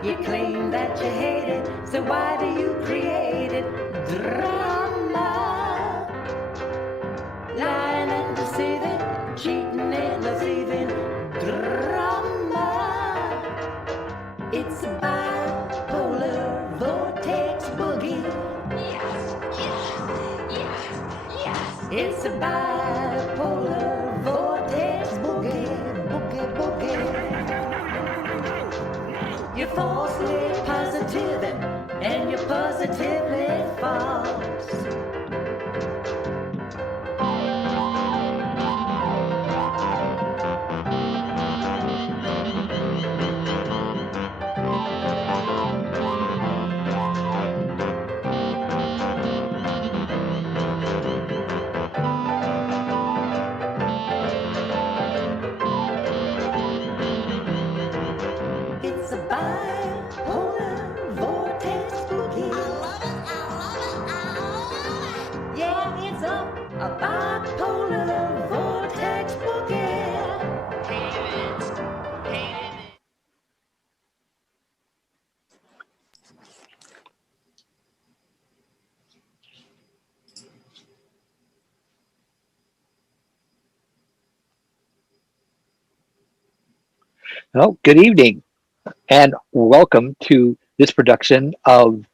You claim that you hate it, so why do you create it? Drama. Lying and deceiving, cheating and deceiving. Drama. It's a bipolar vortex boogie. Yes, yes, yes, yes. It's a bipolar vortex boogie, boogie, boogie. You're falsely positive and you're positively false. It's a bipolar vortex boogie. I love it, I love it, I love it. Yeah, it's a bipolar vortex boogie. Well, good evening and welcome to this production of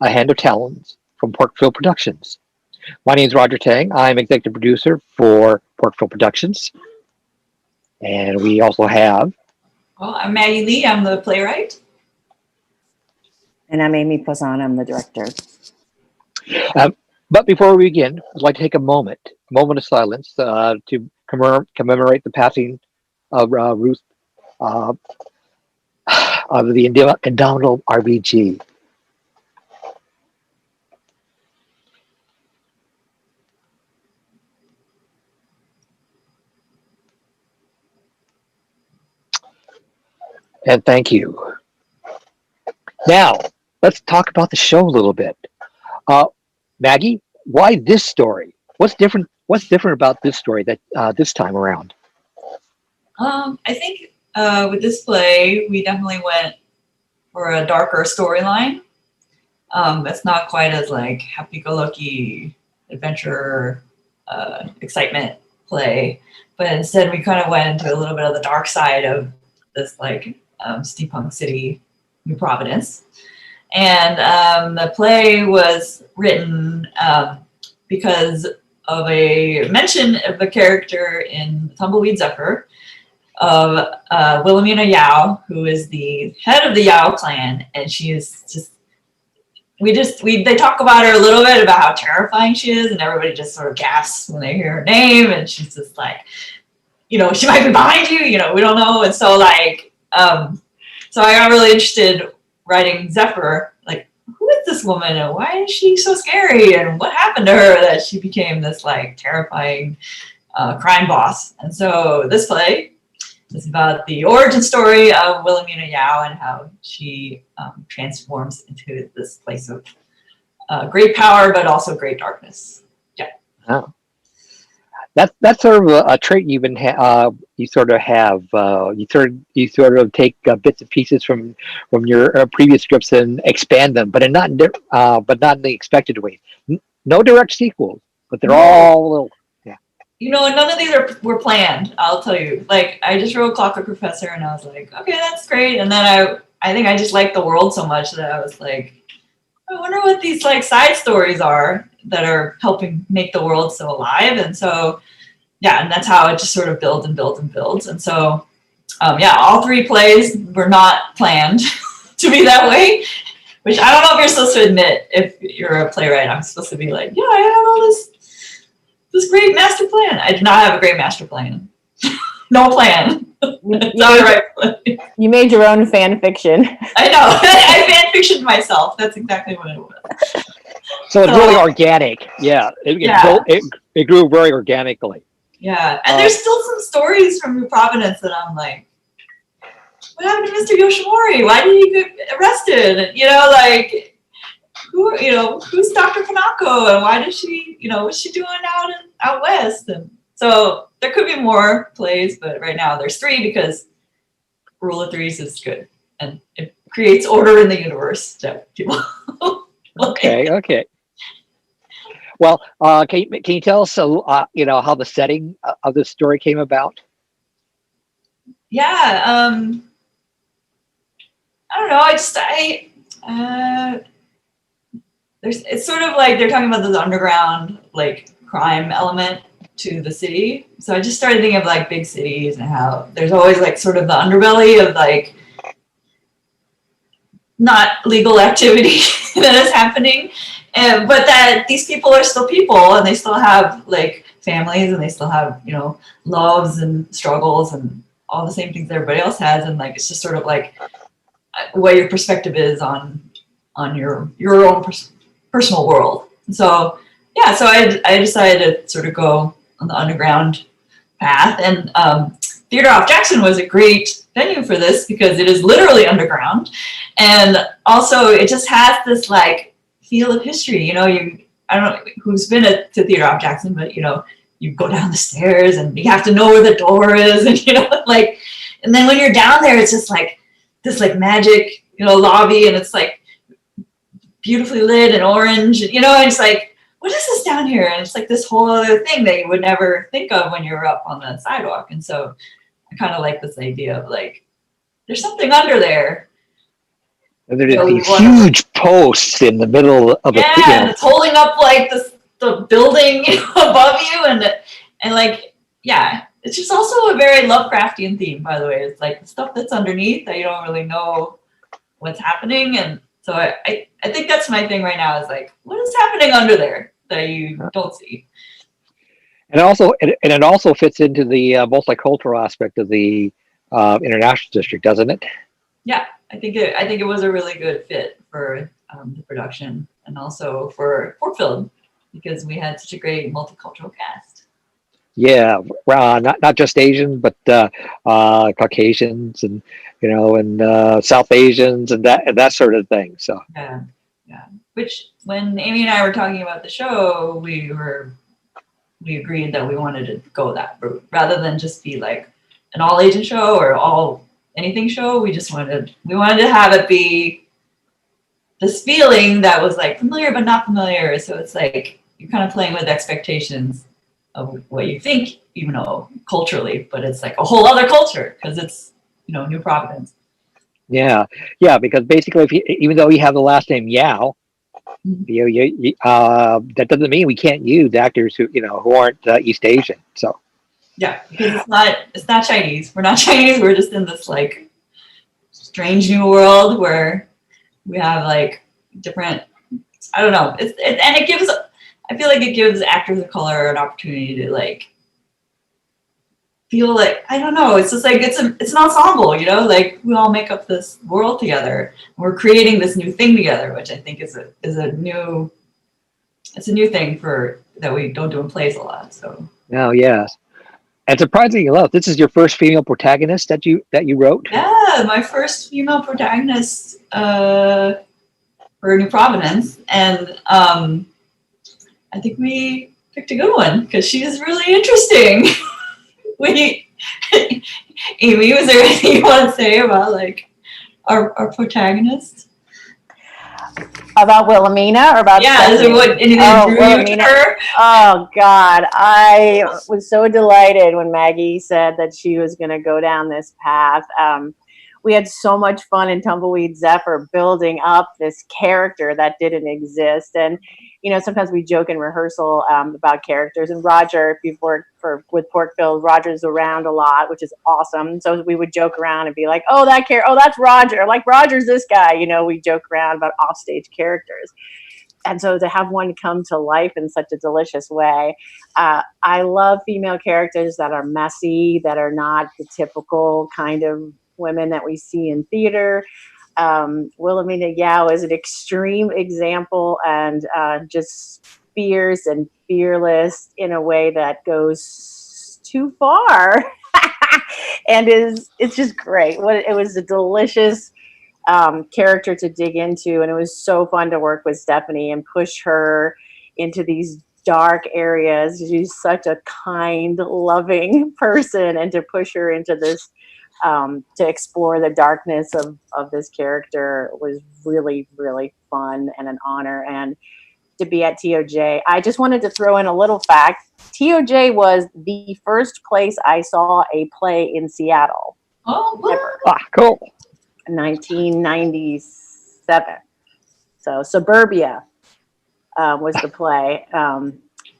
A Hand of Talons from Porkfilled Productions. My name is Roger Tang. I'm executive producer for Porkfilled Productions. And we also have. Well, I'm Maggie Lee. I'm the playwright. And I'm Amy Poisson. I'm the director. But before we begin, I'd like to take a moment of silence to commemorate the passing of Ruth of the indomitable RBG. And thank you. Now, let's talk about the show a little bit. Maggie, why this story? What's different about this story that this time around? I think with this play, we definitely went for a darker storyline. It's not quite as like happy-go-lucky adventure, excitement play, but instead we kind of went into a little bit of the dark side of this like steampunk city, New Providence. And the play was written because of a mention of a character in Tumbleweed Zephyr of Wilhelmina Yao, who is the head of the Yao clan, and she is just they talk about her a little bit about how terrifying she is, and everybody just sort of gasps when they hear her name, and she's just like, she might be behind you, we don't know. And so like so I got really interested writing Zephyr, like, who is this woman and why is she so scary and what happened to her that she became this like terrifying crime boss. And so this play is about the origin story of Wilhelmina Yao and how she transforms into this place of great power but also great darkness. Yeah. Oh. That's sort of a trait you sort of have. You sort of take bits and pieces from your previous scripts and expand them, but not in the expected way. No direct sequels, but they're all little. Yeah. None of these were planned. I'll tell you. Like, I just wrote Clockwork Professor, and I was like, okay, that's great. And then I think I just liked the world so much that I was like, I wonder what these like side stories are that are helping make the world so alive. And so, yeah, and that's how it just sort of builds and builds and builds. And so, all three plays were not planned to be that way, which I don't know if you're supposed to admit if you're a playwright. I'm supposed to be like, yeah, I have all this great master plan. I did not have a great master plan. No plan. Not the right plan. You made your own fan fiction. I know. I fan fictioned myself. That's exactly what it was. So it's really organic. Yeah. It grew very organically. Yeah. And there's still some stories from New Providence that I'm like, what happened to Mr. Yoshimori? Why did he get arrested? Who's Dr. Kanako? And why did she, what's she doing out west? And so there could be more plays, but right now there's three because rule of threes is good. and it creates order in the universe that people Okay. Well, can you tell us, how the setting of the story came about? Yeah, I don't know. It's sort of like they're talking about this underground like crime element to the city. So I just started thinking of like big cities and how there's always like sort of the underbelly of like not legal activity that is happening, but that these people are still people and they still have like families and they still have loves and struggles and all the same things everybody else has, and like it's just sort of like what your perspective is on your own personal world. And so yeah, so I decided to sort of go on the underground path, and Theater Off Jackson was a great venue for this because it is literally underground, and also it just has this like feel of history. I don't know who's been to Theater Off Jackson, but you go down the stairs and you have to know where the door is, and like, and then when you're down there, it's just like this like magic lobby, and it's like beautifully lit and orange, and it's like, what is this down here? And it's like this whole other thing that you would never think of when you're up on the sidewalk. And so I kind of like this idea of like, there's something under there. And there's these huge posts in the middle of the theater. And it's holding up like the building above you, and like, yeah, it's just also a very Lovecraftian theme, by the way. It's like the stuff that's underneath that you don't really know what's happening. And so I think that's my thing right now is like, what is happening under there that you don't see? And it also fits into the multicultural aspect of the international district, doesn't it? Yeah, I think it was a really good fit for the production and also for Porkfilled because we had such a great multicultural cast. Yeah, not just Asians, but Caucasians and and South Asians and that sort of thing. So yeah. Which when Amy and I were talking about the show, we agreed that we wanted to go that route rather than just be like an all Asian show or all anything show. We wanted to have it be this feeling that was like familiar but not familiar. So it's like you're kind of playing with expectations of what you think, culturally, but it's like a whole other culture because it's New Providence. Yeah, because basically, even though you have the last name Yao, that doesn't mean we can't use actors who aren't East Asian. So yeah, because it's not Chinese. We're not Chinese. We're just in this like strange new world where we have like different. I don't know. And it gives. I feel like it gives actors of color an opportunity to like feel like, I don't know, it's just like it's an ensemble, like we all make up this world together. We're creating this new thing together, which I think is a new thing that we don't do in plays a lot. So yes. And surprisingly enough, this is your first female protagonist that you wrote? Yeah, my first female protagonist for New Providence, and I think we picked a good one because she's really interesting. Amy, was there anything you want to say about like our protagonist? About Wilhelmina or about is there anything drew you to her? Oh God, I was so delighted when Maggie said that she was going to go down this path. We had so much fun in Tumbleweed Zephyr building up this character that didn't exist. And, sometimes we joke in rehearsal about characters. And Roger, if you've worked with Porkfilled, Roger's around a lot, which is awesome. So we would joke around and be like, oh, that's Roger. Like, Roger's this guy. We joke around about offstage characters. And so to have one come to life in such a delicious way, I love female characters that are messy, that are not the typical kind of women that we see in theater. Wilhelmina Yao is an extreme example and just fierce and fearless in a way that goes too far and it's just great. It was a delicious character to dig into, and it was so fun to work with Stephanie and push her into these dark areas. She's such a kind, loving person, and to push her into this to explore the darkness of this character was really, really fun and an honor. And to be at TOJ, I just wanted to throw in a little fact. TOJ was the first place I saw a play in Seattle. Oh, what? Ever. Ah, cool. 1997. So Suburbia was the play.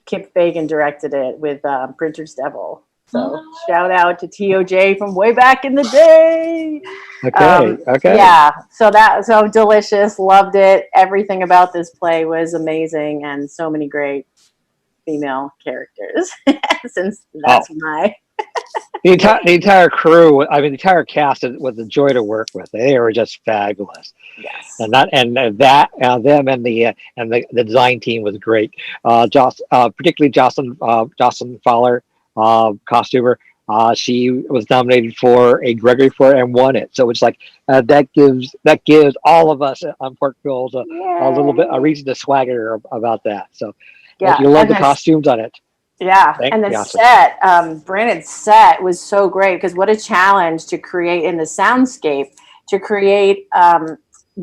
Kip Fagan directed it with Printer's Devil. So shout out to TOJ from way back in the day. Okay. Yeah, so delicious. Loved it. Everything about this play was amazing, and so many great female characters. Since that's my The entire crew, I mean, the entire cast was a joy to work with. They were just fabulous. yes. And them and the design team was great. Particularly Jocelyn Fowler, costumer. She was nominated for a Gregory for and won it. So it's like that gives all of us on Porkfilled a little bit a reason to swagger about that. So Yeah, you love the costumes on it. Yeah, and the set, Brandon's set was so great because what a challenge to create in the soundscape, to create a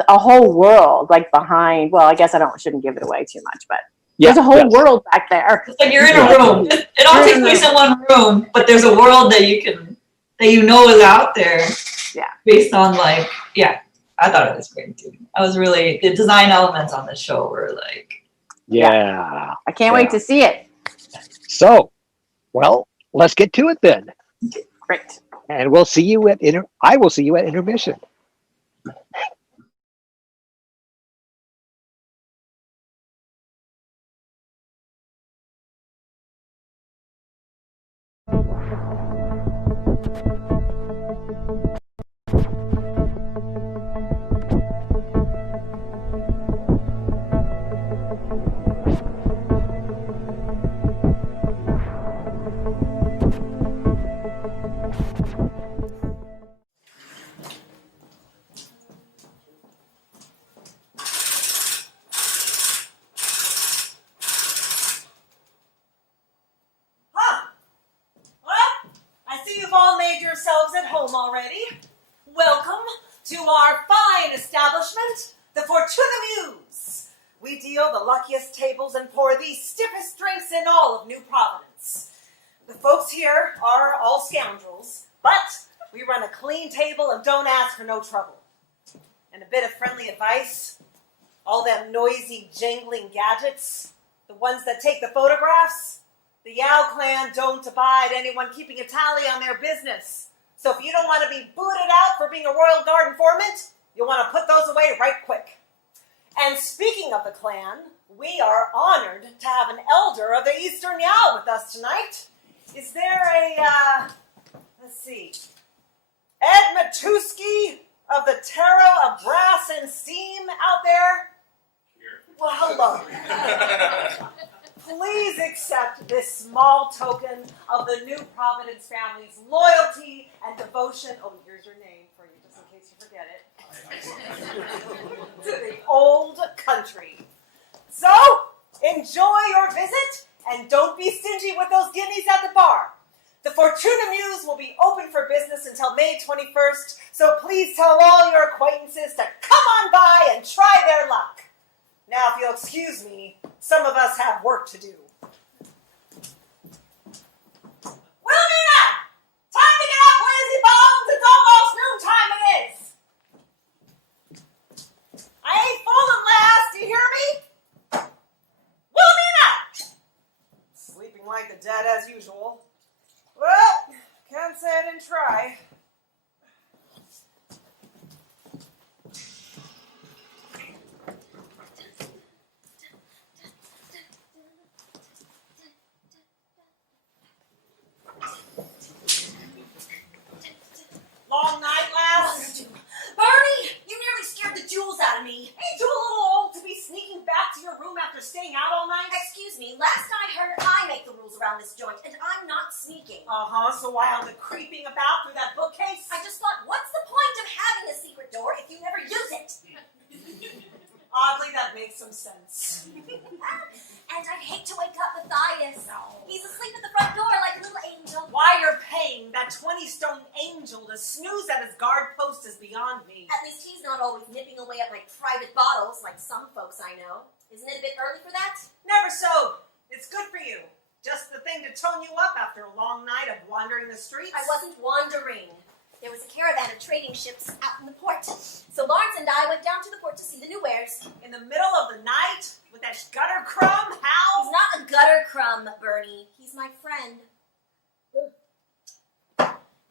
whole world like behind. Well, I guess I shouldn't give it away too much, but there's a whole world back there. It's like you're in a room. It all takes place in one room, but there's a world that you know is out there. Yeah. Based on I thought it was great too. The design elements on the show were like. Yeah. I can't wait to see it. So, well, let's get to it then. Great. And we'll see you I will see you at intermission. Already. Welcome to our fine establishment, the Fortuna Mews. We deal the luckiest tables and pour the stiffest drinks in all of New Providence. The folks here are all scoundrels, but we run a clean table and don't ask for no trouble. And a bit of friendly advice, all them noisy, jangling gadgets, the ones that take the photographs, the Yao clan don't abide anyone keeping a tally on their business. So if you don't want to be booted out for being a royal guard informant, you'll want to put those away right quick. And speaking of the clan, we are honored to have an elder of the Eastern Yao with us tonight. Is there let's see, Ed Matuski of the Tarot of Brass and Steam out there? Here. Well, hello. Please accept this small token of the New Providence family's loyalty and devotion. Oh, here's your name for you, just in case you forget it. To the old country. So, enjoy your visit, and don't be stingy with those guineas at the bar. The Fortuna Mews will be open for business until May 21st, so please tell all your acquaintances to come on by and try their luck. Now, if you'll excuse me, some of us have work to do. Wilhelmina! Time to get up, lazy bones! It's almost noontime it is! I ain't fooling, lass, do you hear me? Wilhelmina! Sleeping like the dead as usual. Well, can't say I didn't try. Long night, lass? Barney, you nearly scared the jewels out of me. Ain't you a little old to be sneaking back to your room after staying out all night? Excuse me, last I heard, I make the rules around this joint, and I'm not sneaking. So why all the creeping about through that bookcase? I just thought, what's the point of having a secret door if you never use it? Oddly, that makes some sense. And I'd hate to wake up Matthias. No. He's asleep at the front door like a little angel. Why you're paying that that 20-stone angel to snooze at his guard post is beyond me. At least he's not always nipping away at my private bottles like some folks I know. Isn't it a bit early for that? Never so. It's good for you. Just the thing to tone you up after a long night of wandering the streets. I wasn't wandering. There was a caravan of trading ships out in the port. So Lawrence and I went down to the port to see the new wares. In the middle of the night? With that gutter crumb? How? He's not a gutter crumb, Bernie. He's my friend.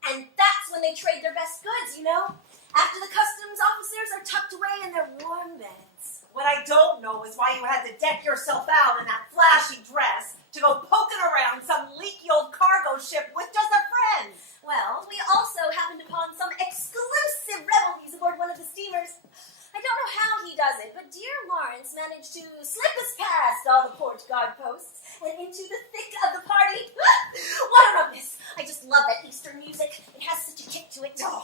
And that's when they trade their best goods, you know? After the customs officers are tucked away in their warm beds. What I don't know is why you had to deck yourself out in that flashy dress to go poking around some leaky old cargo ship with just a friend. Well, we also happened upon some exclusive revelries aboard one of the steamers. I don't know how he does it, but dear Lawrence managed to slip us past all the port guard posts and into the thick of the party. What a rumpus! I just love that Eastern music. It has such a kick to it. Oh.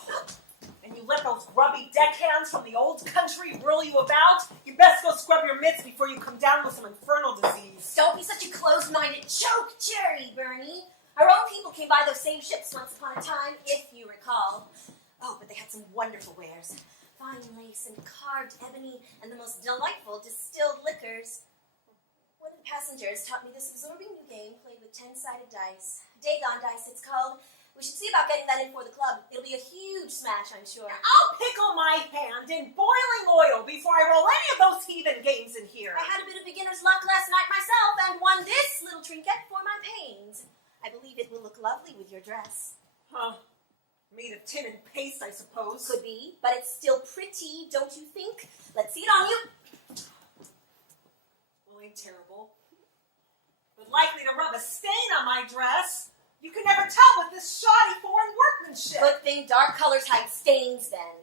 And you let those grubby deckhands from the old country whirl you about? You best go scrub your mitts before you come down with some infernal disease. Don't be such a closed-minded choke cherry, Bernie. Our own people came by those same ships once upon a time, if you recall. Oh, but they had some wonderful wares. Fine lace and carved ebony and the most delightful distilled liquors. One of the passengers taught me this absorbing new game played with 10-sided dice. Dagon dice, it's called. We should see about getting that in for the club. It'll be a huge smash, I'm sure. I'll pickle my hand in boiling oil before I roll any of those heathen games in here. I had a bit of beginner's luck last night myself and won this little trinket for my pains. I believe it will look lovely with your dress. Huh. Made of tin and paste, I suppose. Could be, but it's still pretty, don't you think? Let's see it on you. Well, ain't terrible. But likely to rub a stain on my dress. You can never tell with this shoddy foreign workmanship. Good thing dark colors hide stains, then.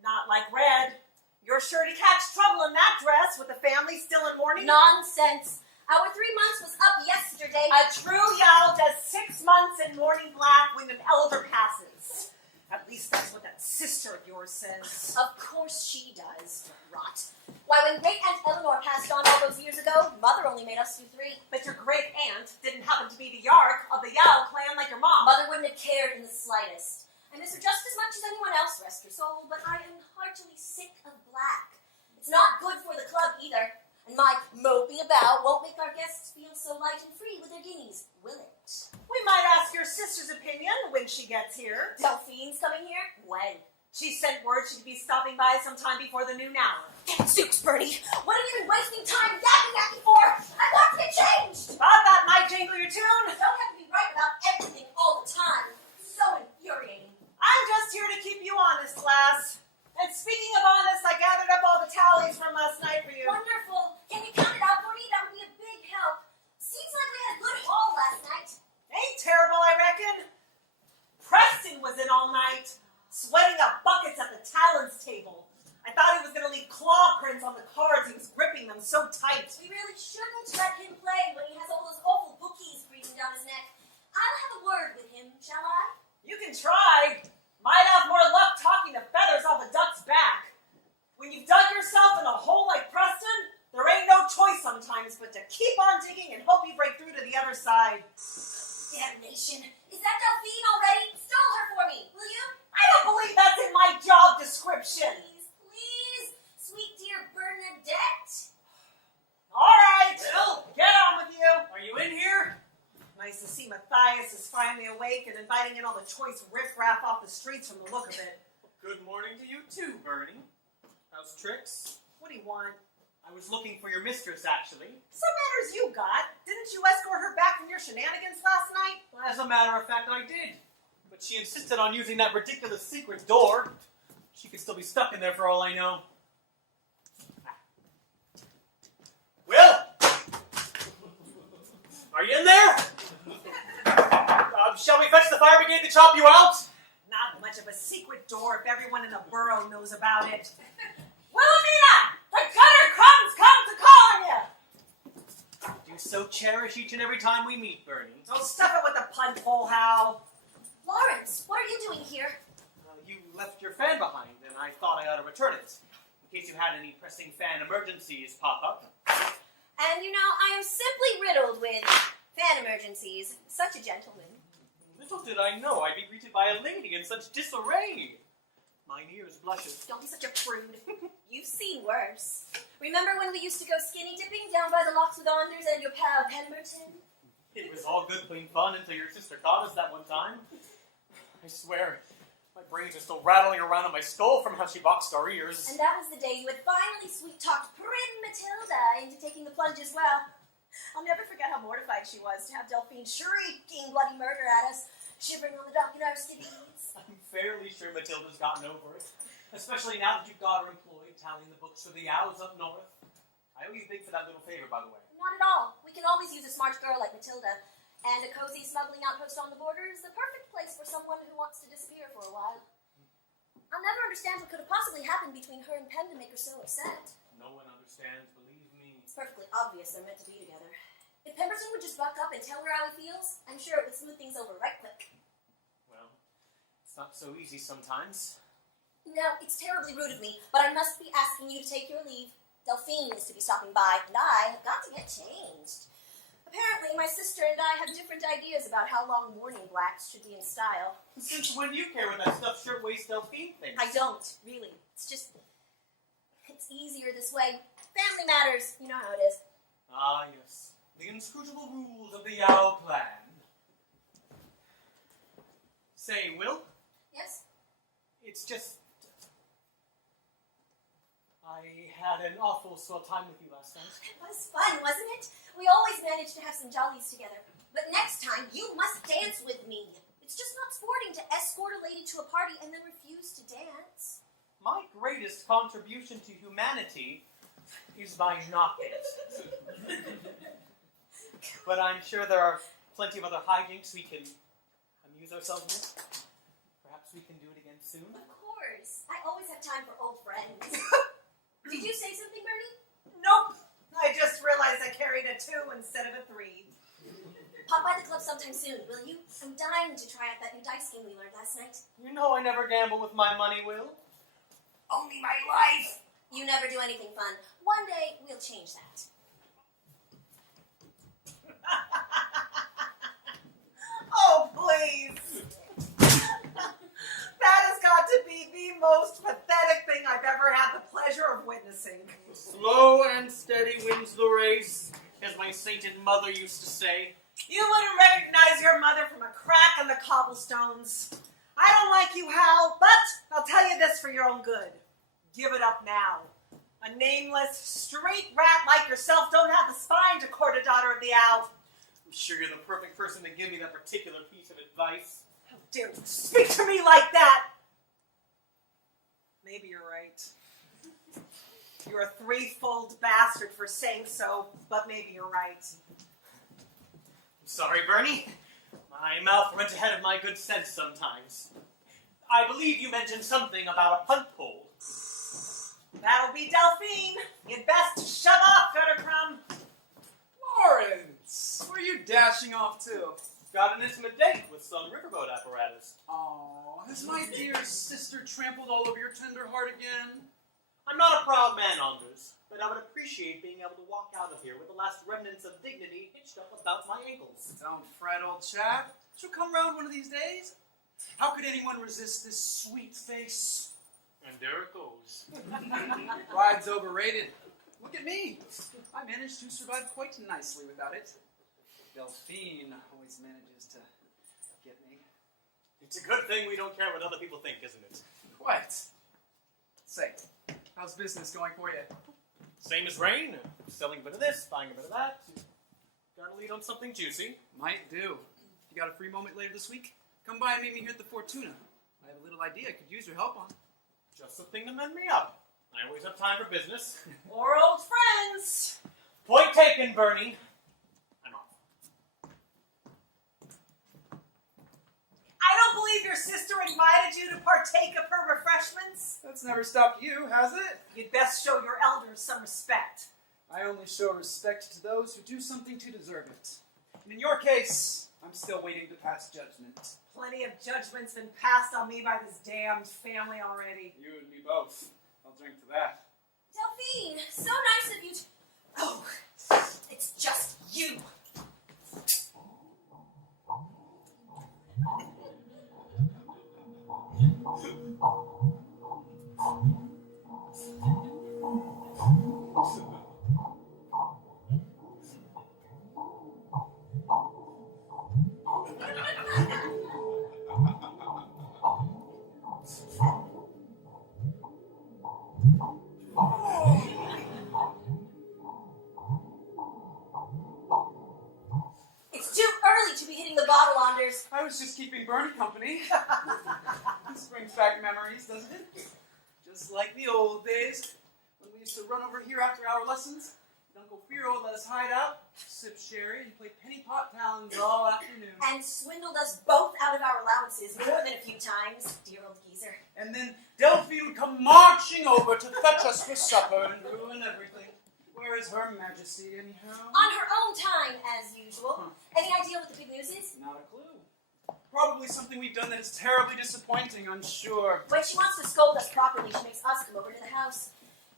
Not like red. You're sure to catch trouble in that dress with the family still in mourning. Nonsense. Our 3 months was up yesterday. A true Yao does 6 months in mourning black when an elder passes. At least that's what that sister of yours says. Of course she does. Rot. Why, when Great Aunt Eleanor passed on all those years ago, Mother only made us do 3. But your great aunt didn't happen to be the Yark of the Yao clan like your mom. Mother wouldn't have cared in the slightest. I miss her just as much as anyone else, rest her soul, but I am heartily sick of black. It's not good for the club either. And my moping about won't make our guests feel so light and free with their guineas, will it? We might ask your sister's opinion when she gets here. Delphine's coming here? When? She sent word she'd be stopping by sometime before the noon hour. Gadzooks, Bernie! What have you been wasting time yapping at me for? I want to get changed! Thought that might jingle your tune? I don't have to be right about everything all the time. So infuriating. I'm just here to keep you honest, lass. And speaking of honest, I gathered up all the tallies from last night for you. Wonderful. Can you count it out for me? That would be a big help. Seems like we had a good haul last night. Ain't terrible, I reckon. Preston was in all night, sweating up buckets at the Talons table. I thought he was going to leave claw prints on the cards. He was gripping them so tight. We really shouldn't let him play when he has all those awful bookies breathing down his neck. I'll have a word with him, shall I? You can try. Might have more luck talking the feathers off a duck's back. When you've dug yourself in a hole like Preston, there ain't no choice sometimes but to keep on digging and hope you break through to the other side. Damnation. Is that Delphine already? Stole her for me, will you? I don't believe that's in my job description. Please, please, sweet dear Bernadette. All right. Well, Get on with you. are you in here? Nice to see Matthias is finally awake and inviting in all the choice riffraff off the streets from the look of it. Good morning to you too, Bernie. How's tricks? What do you want? I was looking for your mistress, actually. Some manners you got. Didn't you escort her back from your shenanigans last night? As a matter of fact, I did. But she insisted on using that ridiculous secret door. She could still be stuck in there for all I know. Will! Are you in there? Shall we fetch the fire brigade to chop you out? Not much of a secret door if everyone in the borough knows about it. Wilhelmina! The gutter crumbs come to call on you! I do so cherish each and every time we meet, Bernie. Don't stuff it with the punt hole, Hal. Lawrence, what are you doing here? You left your fan behind, and I thought I ought to return it, in case you had any pressing fan emergencies pop up. And you know, I am simply riddled with fan emergencies. Such a gentleman. This Little did I know I'd be greeted by a lady in such disarray. Mine ears blushes. Don't be such a prude. You've seen worse. Remember when we used to go skinny dipping down by the locks with Anders and your pal Pemberton? It was all good, clean fun until your sister caught us that one time. I swear, my brains are still rattling around in my skull from how she boxed our ears. And that was the day you had finally sweet-talked prim Matilda into taking the plunge as well. I'll never forget how mortified she was to have Delphine shrieking bloody murder at us, shivering on the dock in our skivvies. I'm fairly sure Matilda's gotten over it, especially now that you've got her employed tallying the books for the Yaos up north. I owe you big for that little favor, by the way. Not at all. We can always use a smart girl like Matilda. And a cozy smuggling outpost on the border is the perfect place for someone who wants to disappear for a while. I'll never understand what could have possibly happened between her and Penn to make her so upset. No one understands, believe me. It's perfectly obvious they're meant to be together. If Pemberton would just buck up and tell her how he feels, I'm sure it would smooth things over right quick. Well, it's not so easy sometimes. Now, it's terribly rude of me, but I must be asking you to take your leave. Delphine is to be stopping by, and I have got to get changed. Apparently, my sister and I have different ideas about how long mourning blacks should be in style. Since when do you care what that stuffed shirtwaist Delphine thinks? I don't, really. It's just, it's easier this way. Family matters, you know how it is. Ah, yes. The inscrutable rules of the Yao clan. Say, Will, Yes? it's just... I had an awful swell time with you last night. It was fun, wasn't it? We always managed to have some jollies together. But next time, you must dance with me. It's just not sporting to escort a lady to a party and then refuse to dance. My greatest contribution to humanity is by not dancing. But I'm sure there are plenty of other hijinks we can amuse ourselves with. Perhaps we can do it again soon. Of course. I always have time for old friends. Did you say something, Bernie? Nope. I just realized I carried a 2 instead of a 3. Pop by the club sometime soon, will you? I'm dying to try out that new dice game we learned last night. You know I never gamble with my money, Will. Only my life. You never do anything fun. One day, we'll change that. Oh, please. That has got to be the most pathetic thing I've ever had the pleasure of witnessing. Slow and steady wins the race, as my sainted mother used to say. You wouldn't recognize your mother from a crack in the cobblestones. I don't like you, Hal, but I'll tell you this for your own good. Give it up now. A nameless, street rat like yourself don't have the spine to court a daughter of the owl. I'm sure you're the perfect person to give me that particular piece of advice. How dare you speak to me like that? Maybe you're right. You're a threefold bastard for saying so, but maybe you're right. I'm sorry, Bernie. My mouth runs ahead of my good sense sometimes. I believe you mentioned something about a punt pole. That'll be Delphine. You'd best shove off, Guttercrumb. Lawrence! Where are you dashing off to? Got an intimate date with some riverboat apparatus. Oh, has my dear sister trampled all over your tender heart again? I'm not a proud man, Anders, but I would appreciate being able to walk out of here with the last remnants of dignity hitched up about my ankles. Don't fret, old chap. She'll come round one of these days. How could anyone resist this sweet face? And there it goes. Pride's overrated. Look at me. I managed to survive quite nicely without it. Delphine always manages to get me. It's a good thing we don't care what other people think, isn't it? Quite. Say, how's business going for you? Same as Rain. Selling a bit of this, buying a bit of that. Gotta lead on something juicy. Might do. If you got a free moment later this week, come by and meet me here at the Fortuna. I have a little idea I could use your help on. Just something to mend me up. I always have time for business. Or old friends. Point taken, Bernie. I'm off. I don't believe your sister invited you to partake of her refreshments. That's never stopped you, has it? You'd best show your elders some respect. I only show respect to those who do something to deserve it. And in your case, I'm still waiting to pass judgment. Plenty of judgment's been passed on me by this damned family already. You and me both. I'll drink to that. Delphine, so nice of you to... Oh, it's just you. It's too early to be hitting the bottle, Anders. I was just keeping Bernie company. This brings back memories, doesn't it? Just like the old days, when we used to run over here after our lessons. Uncle Firo would let us hide out, sip sherry, and play penny pot talons all afternoon. And swindled us both out of our allowances more than a few times, dear old geezer. And then Delphine would come marching over to fetch us for supper and ruin everything. Where is Her Majesty, anyhow? On her own time, as usual. Any idea what the big news is? Not a clue. Probably something we've done that is terribly disappointing, I'm sure. When she wants to scold us properly, she makes us come over to the house.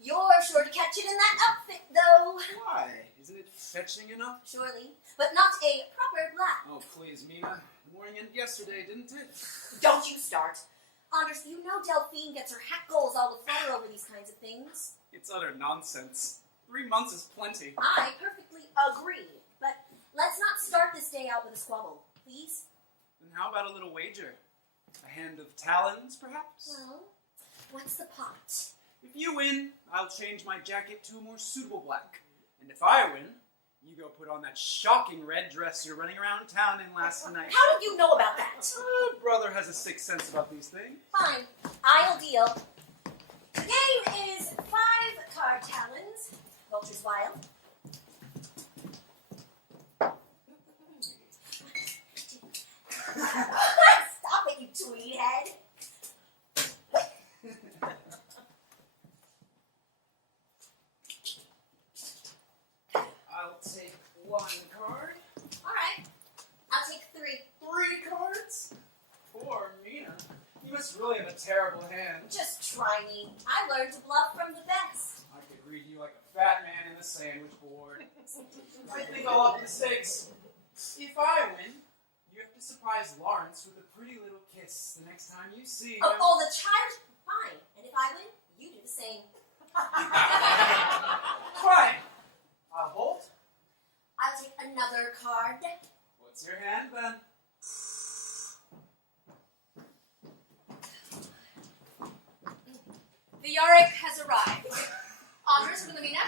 You're sure to catch it in that outfit, though. Why? Isn't it fetching enough? Surely. But not a proper black. Oh, please, Mina. The morning ended yesterday, didn't it? Don't you start. Anders, you know Delphine gets her hackles all aflutter over these kinds of things. It's utter nonsense. 3 months is plenty. I perfectly agree. But let's not start this day out with a squabble, please. Then how about a little wager? A hand of talons, perhaps? Well, what's the pot? If you win, I'll change my jacket to a more suitable black. And if I win, you go put on that shocking red dress you're running around town in last night. How did you know about that? Brother has a sixth sense about these things. Fine. I'll deal. The game is 5 card talons. Vulture's Wild. Stop it, you tweed head. I'll take 1 card. All right. I'll take 3. 3 cards? Poor Mina. You must really have a terrible hand. Just try me. I learned to bluff from the best. I could read you like a fat man in the sandwich board. I think I'll up the stakes. If I win, you have to surprise Lawrence with a pretty little kiss the next time you see him. Oh, the child? Fine. And if I win, you do the same. Fine. I'll hold. I'll take another card. What's your hand then? The Yarick has arrived. Anders, Wilhelmina,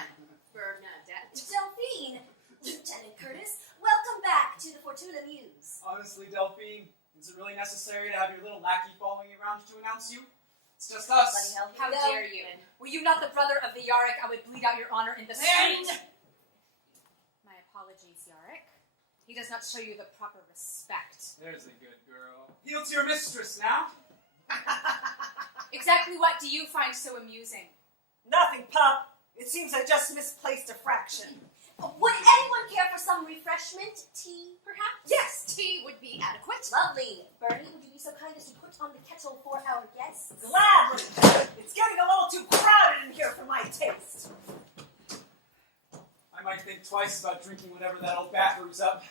Bernadette. Delphine, Lieutenant Curtis, welcome back to the Fortuna Mews. Honestly, Delphine, is it really necessary to have your little lackey following you around to announce you? It's just us. Bloody hell, How here we go. dare you? Were you not the brother of the Yarick, I would bleed out your honor in the street. My apologies, Yarick. He does not show you the proper respect. There's a good girl. Heel to your mistress now. Exactly what do you find so amusing? Nothing, Pup. It seems I just misplaced a fraction. Would anyone care for some refreshment? Tea, perhaps? Yes, tea would be adequate. Lovely. Bernie, would you be so kind as to put on the kettle for our guests? Gladly. It's getting a little too crowded in here for my taste. I might think twice about drinking whatever that old bat brews up.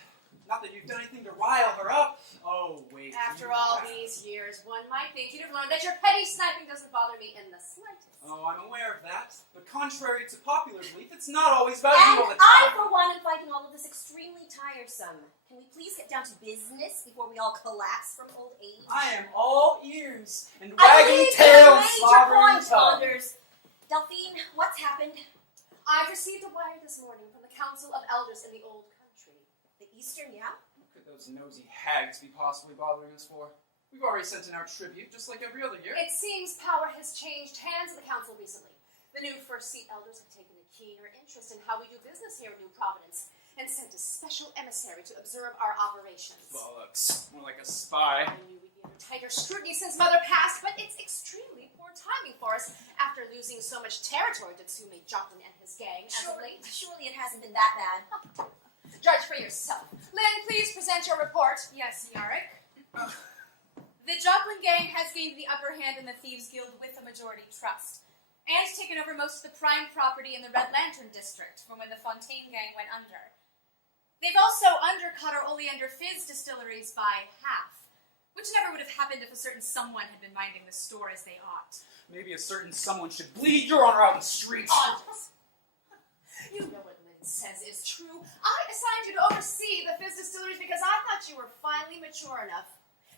Not that you've done anything to rile her up. Oh, wait. After you all have. these years, one might think you'd have learned that your petty sniping doesn't bother me in the slightest. Oh, I'm aware of that. But contrary to popular belief, it's not always about you all And the I, time. for one, am finding all of this extremely tiresome. Can we please get down to business before we all collapse from old age? I am all ears and I wagging believe tail you and made your slobbering point, tongue. Anders. Delphine, what's happened? I've received a wire this morning from the Council of Elders in the Old Country. The Eastern, yeah? What could those nosy hags be possibly bothering us for? We've already sent in our tribute, just like every other year. It seems power has changed hands of the council recently. The new first seat elders have taken a keener interest in how we do business here in New Providence and sent a special emissary to observe our operations. Bollocks. More like a spy. I knew we'd be under tighter scrutiny since Mother passed, but it's extremely poor timing for us after losing so much territory to Tsume Joplin and his gang as of late. Surely it hasn't been that bad. Judge for yourself. Lynn, please present your report. Yes, Yarick. The Joplin gang has gained the upper hand in the Thieves Guild with a majority trust, and taken over most of the prime property in the Red Lantern district from when the Fontaine gang went under. They've also undercut our Oleander Fizz distilleries by half, which never would have happened if a certain someone had been minding the store as they ought. Maybe a certain someone should bleed your honor out in the streets. Anders, you know what Lynn says is true. I assigned you to oversee the Fizz distilleries because I thought you were finally mature enough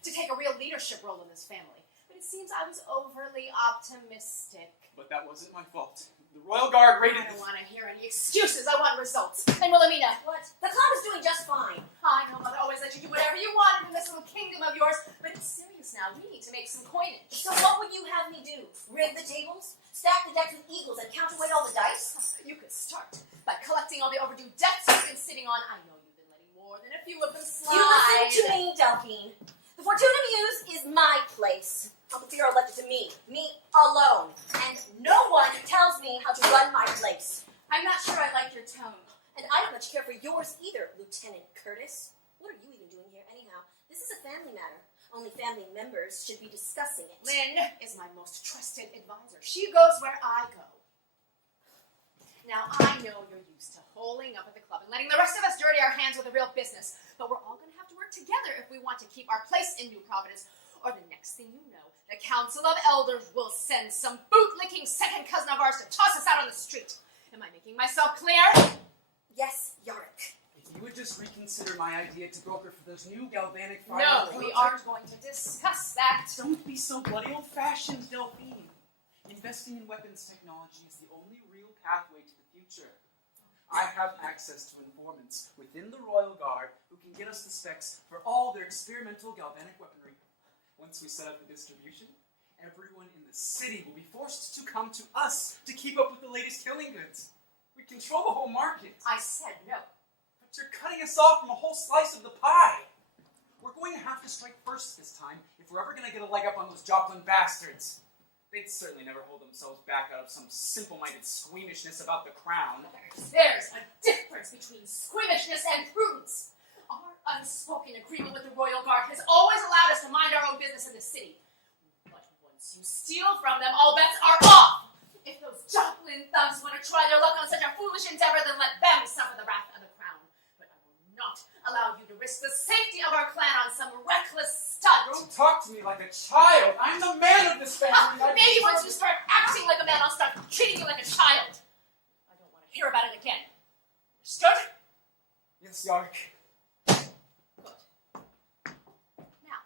to take a real leadership role in this family. But it It seems I was overly optimistic. But that wasn't my fault. The Royal Guard raided I don't want to hear any excuses. I want results. And Wilhelmina, What? The club is doing just fine. I know Mother always let you do whatever you wanted in this little kingdom of yours, but it's serious now. We need to make some coinage. So what would you have me do? Rig the tables? Stack the decks with eagles and counterweight all the dice? You could start by collecting all the overdue debts you've been sitting on. I know you've been letting more than a few of them slide. You listen to me, Delphine. The Fortuna Mews is my place. Uncle Firo left it to me alone. And no one tells me how to run my place. I'm not sure I like your tone. And I don't much care for yours either, Lieutenant Curtis. What are you even doing here anyhow? This is a family matter. Only family members should be discussing it. Lynn is my most trusted advisor. She goes where I go. Now, I know you're used to holing up at the club and letting the rest of us dirty our hands with the real business, but we're all going to have to work together if we want to keep our place in New Providence, or the next thing you know, the Council of Elders will send some bootlicking second cousin of ours to toss us out on the street. Am I making myself clear? Yes, Yarick. If you would just reconsider my idea to broker for those new galvanic No, we aren't going to discuss that. Don't be so bloody old-fashioned, Delphine. Investing in weapons technology is the only real pathway to the future. I have access to informants within the Royal Guard who can get us the specs for all their experimental galvanic weaponry. Once we set up the distribution, everyone in the city will be forced to come to us to keep up with the latest killing goods. We control the whole market. I said no. But you're cutting us off from a whole slice of the pie. We're going to have to strike first this time if we're ever going to get a leg up on those Joplin bastards. They'd certainly never hold themselves back out of some simple-minded squeamishness about the crown. There's a difference between squeamishness and prudence. Our unspoken agreement with the Royal Guard has always allowed us to mind our own business in the city. But once you steal from them, all bets are off. If those Joplin thugs want to try their luck on such a foolish endeavor, then let them suffer the wrath of the crown. But I will not allow you to risk the safety of our clan on some reckless stunt. Don't talk to me like a child. I'm the man of this family. Maybe once you start acting like a man, I'll start treating you like a child. I don't want to hear about it again. Understood? Yes, Yarick. Good. Now,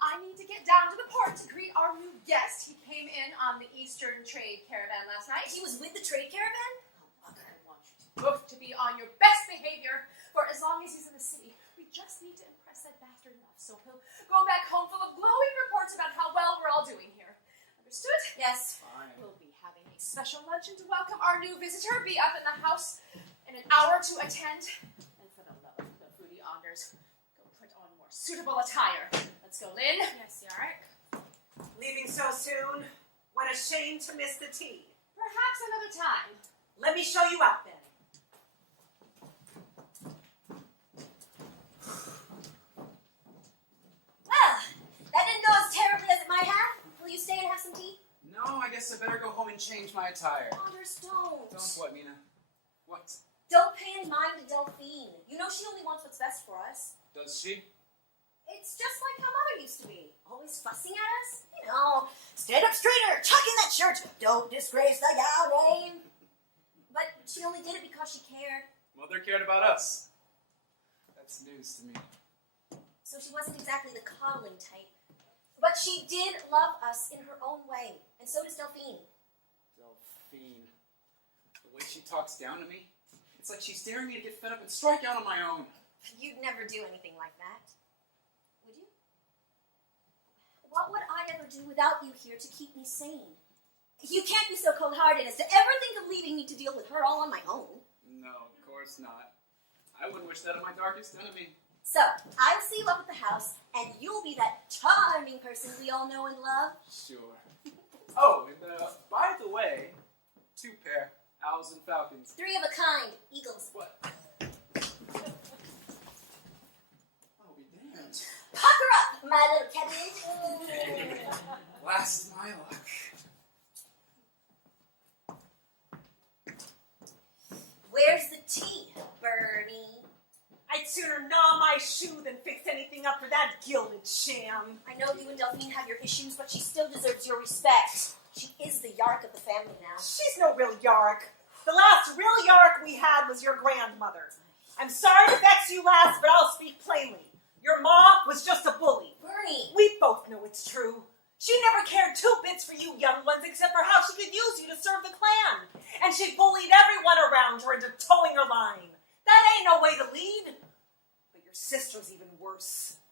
I need to get down to the port to greet our new guest. He came in on the Eastern Trade Caravan last night. He was with the trade caravan? I want you both to be on your best behavior for as long as he's in the city. We just need to impress that bastard enough so he'll go back home full of glowing reports about how well we're all doing here. Understood? Yes. Fine. We'll be having a special luncheon to welcome our new visitor. Be up in the house in an hour to attend. And for the love of the foodie Anders, go put on more suitable attire. Let's go, Lynn. Yes, Yarick. Leaving so soon? What a shame to miss the tea. Perhaps another time. Let me show you out then. Well, that didn't go as terribly as it might have. Will you stay and have some tea? No, I guess I better go home and change my attire. Anders, don't. Don't what, Mina? What? Don't pay any mind to Delphine. You know she only wants what's best for us. Does she? It's just like how Mother used to be. Always fussing at us. You know, stand up straighter, tuck in that shirt, don't disgrace the Yao name. But she only did it because she cared. Mother cared about us. That's news to me. So she wasn't exactly the coddling type. But she did love us in her own way. And so does Delphine. Delphine. The way she talks down to me, it's like she's daring me to get fed up and strike out on my own. You'd never do anything like that. Would you? What would I ever do without you here to keep me sane? You can't be so cold-hearted as to ever think of leaving me to deal with her all on my own. No, of course not. I wouldn't wish that on my darkest enemy. So, I'll see you up at the house, and you'll be that charming person we all know and love. Sure. Oh, and by the way, 2 pair, owls and falcons. 3 of a kind, eagles. What? I'll be damned. Pucker up, my little cabbage. Last my luck. Where's the tea, Bernie? I'd sooner gnaw my shoe than fix anything up for that gilded sham. I know you and Delphine have your issues, but she still deserves your respect. She is the Yark of the family now. She's no real Yark. The last real Yark we had was your grandmother. I'm sorry to vex you, lass, but I'll speak plainly. Your ma was just a bully. Bernie! We both know it's true. She never cared two bits for you young ones except for how she could use you to serve the clan. And she bullied everyone around her into towing her line. That ain't no way to lead. But your sister's even worse.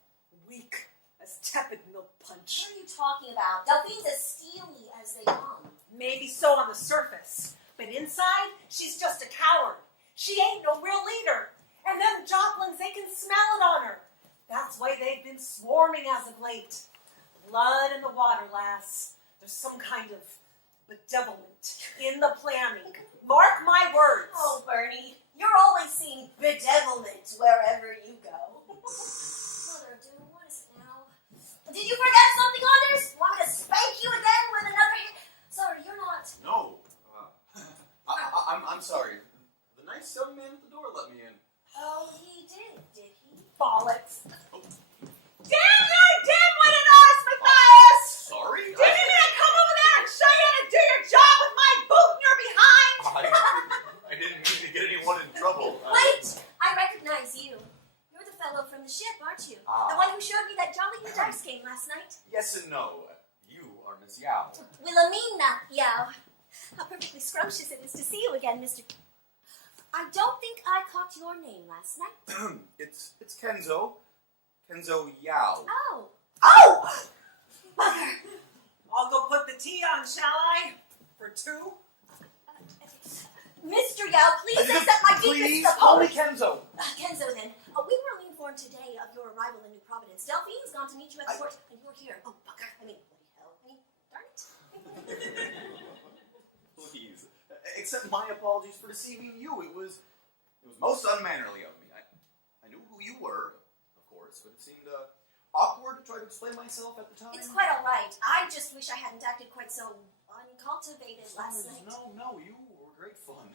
Weak as tepid milk punch. What are you talking about? Delphine's as steely as they come. Maybe so on the surface, but inside, she's just a coward. She ain't no real leader. And them Joplins, they can smell it on her. That's why they've been swarming as of late. Blood in the water, lass. There's some kind of bedevilment in the planning. Mark my words. Oh, Bernie, you're always seeing bedevilment wherever you go. Mother, dude, what is it now? Did you forget something, Anders? Want me to spank you again with another hit? Sorry, you're not. No. I'm sorry. The nice young man at the door let me in. Oh, he did he? Bollocks. Oh, Damn your dim-witted eyes, Matthias! sorry? Did you need to come over there and show you how to do your job with my boot in your behind? I didn't mean to get anyone in trouble. Wait! I recognize you. You're the fellow from the ship, aren't you? The one who showed me that jolly good dice game last night. Yes and no. You are Miss Yao. Wilhelmina Yao. How perfectly scrumptious it is to see you again, Mr. I don't think I caught your name last night. It's Kenzo. Kenzo Yao. Oh. Oh! Mother! I'll go put the tea on, shall I? For two? Mr. Yao, please accept my Please deepest call me apologies. Kenzo. Kenzo, then. We were only informed today of your arrival in New Providence. Delphine's gone to meet you at the port, and you're here. Oh, bugger. I mean, bloody hell. I mean, darn it. Please. Accept my apologies for deceiving you. It was most unmannerly of me. I knew who you were, of course, but it seemed awkward to try to explain myself at the time. It's quite all right. I just wish I hadn't acted quite so uncultivated last night. No, you were great fun.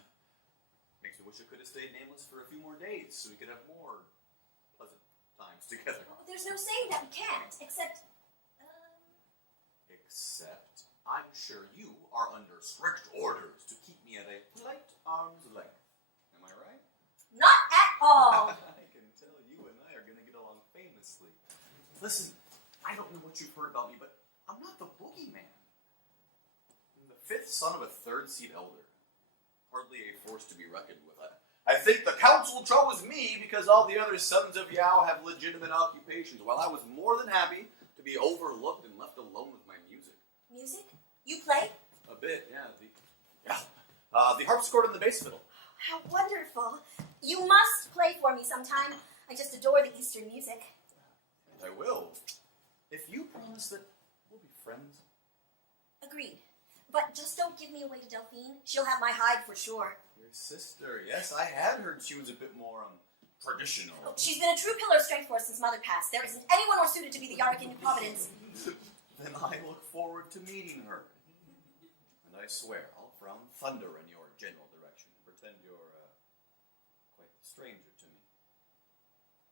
Makes me wish I could have stayed nameless for a few more days so we could have more pleasant times together. There's no saying that we can't, except... Except, I'm sure you are under strict orders to keep me at a polite arm's length. Am I right? Not at all. I can tell you and I are going to get along famously. Listen, I don't know what you've heard about me, but I'm not the boogeyman. I'm the fifth son of a third-seat elder. Hardly a force to be reckoned with. I think the council chose me because all the other sons of Yao have legitimate occupations, while I was more than happy to be overlooked and left alone with my music. Music? You play? A bit, yeah. The harpsichord and the bass fiddle. How wonderful. You must play for me sometime. I just adore the Eastern music. I will. If you promise that we'll be friends. Agreed. But just don't give me away to Delphine. She'll have my hide for sure. Your sister, yes, I had heard she was a bit more, traditional. Oh, she's been a true pillar of strength for us since Mother passed. There isn't anyone more suited to be the Yarick in New Providence. Then I look forward to meeting her. And I swear, I'll frown thunder in your general direction and pretend you're, quite a stranger to me.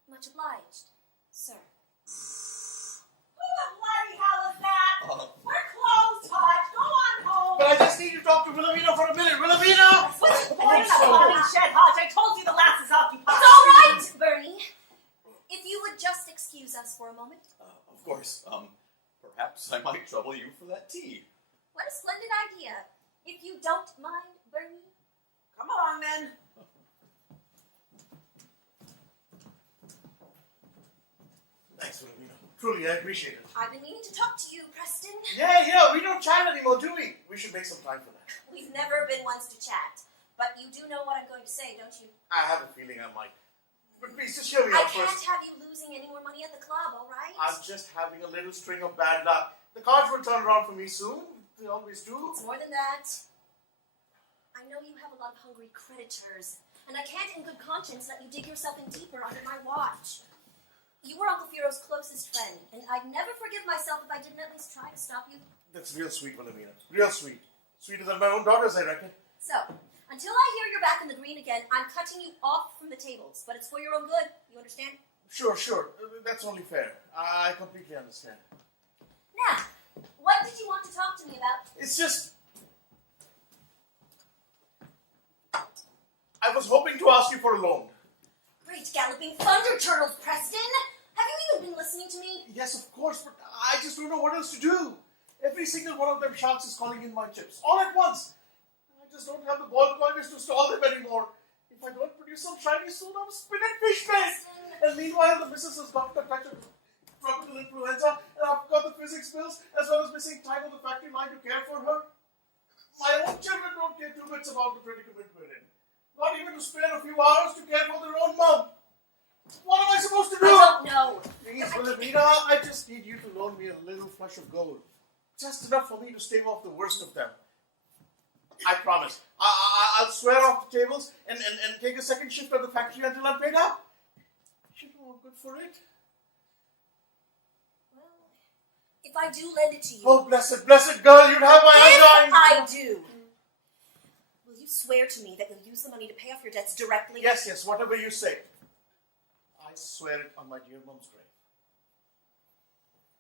Much obliged, sir. Who the bloody hell is that? We're closed, Hodge. Go on home. But I just need to talk to Wilhelmina for a minute. Wilhelmina! We're in the bloody shed, Hodge. I told you the lass is occupied. It's all right, Bernie. If you would just excuse us for a moment. Of course, perhaps I might trouble you for that tea. What a splendid idea. If you don't mind, Bernie. Come along, then. Thanks, Wilhelmina. Truly, I appreciate it. I've been meaning to talk to you, Preston. Yeah, we don't chat anymore, do we? We should make some time for that. We've never been ones to chat. But you do know what I'm going to say, don't you? I have a feeling I might. But please, just hear me I out can't first. have you losing any more money at the club, all right? I'm just having a little string of bad luck. The cards will turn around for me soon. They always do. It's more than that. I know you have a lot of hungry creditors, and I can't in good conscience let you dig yourself in deeper under my watch. You were Uncle Firo's closest friend, and I'd never forgive myself if I didn't at least try to stop you. That's real sweet, Wilhelmina. Real sweet. Sweeter than my own daughters, I reckon. So, until I hear you're back in the green again, I'm cutting you off from the tables, but it's for your own good. You understand? Sure. That's only fair. I completely understand. Now, what did you want to talk to me about? It's just... I was hoping to ask you for a loan. Great galloping thunder turtles, Preston! Have you even been listening to me? Yes, of course, but I just don't know what else to do. Every single one of them sharks is calling in my chips, all at once. I just don't have the ball pointers to stall them anymore. If I don't produce some shiny soon, I'm spinning fish face. And meanwhile, the missus has got the touch of tropical influenza, and I've got the physics bills, as well as missing time on the factory line to care for her. My own children don't care two bits about the predicament we're in. Not even to spare a few hours to care for their own mom. What am I supposed to do? I don't know. Please, Wilhelmina, I just need you to loan me a little flush of gold. Just enough for me to stave off the worst of them. I promise. I'll swear off the tables and take a second shift at the factory until I'm paid up. You know I'm good for it. Well, if I do lend it to you... Oh, blessed girl, you'd have my undying... If I do, will you swear to me that you'll use the money to pay off your debts directly? Yes, whatever you say. I swear it on my dear mom's grave.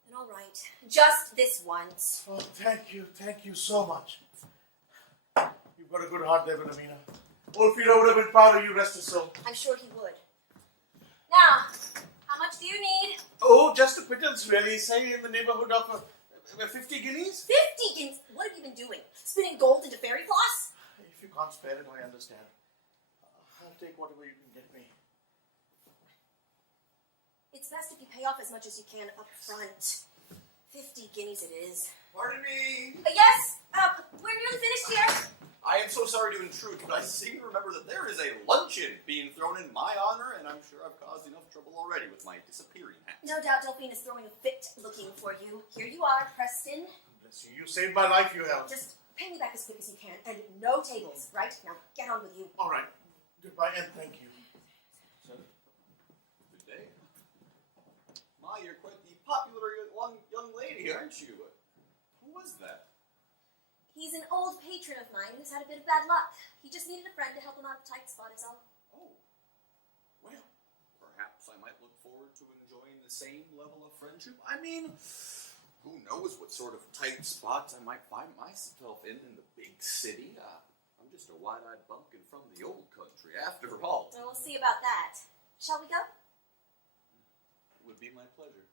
Then all right. Just this once. Oh, thank you so much. You've got a good heart there, Wilhelmina. Old Peter would have been proud of you, rest his soul. I'm sure he would. Now, how much do you need? Oh, just a pittance, really. Say in the neighborhood of 50 guineas? 50 guineas? What have you been doing? Spinning gold into fairy floss? If you can't spare it, I understand. I'll take whatever you can get me. It's best if you pay off as much as you can up front. 50 guineas it is. Pardon me. Yes? We're nearly finished here. I am so sorry to intrude, but I seem to remember that there is a luncheon being thrown in my honor, and I'm sure I've caused enough trouble already with my disappearing hat. No doubt Delphine is throwing a fit looking for you. Here you are, Preston. Bless you. You saved my life, you helped. Just pay me back as quick as you can, and no tables, right? Now, get on with you. All right. Goodbye, and thank you. Good day. Ma, you're quite the popular young lady, aren't you? Who was that? He's an old patron of mine who's had a bit of bad luck. He just needed a friend to help him out of a tight spot, is all. Oh. Well, perhaps I might look forward to enjoying the same level of friendship. I mean, who knows what sort of tight spots I might find myself in the big city. I'm just a wide-eyed bumpkin from the old country, after all. Well, we'll see about that. Shall we go? It would be my pleasure.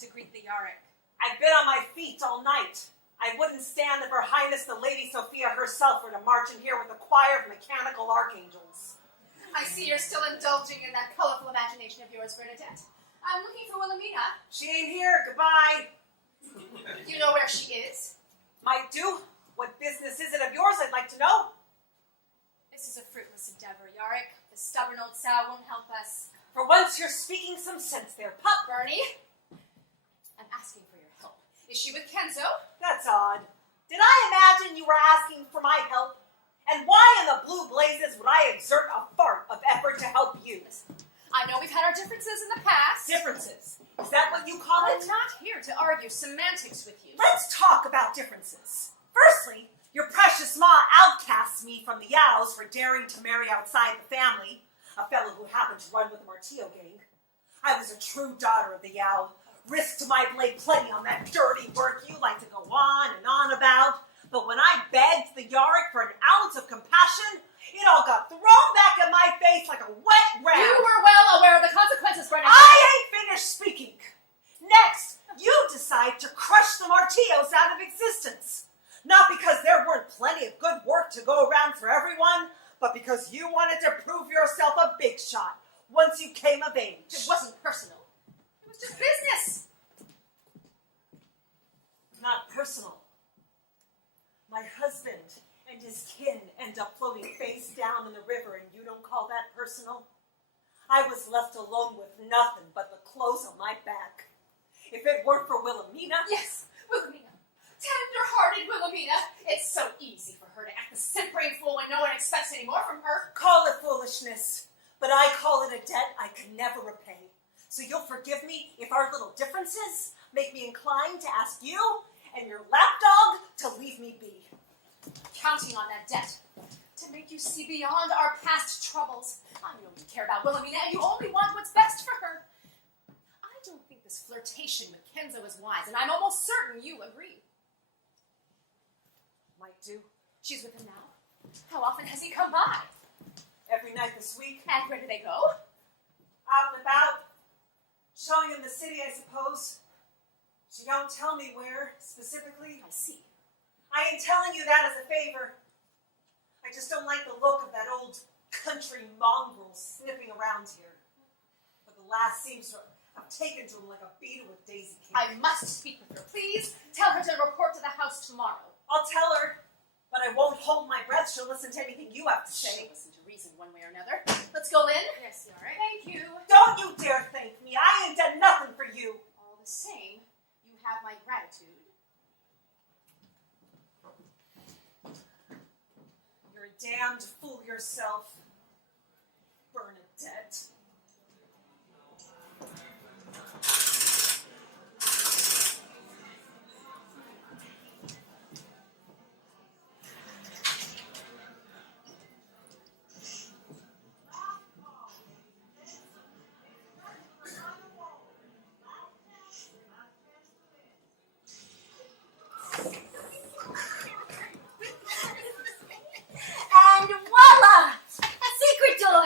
To greet the Yarick. I've been on my feet all night. I wouldn't stand if Her Highness the Lady Sophia herself were to march in here with a choir of mechanical archangels. I see you're still indulging in that colorful imagination of yours, Bernadette. I'm looking for Wilhelmina. She ain't here. Goodbye. You know where she is? Might do. What business is it of yours, I'd like to know? This is a fruitless endeavor, Yarick. The stubborn old sow won't help us. For once you're speaking some sense there, pup. Bernie, I'm asking for your help. Is she with Kenzo? That's odd. Did I imagine you were asking for my help? And why in the blue blazes would I exert a fart of effort to help you? I know we've had our differences in the past. Differences? Is that what you call it? I'm not here to argue semantics with you. Let's talk about differences. Firstly, your precious ma outcasts me from the Yaos for daring to marry outside the family, a fellow who happened to run with the Martillo gang. I was a true daughter of the Yao. Risked my blade plenty on that dirty work you like to go on and on about. But when I begged the Yarick for an ounce of compassion, it all got thrown back at my face like a wet rag. You were well aware of the consequences, Bernadette. I ain't finished speaking. Next, you decide to crush the Martillos out of existence. Not because there weren't plenty of good work to go around for everyone, but because you wanted to prove yourself a big shot. once you came of age. It wasn't personal. It was just business. Not personal. My husband and his kin end up floating face down in the river, and you don't call that personal? I was left alone with nothing but the clothes on my back. If it weren't for Wilhelmina... Yes, Wilhelmina. Tender-hearted Wilhelmina. It's so easy for her to act the simpering fool when no one expects any more from her. Call it foolishness, but I call it a debt I can never repay. So you'll forgive me if our little differences make me inclined to ask you and your lapdog to leave me be. Counting on that debt to make you see beyond our past troubles. I know you care about Wilhelmina and you only want what's best for her. I don't think this flirtation with Kenzo is wise, and I'm almost certain you agree. Might do. She's with him now. How often has he come by? Every night this week. And where do they go? Out and about. Showing him the city, I suppose. She don't tell me where, specifically. I see. I ain't telling you that as a favor. I just don't like the look of that old country mongrel sniffing around here. But the lass seems to have taken to him like a beetle with daisy cake. I must speak with her. Please tell her to report to the house tomorrow. I'll tell her, but I won't hold my breath. She'll listen to anything you have to say. She'll listen to reason one way or another. Let's go in. Yes, all right. Thank you. Don't you dare thank me. I ain't done nothing for you. All the same, you have my gratitude. You're a damned fool yourself, Bernadette. And voila! Secret door!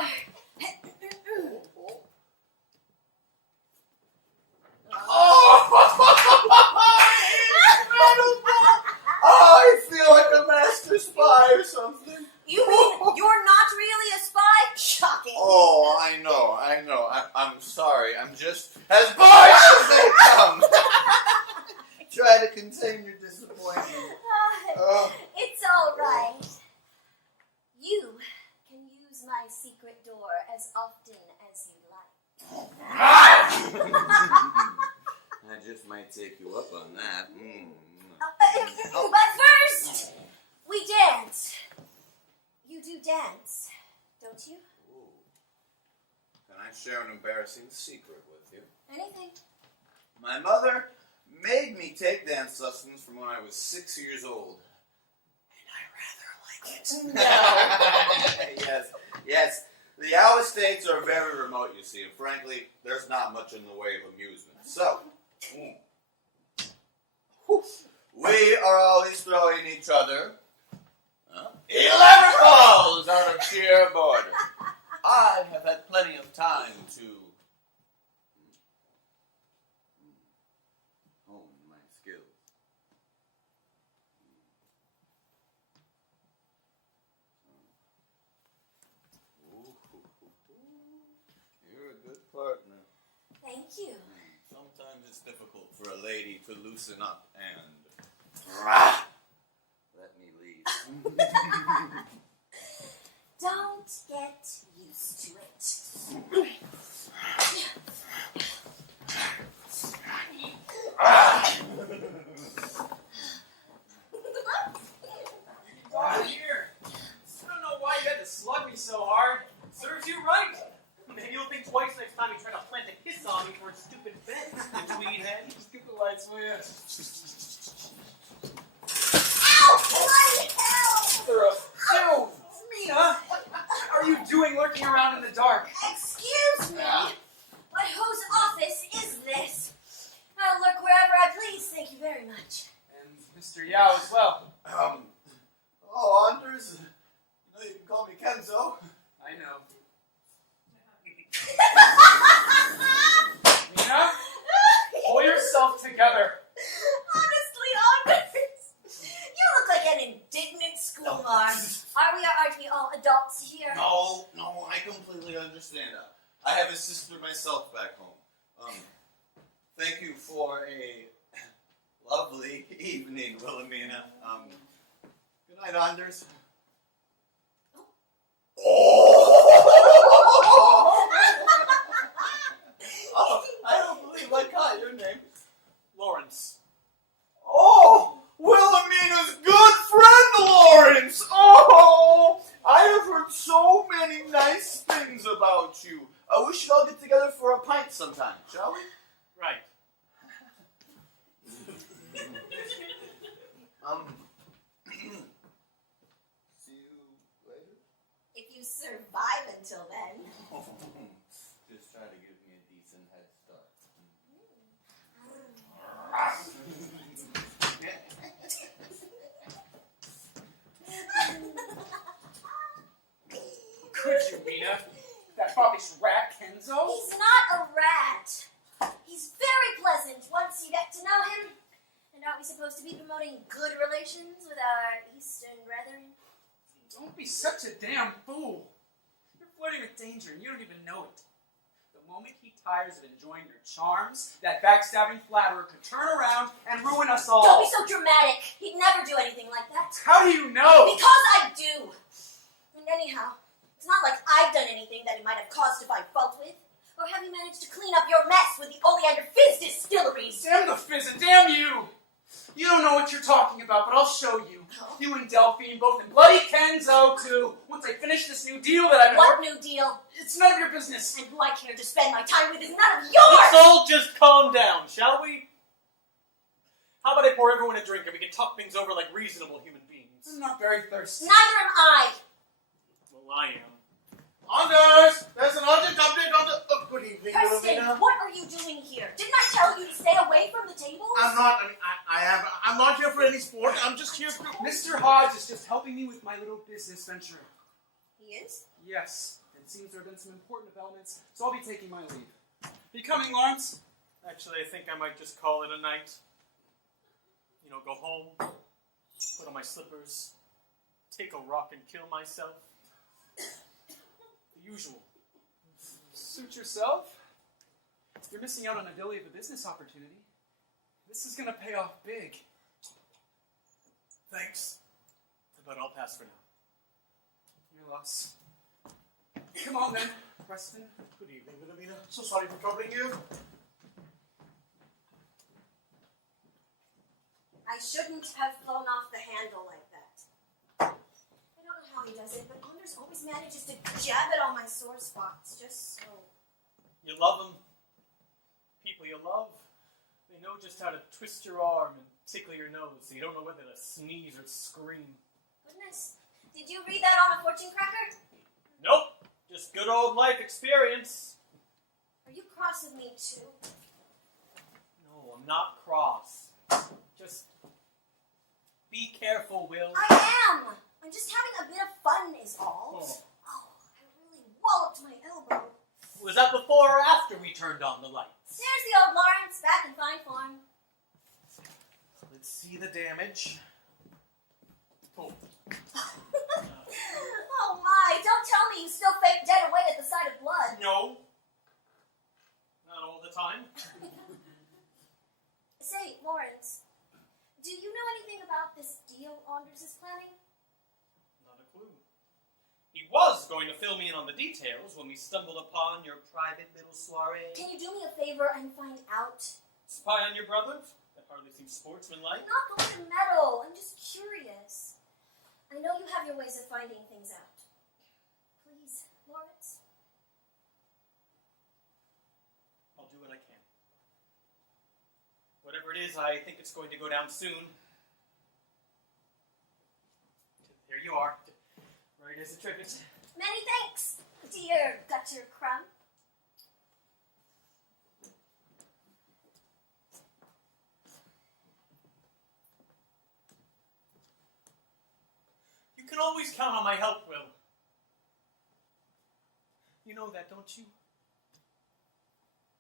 I feel like a master spy or something. You mean you're not really a spy? Shocking. Oh, I know. I'm sorry. I'm just as boyish as they come. Try to contain your disappointment. It's all right. You can use my secret door as often as you like. I just might take you up on that. But first, we dance. You do dance, don't you? Ooh. Can I share an embarrassing secret with you? Anything. My mother made me take dance lessons from when I was 6 years old. And I rather like it. Yes. The Yao estates are very remote, you see, and frankly, there's not much in the way of amusement. So, we are always throwing each other 11 balls out of sheer boredom. I have had plenty of time to hone my skills. You're a good partner. Thank you. Sometimes it's difficult for a lady to loosen up and let me leave. Don't get used to it. Here. I don't know why you had to slug me so hard. Serves you right. Maybe you'll think twice next time you try to plant a kiss on me for a stupid bet, you tweed head. Just get the lights, will ya? Ow! Bloody hell! Ew! Mina! What are you doing lurking around in the dark? Excuse me. But whose office is this? I'll lurk wherever I please, thank you very much. And Mr. Yao as well. Anders, you know you can call me Kenzo. I know. Mina? Pull yourself together. Honestly, Anders, you look like an indignant schoolmarm. Aren't we all adults here? No, I completely understand. I lovely evening, Wilhelmina. Good night, Anders. Oh, I don't believe I caught your name. Lawrence. Oh, Wilhelmina's good friend Lawrence. Oh, I have heard so many nice things about you. We should all get together for a pint sometime, shall we? Right. See you later? If you survive until then. Just try to give me a decent head start. Could you, Mina? That rubbish rat, Kenzo? He's not a rat. He's very pleasant once you get to know him. And aren't we supposed to be promoting good relations with our Eastern brethren? Don't be such a damn fool. You're flirting with danger and you don't even know it. The moment he tires of enjoying your charms, that backstabbing flatterer could turn around and ruin us all. Don't be so dramatic. He'd never do anything like that. How do you know? Because I do. And anyhow, it's not like I've done anything that he might have cause to find fault with. Or have you managed to clean up your mess with the Oleander Fizz distilleries? Damn the fizz and damn you! You don't know what you're talking about, but I'll show you. Oh. You and Delphine, both in bloody Kenzo, too. Once I finish this new deal that I've been What working... new deal? It's none of your business. And who I care to spend my time with is none of yours! Let's all just calm down, shall we? How about I pour everyone a drink and we can talk things over like reasonable human beings? I'm not very thirsty. Neither am I. Well, I am. Anders, there's an urgent update on the... Oh, good evening, Preston, Wilhelmina. what are you doing here? Didn't I tell you to stay away from the tables? I'm not here for any sport. I'm just here for... Mr. Hodge is just helping me with my little business venture. He is? Yes, it seems there have been some important developments, so I'll be taking my leave. Be coming, Lawrence? Actually, I think I might just call it a night. You know, go home, put on my slippers, take a rock and kill myself. The usual. Suit yourself. You're missing out on a dilly of a business opportunity. This is going to pay off big. Thanks. But I'll pass for now. Your loss. Come on, then, Preston. Good evening, Wilhelmina. So sorry for troubling you. I shouldn't have flown off the handle like that. I don't know how he does it, but Anders always manages to jab at all my sore spots, just so. You love them. People you love. They know just how to twist your arm and tickle your nose, so you don't know whether to sneeze or scream. Goodness. Did you read that on a fortune cracker? Nope. Just good old life experience. Are you cross with me, too? No, I'm not cross. Just be careful, Will. I am! I'm just having a bit of fun is all. Oh. Oh, I really walloped my elbow. Was that before or after we turned on the lights? There's the old Lawrence, back in fine form. Let's see the damage. Oh. Oh my, don't tell me you still fake dead away at the sight of blood. No. Not all the time. Say, Lawrence, do you know anything about this deal Anders is planning? Not a clue. He was going to fill me in on the details when we stumbled upon your private little soiree. Can you do me a favor and find out? Spy on your brother? That hardly seems sportsmanlike. I'm not going to meddle. I'm just curious. I know you have your ways of finding things out. Please, Lawrence. I'll do what I can. Whatever it is, I think it's going to go down soon. There you are. Right as a trivet. Many thanks, dear gutter crumb. You can always count on my help, Will. You know that, don't you?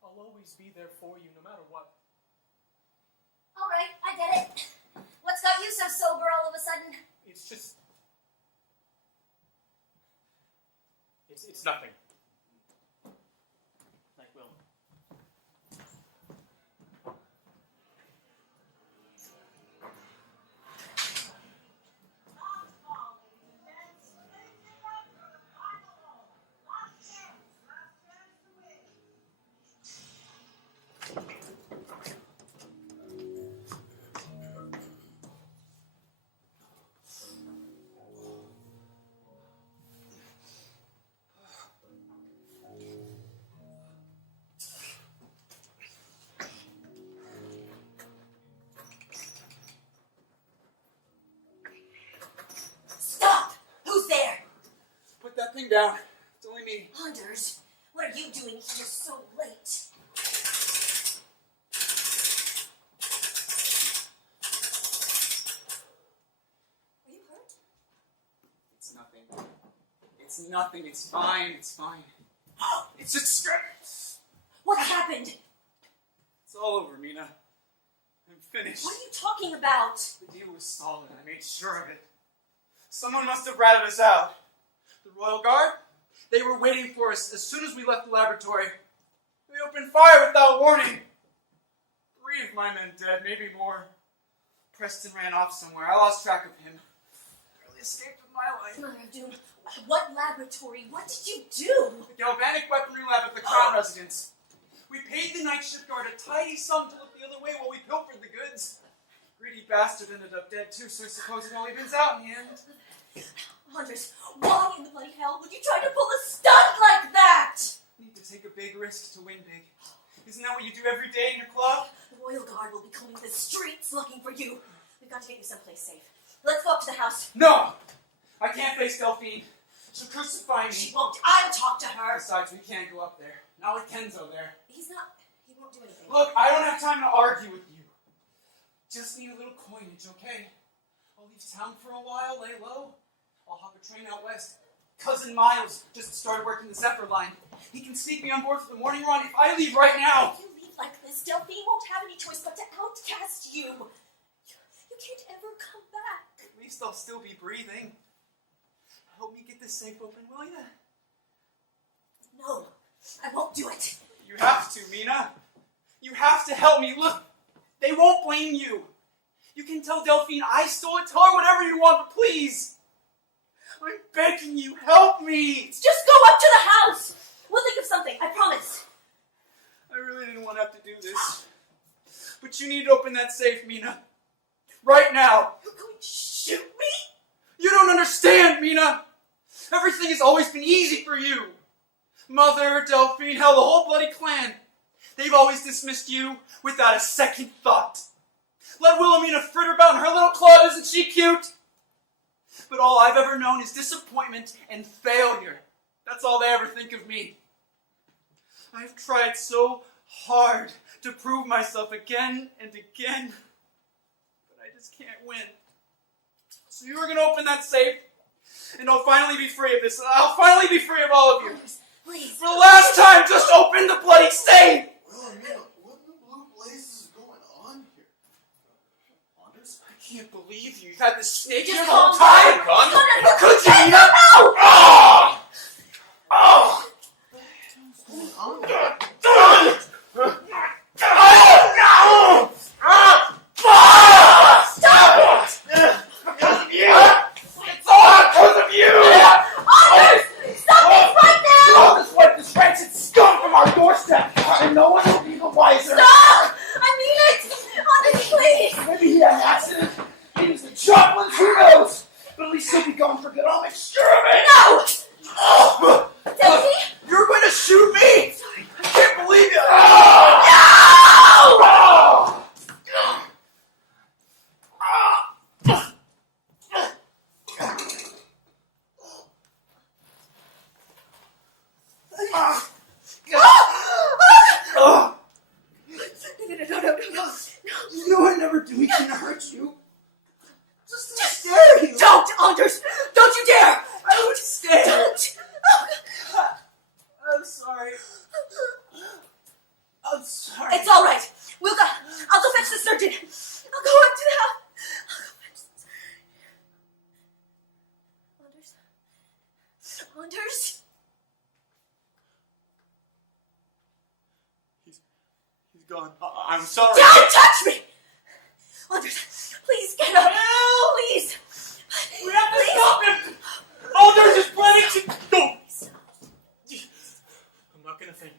I'll always be there for you, no matter what. All right, I get it. What's got you so sober all of a sudden? It's just... It's nothing. Like Will. sitting down. It's only me. Anders, what are you doing here so late? Are you hurt? It's nothing. It's nothing. It's fine. It's fine. It's just stress. What happened? It's all over, Mina. I'm finished. What are you talking about? The deal was solid. I made sure of it. Someone must have ratted us out. The Royal Guard? They were waiting for us as soon as we left the laboratory. They opened fire without warning. 3 of my men dead, maybe more. Preston ran off somewhere. I lost track of him. Barely escaped with my life. Mother of Doom, what laboratory? What did you do? The galvanic weaponry lab at the Crown Residence. We paid the night shift guard a tidy sum to look the other way while we pilfered the goods. Greedy bastard ended up dead too, so I suppose it all evens out in the end. Anders, why in the bloody hell would you try to pull a stunt like that? Need to take a big risk to win big. Isn't that what you do every day in your club? The Royal Guard will be combing the streets looking for you. We've got to get you someplace safe. Let's go up to the house. No! I can't face Delphine. She'll crucify me. She won't. I'll talk to her. Besides, we can't go up there. Not with Kenzo there. He won't do anything. Look, I don't have time to argue with you. Just need a little coinage, okay? I'll leave town for a while, lay low. I'll hop a train out west. Cousin Miles just started working the Zephyr line. He can sneak me on board for the morning run if I leave right now. If you leave like this, Delphine won't have any choice but to outcast you. You can't ever come back. At least I'll still be breathing. Help me get this safe open, will ya? No, I won't do it. You have to, Mina. You have to help me. Look, they won't blame you. You can tell Delphine I stole it. Tell her whatever you want, but please. I'm begging you, help me. Just go up to the house. We'll think of something, I promise. I really didn't want to have to do this. But you need to open that safe, Mina. Right now. You're going to shoot me? You don't understand, Mina. Everything has always been easy for you. Mother, Delphine, hell, the whole bloody clan. They've always dismissed you without a second thought. Let Wilhelmina fritter about in her little club, isn't she cute? But all I've ever known is disappointment and failure. That's all they ever think of me. I've tried so hard to prove myself again and again, but I just can't win. So you are going to open that safe, and I'll finally be free of this. I'll finally be free of all of you. Please. For the last time, just open the bloody safe! Wilhelmina, what in the blue blazes is going on here? Anders? I can't believe you've had this snake here Just the whole calm time! down. Gun? No, no, no. Could you, Mina? No! Oh! Oh! What's going on? Stop it! Because of you! It's all because of you! Anders! Stop this right now! I'll just wipe this rancid scum from our doorstep, and no one will be the wiser. Stop! I mean it! Anders, please! Maybe he had an accident. Maybe it's the Joplins, who knows? But at least he'll be gone for good. I'll make sure of it. No! Oh! Delphine? You're going to shoot me? Sorry. I can't believe it. Oh! No! Oh! No, no. You know I never do anything to hurt you. Just to scare you. Don't, Anders! Don't you dare! I would stay. Don't! I'm sorry. I'm sorry. It's all right. I'll go fetch the surgeon. I'll go up to the house. I'll go fetch the surgeon. Anders? He's gone. I'm sorry. Don't touch me! Anders, please get up. Please. We have to stop him. Anders is planning to go. I'm not gonna faint.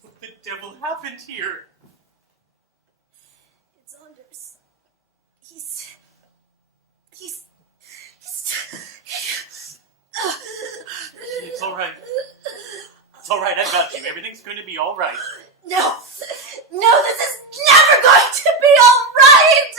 What the devil happened here? It's Anders. It's alright. It's alright, I got you. Everything's going to be alright. No, this is never going to be all right.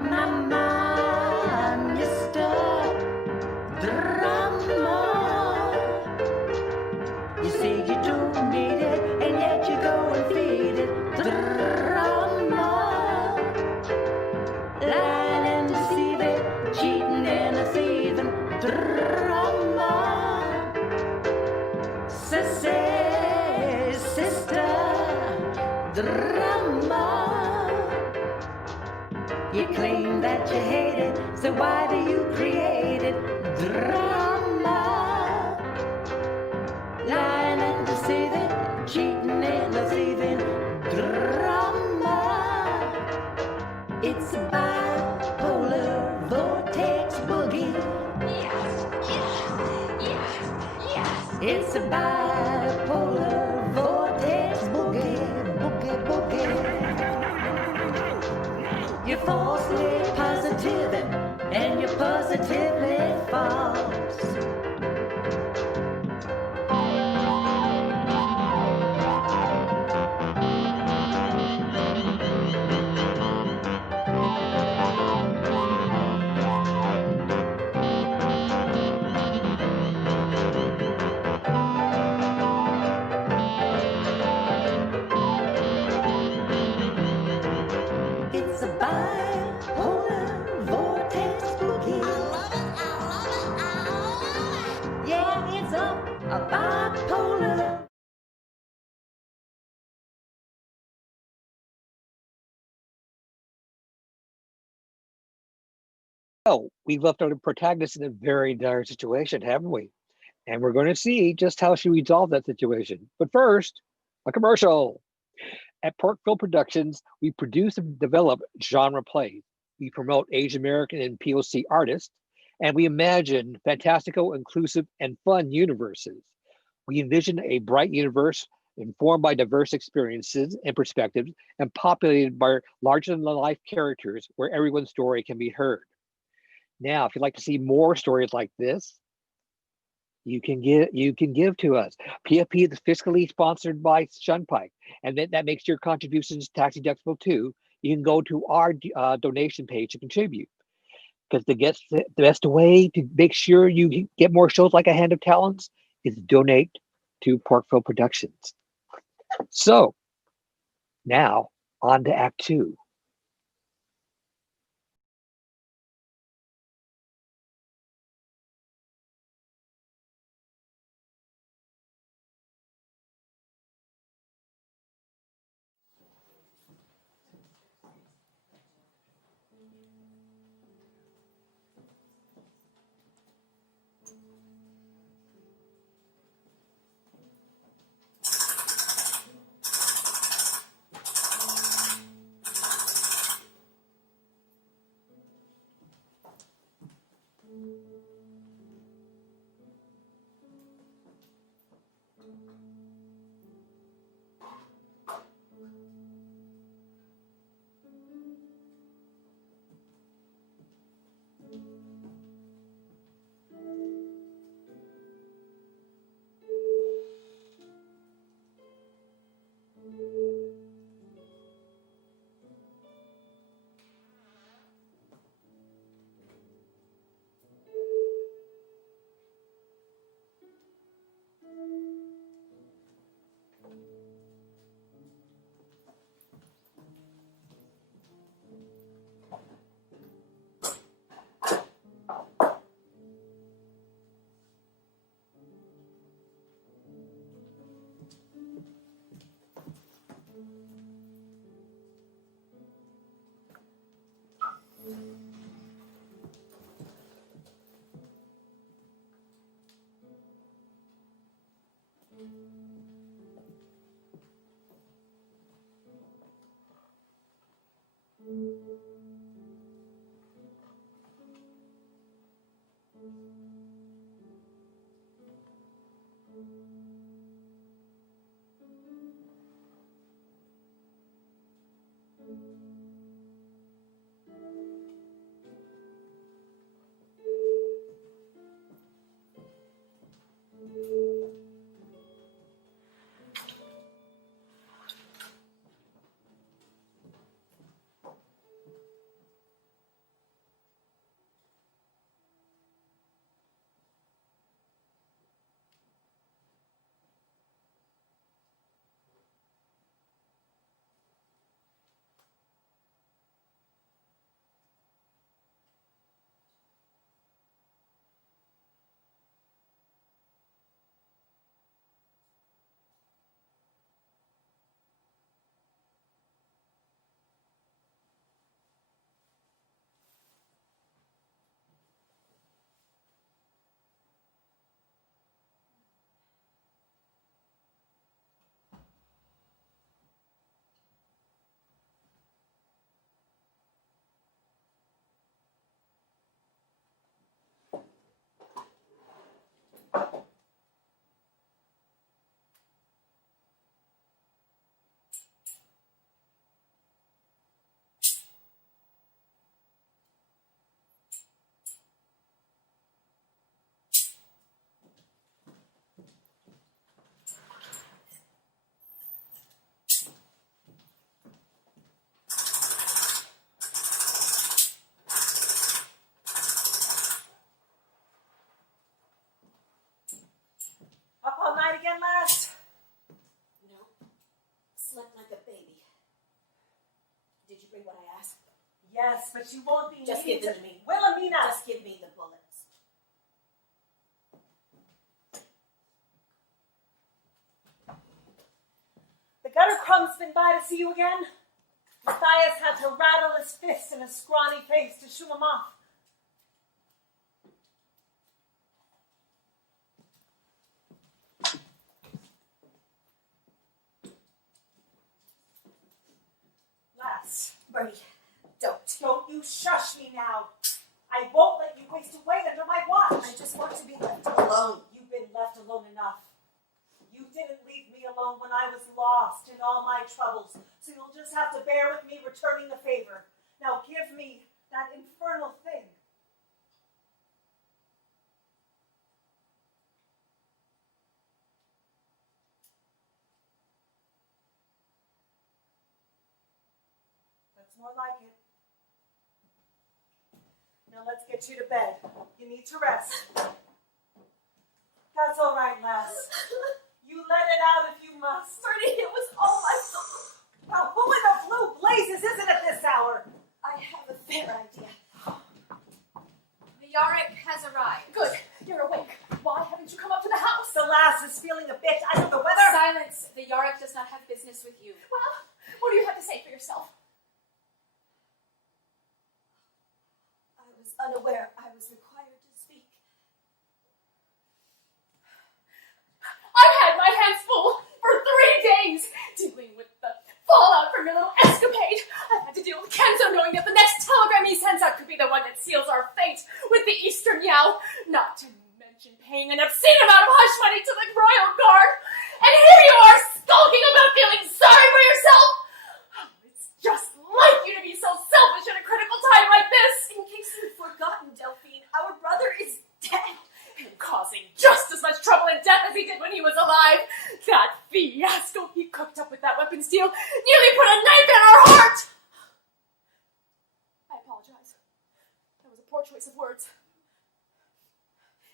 Mama, Mr. Drama. You say you don't need it, and yet you go and feed it. Drama. Lying and deceiving, cheating and thieving. Drama. Sissy, sister. Drama. You claim that you hate it, so why do you create it? Drama. Lying and deceiving, cheating and thieving. Drama. It's a bipolar vortex boogie. Yes, yes, yes, yes. It's a bipolar vortex boogie. Boogie, boogie. You're falsely positive and you're positively false. It's a bipolar vortex boogie. Well, we've left our protagonist in a very dire situation, haven't we? And we're going to see just how she resolved that situation. But first, a commercial. At Porkfilled Productions, we produce and develop genre plays. We promote Asian American and POC artists, and we imagine fantastical, inclusive, and fun universes. We envision a bright universe informed by diverse experiences and perspectives and populated by larger than life characters where everyone's story can be heard. Now, if you'd like to see more stories like this, you can give to us. PFP is fiscally sponsored by Shunpike, and that makes your contributions tax deductible too. You can go to our donation page to contribute. Because the best way to make sure you get more shows like A Hand of Talons is donate to Porkfilled Productions. So now on to Act 2. Up all night again, lass? No. Slept like a baby. Did you bring what I asked? Yes, but you won't be Just needing give it to to me. Wilhelmina! Just give me the bullets. The gutter crumb's been by to see you again? Matthias had to rattle his fist in his scrawny face to shoo him off. chance. Bernie, don't. Don't you shush me now. I won't let you waste away under my watch. I just want to be left alone. You've been left alone enough. You didn't leave me alone when I was lost in all my troubles, so you'll just have to bear with me returning the favor. Now give me that infernal thing. That's more like it. Now let's get you to bed. You need to rest. That's all right, lass. You let it out if you must. Bernie, it was all my fault. Now, who in the blue blazes isn't at this hour? I have a fair idea. The Yarick has arrived. Good. You're awake. Why haven't you come up to the house? The lass is feeling a bit under the weather. Silence. The Yarick does not have business with you. Well, what do you have to say for yourself? I was unaware I was required to speak. I've had my hands full for 3 days dealing with the fallout from your little escapade. I've had to deal with Kenzo knowing that the next telegram he sends out could be the one that seals our fate with the Eastern Yao, not to mention paying an obscene amount of hush money to the royal guard. And here you are skulking about feeling sorry for yourself. Oh, it's just like you to be so selfish at a critical time like this. In case you've forgotten, Delphine, our brother is dead. And causing just as much trouble and death as he did when he was alive. That fiasco he cooked up with that weapon steel nearly put a knife in our heart. I apologize. That was a poor choice of words.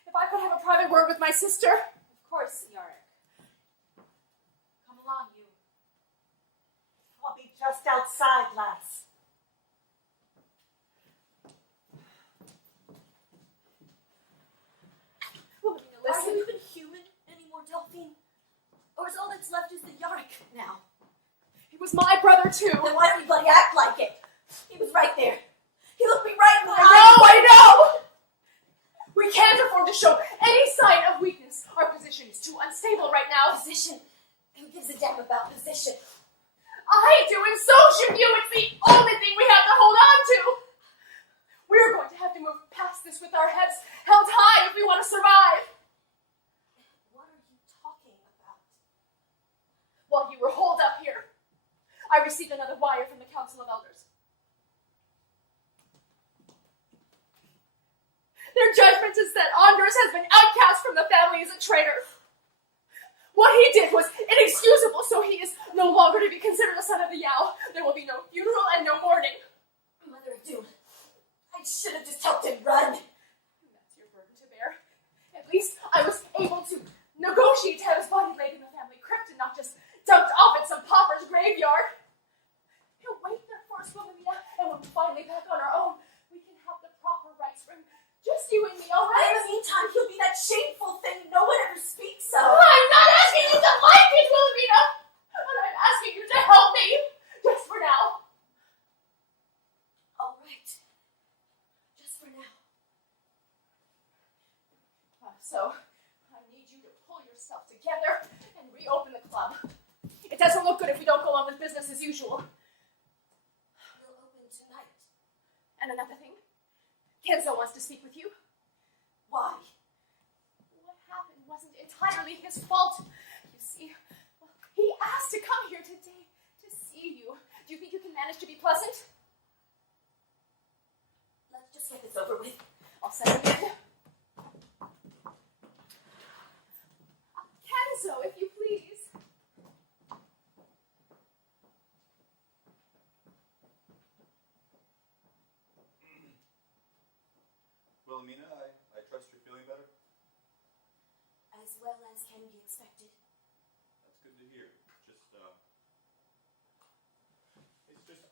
If I could have a private word with my sister. Of course, Yarick. Come along, you. I'll be just outside, lass. Wilhelmina, Are listen. you even human anymore, Delphine? Or is all that's left is the Yarick now? He was my brother too. Then why don't you bloody act like it? He was right there. He looked me right in the I eye. know! We can't afford to show any sign of weakness. Our position is too unstable right now. Position? Who gives a damn about position? I do, and so should you. It's the only thing we have to hold on to. We're going to have to move past this with our heads held high if we want to survive. What are you talking about? While you were holed up here, I received another wire from the Council of Elders. Their judgment is that Andres has been outcast from the family as a traitor. What he did was inexcusable, so he is no longer to be considered a son of the Yao. There will be no funeral and no mourning. Mother of Doom, I should have just helped him run. That's your burden to bear. At least I was able to negotiate to have his body laid in the family crypt and not just dumped off at some pauper's graveyard. He'll wait there for us, Wilhelmina, and when we're finally back on our own, we can have the proper rights for him. Just you and me, all right? In the meantime, he'll be that shameful thing no one ever speaks of. I'm not asking you to like it, Wilhelmina, but I'm asking you to help me, just for now. All right. Just for now. So, I need you to pull yourself together and reopen the club. It doesn't look good if we don't go on with business as usual. We'll open tonight. And another thing, Kenzo wants to speak with you. Why? What happened wasn't entirely his fault. You see, well, he asked to come here today to see you. Do you think you can manage to be pleasant? Let's just get this over with. I'll send him in. Kenzo, if you please. Wilhelmina, I trust you're feeling better? As well as can be expected. That's good to hear.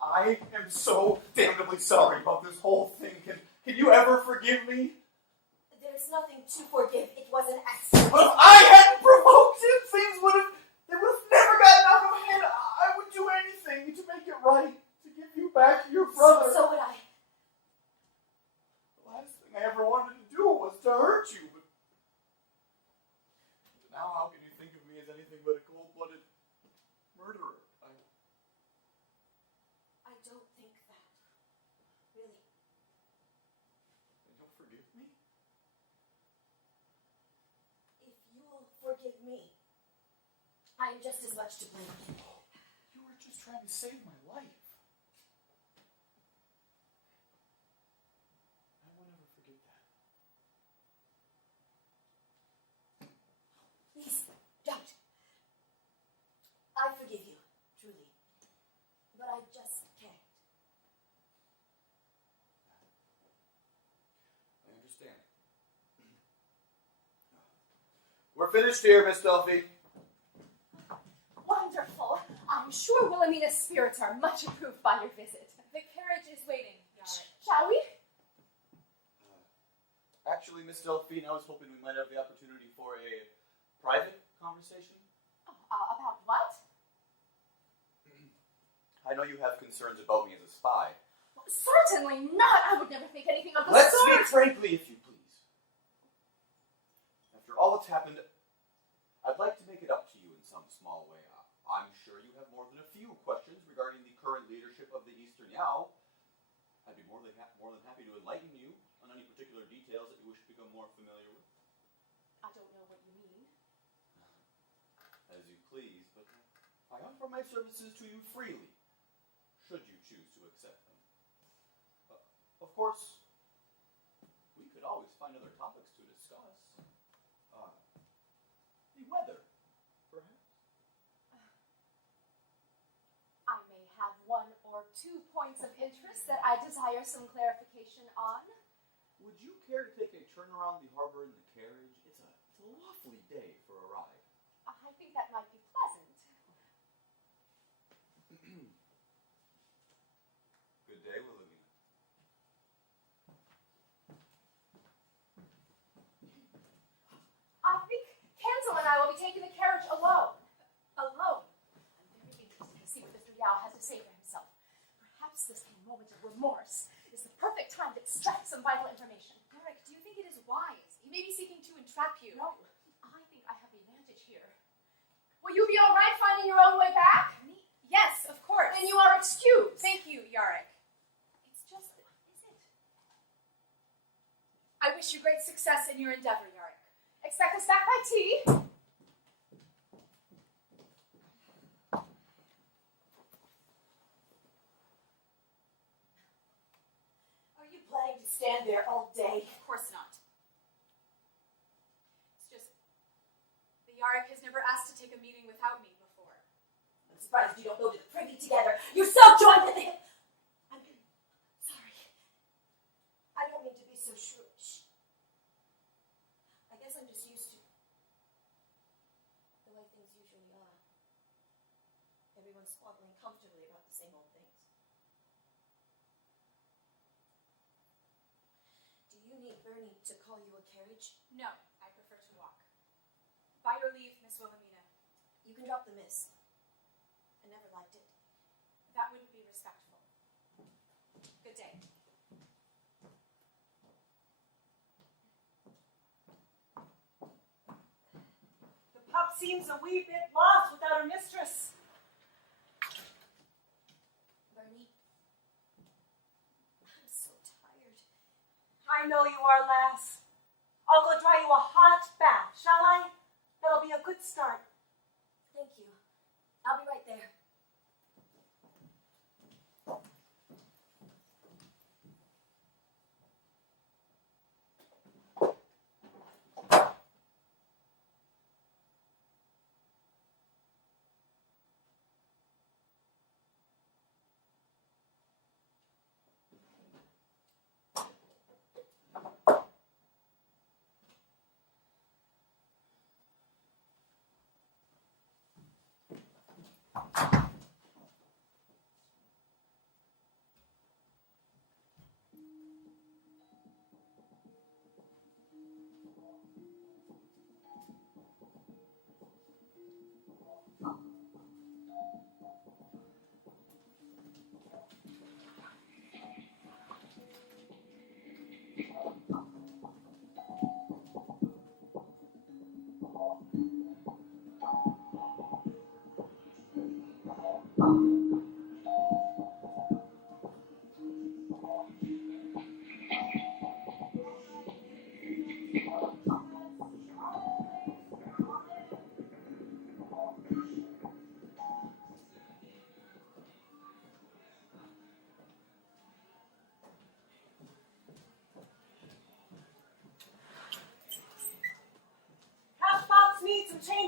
I am so damnably sorry about this whole thing. Can you ever forgive me? There's nothing to forgive. It was an accident. But if I hadn't provoked him, things would have never gotten out of hand. I would do anything to make it right, to give you back to your brother. So would I. The last thing I ever wanted to do was to hurt you, but now how can you think of me as anything but a cold-blooded murderer? I don't me? If you'll forgive me, I am just as much to blame. You were just trying to save my life. I will never forget that. Please, don't. I forgive you, truly. But I just can't. I understand. We're finished here, Miss Delphi. Wonderful. I'm sure Wilhelmina's spirits are much improved by your visit. The carriage is waiting, Yarick. Shall we? Actually, Miss Delphine, I was hoping we might have the opportunity for a private conversation. About what? I know you have concerns about me as a spy. Well, certainly not. I would never think anything of the Let's sort. speak frankly, if you please. After all that's happened, I'd like to make it up to you in some small way. I'm sure you have more than a few questions regarding the current leadership of the Eastern Yao. I'd be more than happy to enlighten you on any particular details that you wish to become more familiar with. I don't know what you mean. As you please, but I offer my services to you freely, should you choose to accept them. Of course, we could always find other topics to discuss. The weather, perhaps? I may have one or two points of interest that I desire some clarification on. Would you care to take a turn around the harbor in the carriage? It's a lovely day for a ride. I think that might be pleasant. Good day, Wilhelmina. I think Kenzel and I will be taking the carriage alone. Alone? I'm very interested to see what Mr. Yao has to say for himself. Perhaps this moment of remorse is the perfect time to extract some vital information. Yarick, do you think it is wise? He may be seeking to entrap you. No, I think I have the advantage here. Will you be all right finding your own way back? Me? Yes, of course. Then you are excused. Thank you, Yarick. It's just that, is it? I wish you great success in your endeavor, Yarick. Expect us back by tea. Are you planning to stand there all day? Of course not. It's just, the Yarick has never asked to take a meeting without me before. I'm surprised you don't go to the privy together. You're so joined with him. I'm sorry. I don't mean to be so shrewish. I guess I'm just used to the way things usually are. Everyone's squabbling comfortably about the same old things. Do you need Bernie to call you a carriage? No, I prefer to walk. By your leave, Miss Wilhelmina. You can drop the miss. I never liked it. That wouldn't be respectful. Good day. The pup seems a wee bit lost without her mistress. Bernie, I'm so tired. I know you are, lass. I'll go dry you a hot bath, shall I? That'll be a good start. Thank you. I'll be right there.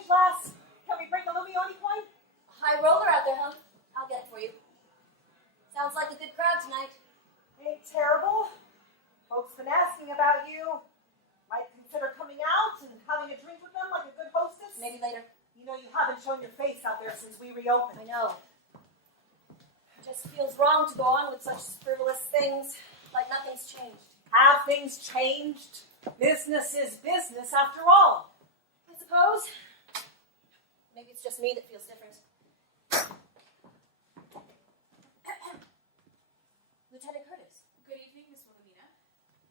class? Can we break a Lumione coin? High roller out there, huh? I'll get it for you. Sounds like a good crowd tonight. Ain't terrible. Folks been asking about you. Might consider coming out and having a drink with them like a good hostess. Maybe later. You know you haven't shown your face out there since we reopened. I know. It just feels wrong to go on with such frivolous things, like nothing's changed. Have things changed? Business is business after all. I suppose. Maybe it's just me that feels different. Lieutenant Curtis. Good evening, Miss Wilhelmina.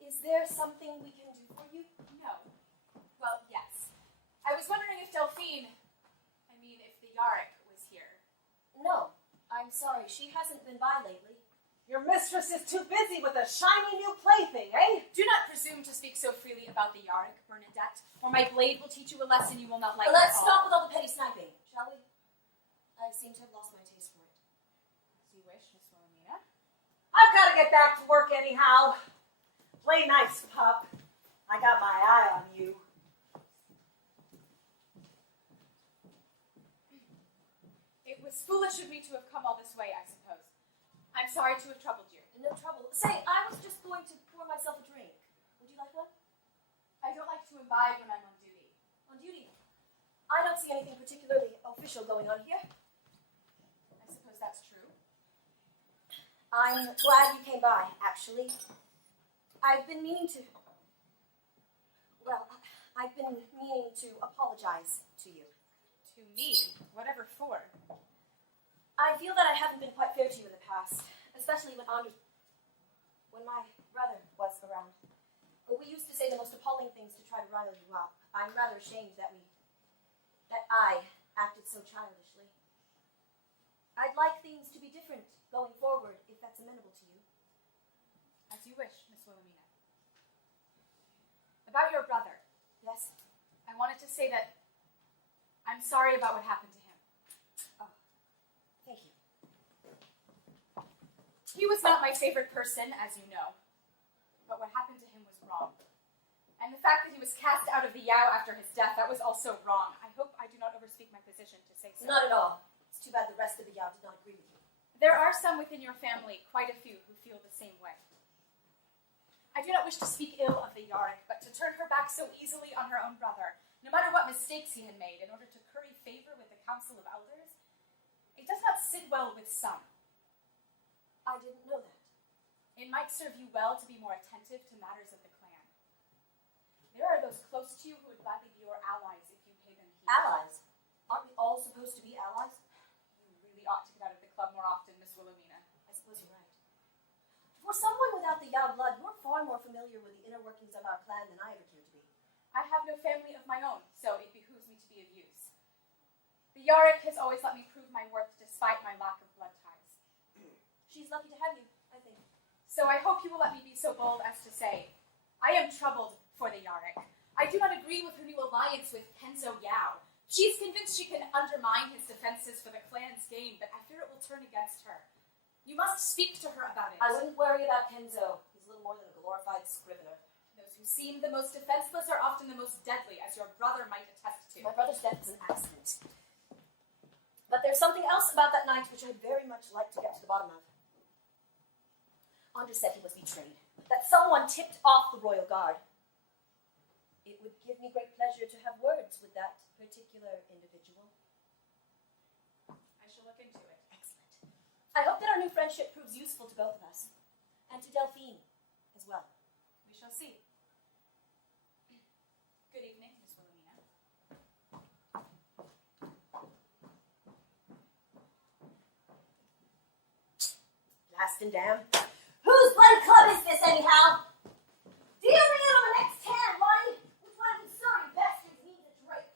Is there something we can do for you? No. Well, yes. I was wondering if if the Yarick was here. No. I'm sorry. She hasn't been by lately. Your mistress is too busy with a shiny new plaything, eh? Do not presume to speak so freely about the Yarick, Bernadette, or my blade will teach you a lesson you will not like. Let's at all. stop with all the petty sniping, shall we? I seem to have lost my taste for it. As you wish, Miss Wilhelmina. I've got to get back to work anyhow. Play nice, pup. I got my eye on you. It was foolish of me to have come all this way, I suppose. I'm sorry to have troubled you. No trouble. Say, I was just going to pour myself a drink. Would you like one? I don't like to imbibe when I'm on duty. On duty? I don't see anything particularly official going on here. I suppose that's true. I'm glad you came by, actually. I've been meaning to apologize to you. To me? Whatever for? I feel that I haven't been quite fair to you in the past, especially when my brother was around. We used to say the most appalling things to try to rile you up. I'm rather ashamed that I acted so childishly. I'd like things to be different going forward, if that's amenable to you. As you wish, Miss Wilhelmina. About your brother. Yes? I wanted to say that I'm sorry about what happened to him. Oh, thank you. He was not my favorite person, as you know. But what happened to him was wrong. And the fact that he was cast out of the Yao after his death, that was also wrong. I hope I do not overspeak my position to say so. Not at all. It's too bad the rest of the Yao did not agree with you. There are some within your family, quite a few, who feel the same way. I do not wish to speak ill of the Yarick, but to turn her back so easily on her own brother, no matter what mistakes he had made, in order to curry favor with the Council of Elders, it does not sit well with some. I didn't know that. It might serve you well to be more attentive to matters of the clan. There are those close to you who would gladly be your allies if you pay them heed. Allies? Aren't we all supposed to be allies? You really ought to get out of the club more often, Miss Wilhelmina. I suppose you're right. For someone without the Yao blood, you're far more familiar with the inner workings of our clan than I ever cared to be. I have no family of my own, so it behooves me to be of use. The Yarick has always let me prove my worth despite my lack of blood ties. She's lucky to have you, I think. So I hope you will let me be so bold as to say, I am troubled for the Yarick. I do not agree with her new alliance with Kenzo Yao. She's convinced she can undermine his defenses for the clan's gain, but I fear it will turn against her. You must speak to her about it. I wouldn't worry about Kenzo. He's little more than a glorified scrivener. Those who seem the most defenseless are often the most deadly, as your brother might attest to. My brother's death was an accident. But there's something else about that night which I'd very much like to get to the bottom of. Andres said he was betrayed, that someone tipped off the royal guard. It would give me great pleasure to have words with that particular individual. I shall look into it. Excellent. I hope that our new friendship proves useful to both of us, and to Delphine as well. We shall see. Good evening, Miss Wilhelmina. Blast and damn. Whose bloody club is this, anyhow? Deal me out on the next hand, Lonnie. Which one of you sorry bastards needs a drink?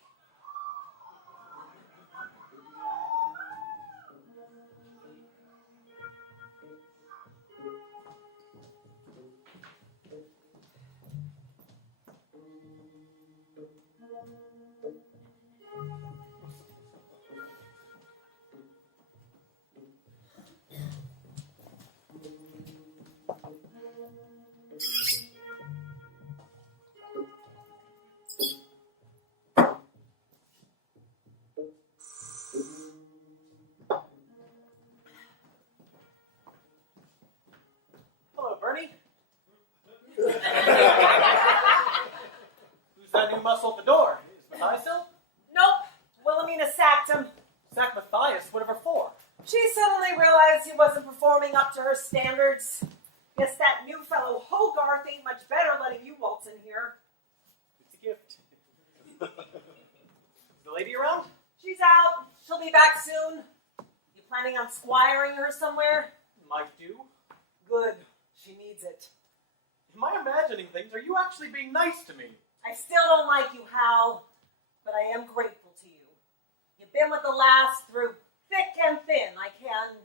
Who's that new muscle at the door? Is Matthias still? Nope. Wilhelmina sacked him. Sack Matthias? Whatever for? She suddenly realized he wasn't performing up to her standards. Guess that new fellow Hogarth ain't much better letting you waltz in here. It's a gift. Is the lady around? She's out. She'll be back soon. You planning on squiring her somewhere? Might do. Good. She needs it. Am I imagining things? Are you actually being nice to me? I still don't like you, Hal, but I am grateful to you. You've been with the last through thick and thin. I can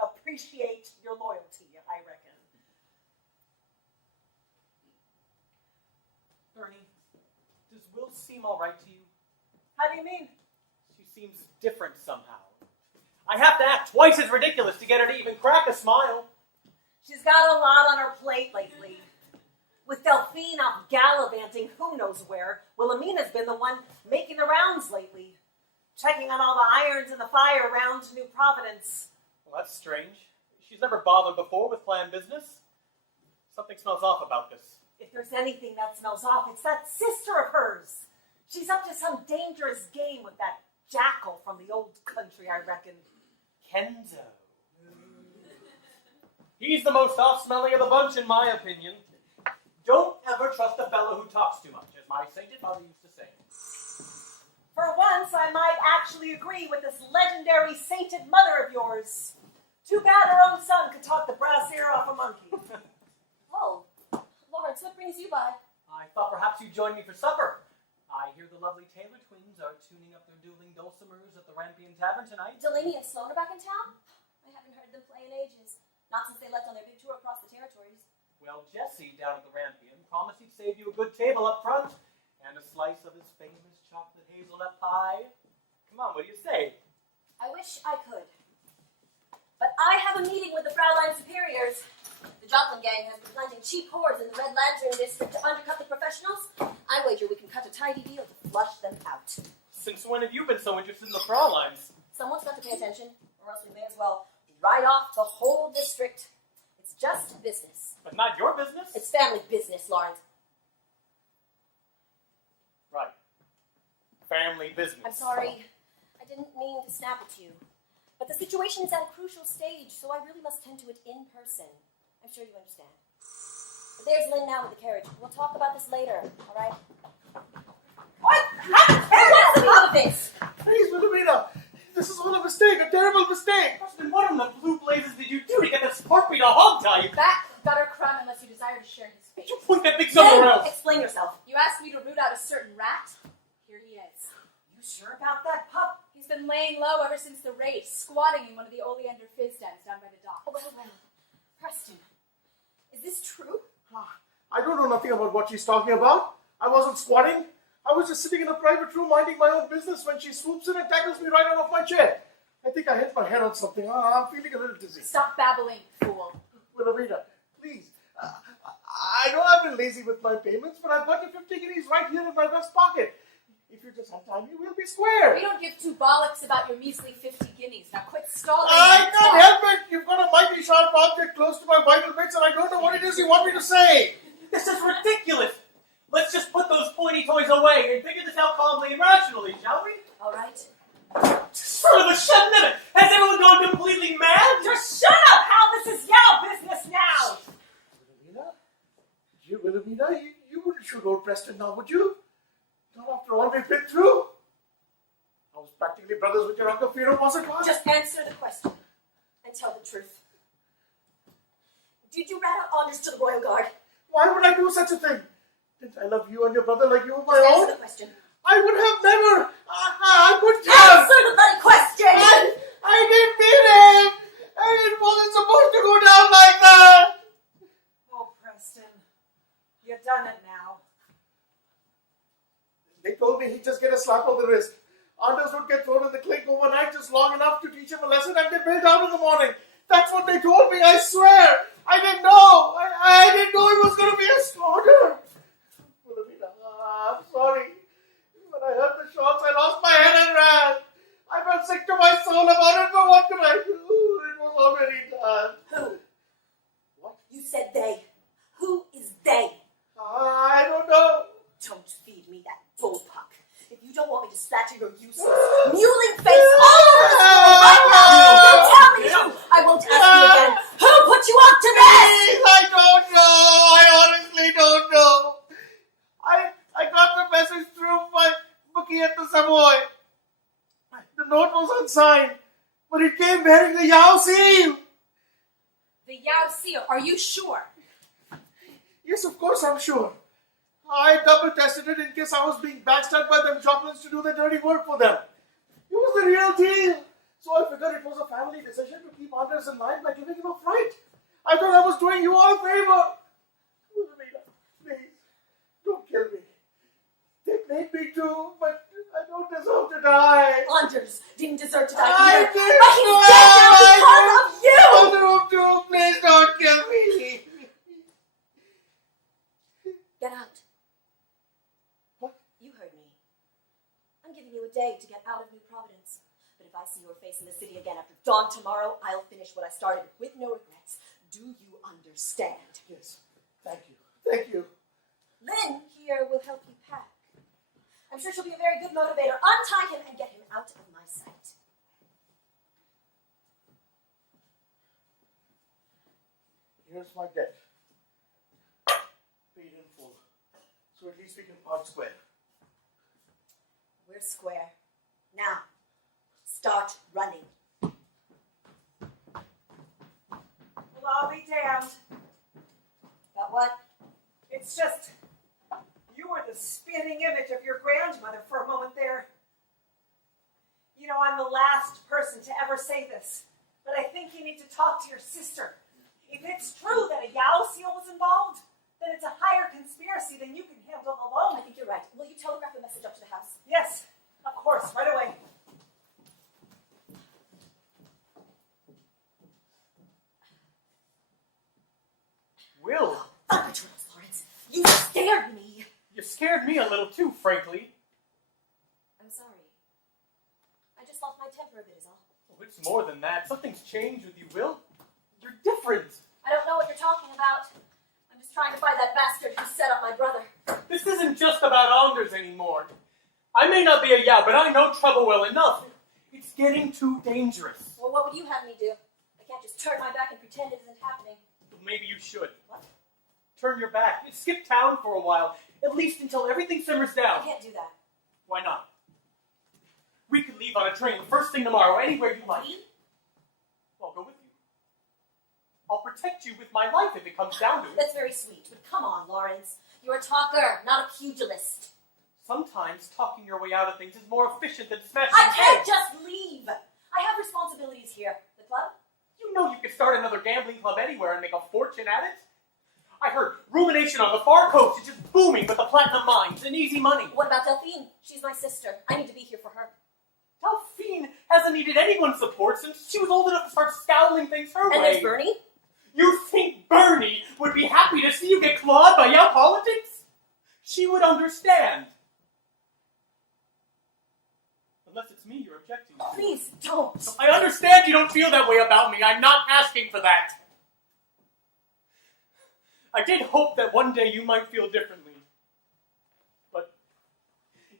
appreciate your loyalty, I reckon. Bernie, does Will seem all right to you? How do you mean? She seems different somehow. I have to act twice as ridiculous to get her to even crack a smile. She's got a lot on her plate lately. With Delphine out gallivanting who knows where, Wilhelmina's been the one making the rounds lately, checking on all the irons in the fire around New Providence. Well, that's strange. She's never bothered before with planned business. Something smells off about this. If there's anything that smells off, it's that sister of hers. She's up to some dangerous game with that jackal from the old country, I reckon. Kenzo. He's the most off-smelling of the bunch, in my opinion. Don't ever trust a fellow who talks too much, as my sainted mother used to say. For once, I might actually agree with this legendary sainted mother of yours. Too bad her own son could talk the brass ear off a monkey. Oh, Lawrence, what brings you by? I thought perhaps you'd join me for supper. I hear the lovely Taylor twins are tuning up their dueling dulcimers at the Rampion Tavern tonight. Delaney and Sloan are back in town? I haven't heard them play in ages. Not since they left on their big tour across the territories. Well, Jesse, down at the Rampion, promised he'd save you a good table up front and a slice of his famous chocolate hazelnut pie. Come on, what do you say? I wish I could. But I have a meeting with the Fraulein Superiors. The Joplin gang has been planting cheap whores in the Red Lantern district to undercut the professionals. I wager we can cut a tidy deal to flush them out. Since when have you been so interested in the Frauleins? Someone's got to pay attention, or else we may as well write off the whole district. It's just business. But not your business? It's family business, Lawrence. Right. Family business. I'm sorry. I didn't mean to snap at you. But the situation is at a crucial stage, so I really must tend to it in person. I'm sure you understand. But there's Lynn now with the carriage. We'll talk about this later, all right? What? What's the meaning of this? Please, Wilhelmina, this is all a mistake, a terrible mistake. Then what in the blue blazes did you do to get this pork-meat a hog-tie? That gutter crumb unless you desire to share his fate. You point that thing somewhere Lynn, else. explain yourself. You asked me to root out a certain rat. Here he is. You sure about that, pup? He's been laying low ever since the race, squatting in one of the oleander fizz dens down by the dock. Well, Preston, is this true? I don't know nothing about what she's talking about. I wasn't squatting. I was just sitting in a private room minding my own business when she swoops in and tackles me right out of my chair. I think I hit my head on something. I'm feeling a little dizzy. Stop babbling, fool. Wilhelmina, please. I know I've been lazy with my payments, but I've got your 50 guineas right here in my vest pocket. If you just have time, we'll be square. We don't give two bollocks about your measly 50 guineas. Now quit stalling. I and can't talk. help it. You've got a mighty sharp object close to my vital bits, and I don't know what it is you want me to say. This is ridiculous. Let's just put those pointy toys away and figure this out calmly and rationally, shall we? All right. Son of a shut-nibbit! Has everyone gone completely mad? Just shut up, Hal! This is Yao business now! Wilhelmina, you wouldn't shoot old Preston now, would you? Not after all we've been through? I was practically brothers with your Uncle Firo, wasn't I? Just answer the question and tell the truth. Did you rat out honors to the Royal Guard? Why would I do such a thing? Didn't I love you and your brother like you were my Just own? answer the question. I would have never. I couldn't have. Answer the bloody question! I didn't mean it. It wasn't supposed to go down like that. Oh, Preston. You've done it now. They told me he'd just get a slap on the wrist. Anders would get thrown in the clink overnight just long enough to teach him a lesson and get bailed out in the morning. That's what they told me, I swear. I didn't know. I didn't know it was going to be a slaughter. Wilhelmina, I'm sorry. When I heard the shots, I lost my head and ran. I felt sick to my soul about it, but what could I do? It was already done. Who? What? You said they. Who is they? I don't know. Don't feed fool, Puck. If you don't want me to splatter your useless, mewling face all over the school right now, then tell me who. I won't ask you again. Who put you up to this? Please, I don't know. I honestly don't know. I got the message through my bookie at the Savoy. The note was unsigned, but it came bearing the Yao seal. The Yao seal, are you sure? Yes, of course I'm sure. I double-tested it in case I was being backstabbed by them Joplins to do the dirty work for them. It was the real deal. So I figured it was a family decision to keep Anders in line by giving him a fright. I thought I was doing you all a favor. Wilhelmina, please, don't kill me. They made me to, but I don't deserve to die. Anders didn't deserve to die I either. did But he's dead now because of you! Mother of two, please don't kill me. Get out. What? You heard me. I'm giving you a day to get out of New Providence. But if I see your face in the city again after dawn tomorrow, I'll finish what I started with no regrets. Do you understand? Yes, thank you. Thank you. Lynn here will help you pack. I'm sure she'll be a very good motivator. Untie him and get him out of my sight. Here's my debt. Paid in full. So at least we can part square. We're square. Now, start running. Well, I'll be damned. About what? It's just, you were the spitting image of your grandmother for a moment there. You know, I'm the last person to ever say this, but I think you need to talk to your sister. If it's true that a Yao seal was involved, then it's a higher conspiracy than you can handle alone. I think you're right. Will you telegraph a message up to the house? Yes, of course, right away. Will, Betrayals, Lawrence. You scared me. you scared me a little too, frankly. I'm sorry. I just lost my temper a bit is all. Oh, it's more than that. Something's changed with you, Will. You're different. I don't know what you're talking about. I'm just trying to find that bastard who set up my brother. This isn't just about Anders anymore. I may not be a Yao, but I know trouble well enough. It's getting too dangerous. Well, what would you have me do? I can't just turn my back and pretend it isn't happening. Well, maybe you should. What? Turn your back. Skip town for a while, at least until everything simmers I down. can't do that. Why not? We could leave on a train the first thing tomorrow, anywhere you like. Me? I'll go with you. I'll protect you with my life if it comes down to it. That's very sweet, but come on, Lawrence. You're a talker, not a pugilist. Sometimes talking your way out of things is more efficient than smashing I can't heads. just leave. I have responsibilities here. The club? You know you could start another gambling club anywhere and make a fortune at it. I heard rumination on the far coast is just booming with the platinum mines and easy money. What about Delphine? She's my sister. I need to be here for her. Delphine hasn't needed anyone's support since she was old enough to start scowling things her And way. there's Bernie? You think Bernie would be happy to see you get clawed by Yao politics? She would understand. Unless it's me you're objecting to. Please don't. I understand you don't feel that way about me. I'm not asking for that. I did hope that one day you might feel differently. But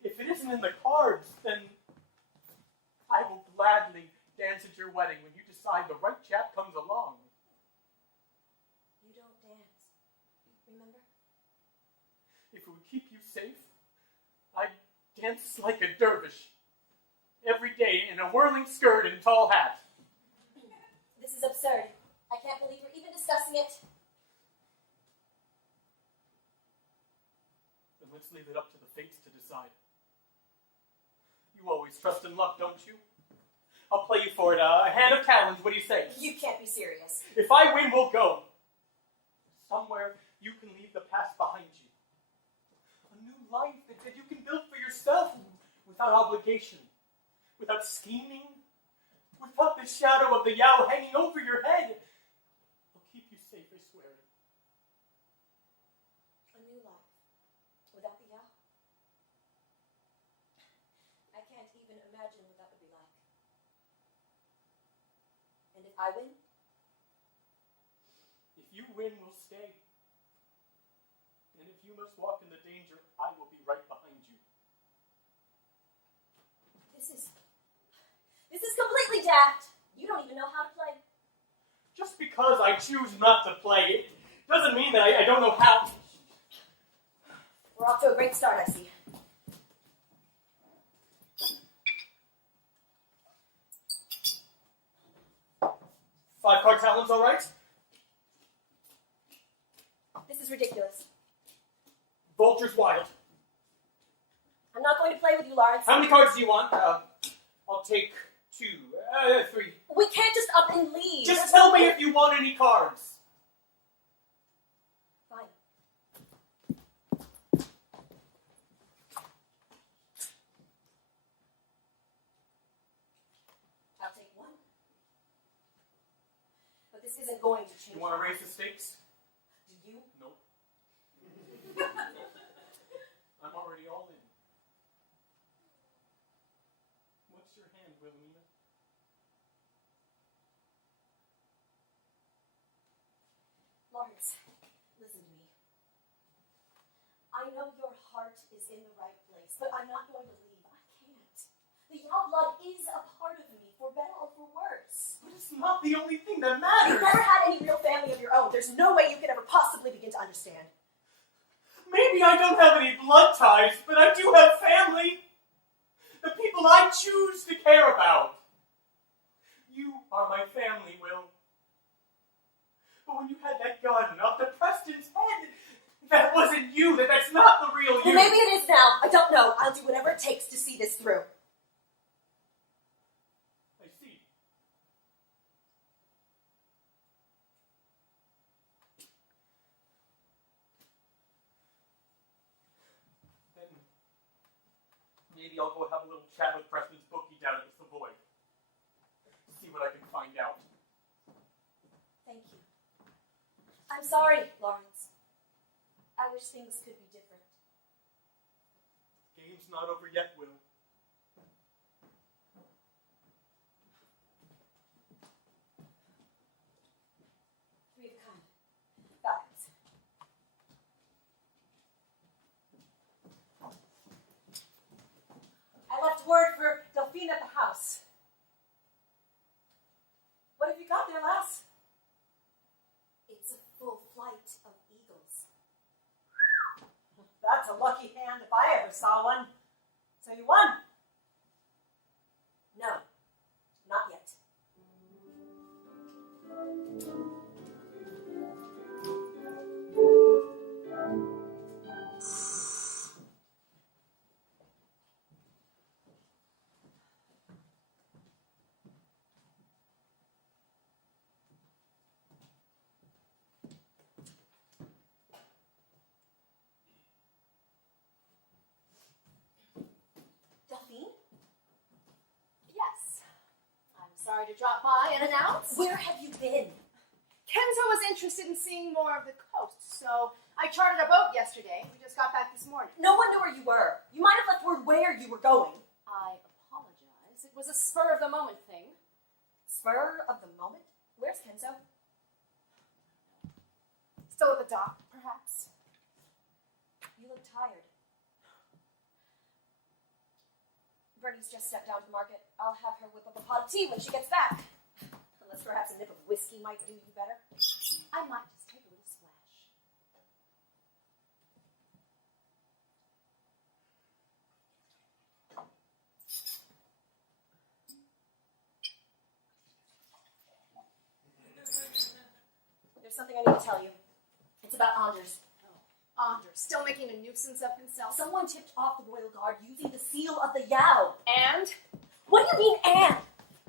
if it isn't in the cards, then I will gladly dance at your wedding when you decide the right chap comes along. You don't dance. Remember? If it would keep you safe, I'd dance like a dervish. Every day in a whirling skirt and tall hat. This is absurd. I can't believe we're even discussing it. Then let's leave it up to the fates to decide. You always trust in luck, don't you? I'll play you for it. A hand of Talons, what do you say? You can't be serious. If I win, we'll go. Somewhere you can leave the past behind you. A new life that you can build for yourself without obligation, without scheming, without the shadow of the Yao hanging over your head. I'll keep you safe, I swear. A new life. Without the Yao? I can't even imagine what that would be like. And if I win? If you win, we'll stay. And if you must walk in the danger, I will be right behind you. because I choose not to play, it doesn't mean that I don't know how. We're off to a great start, I see. Five-card Talons, all right? This is ridiculous. Vulture's wild. I'm not going to play with you, Lawrence. How many cards do you want? I'll take 2, 3. We can't just up and leave. Just tell me if you want any cards. Fine. I'll take 1. But this isn't going to change. You want to raise the stakes? Do you? Nope. I'm already all in. What's your hand, Wilhelmina? Lawrence, listen to me. I know your heart is in the right place, but I'm not going to leave. I can't. The Yao blood is a part of me, for better or for worse. But it's not the only thing that You've matters. never had any real family of your own. There's no way you could ever possibly begin to understand. Maybe I don't have any blood ties, but I do have family. The people I choose to care about. You are my family, Will. But when you had that gun up to Preston's head, that wasn't you. That's not the real you. Well, maybe it is now. I don't know. I'll do whatever it takes to see this through. I see. Then maybe I'll go have a little chat with Preston's bookie down at the Savoy. See what I can find out. Thank you. I'm sorry, Lawrence. I wish things could be different. Game's not over yet, Will. Three of a kind. Falcons. I left word for Delphine at the house. What have you got there, lass? It's a full flight of eagles. That's a lucky hand if I ever saw one. So you won? No, not yet. Delphine? Yes. I'm sorry to drop by and announce. Where have you been? Kenzo was interested in seeing more of the coast, so I chartered a boat yesterday. We just got back this morning. No one knew where you were. You might have left word where you were going. I apologize. It was a spur-of-the-moment thing. Spur of the moment? Where's Kenzo? Still at the dock, perhaps. You look tired. Bernie's just stepped down to the market. I'll have her whip up a pot of tea when she gets back. Unless perhaps a nip of whiskey might do you better. I might just take a little splash. There's something I need to tell you. It's about Anders. Anders, still making a nuisance of himself. Someone tipped off the royal guard using the seal of the Yao. And? What do you mean, and?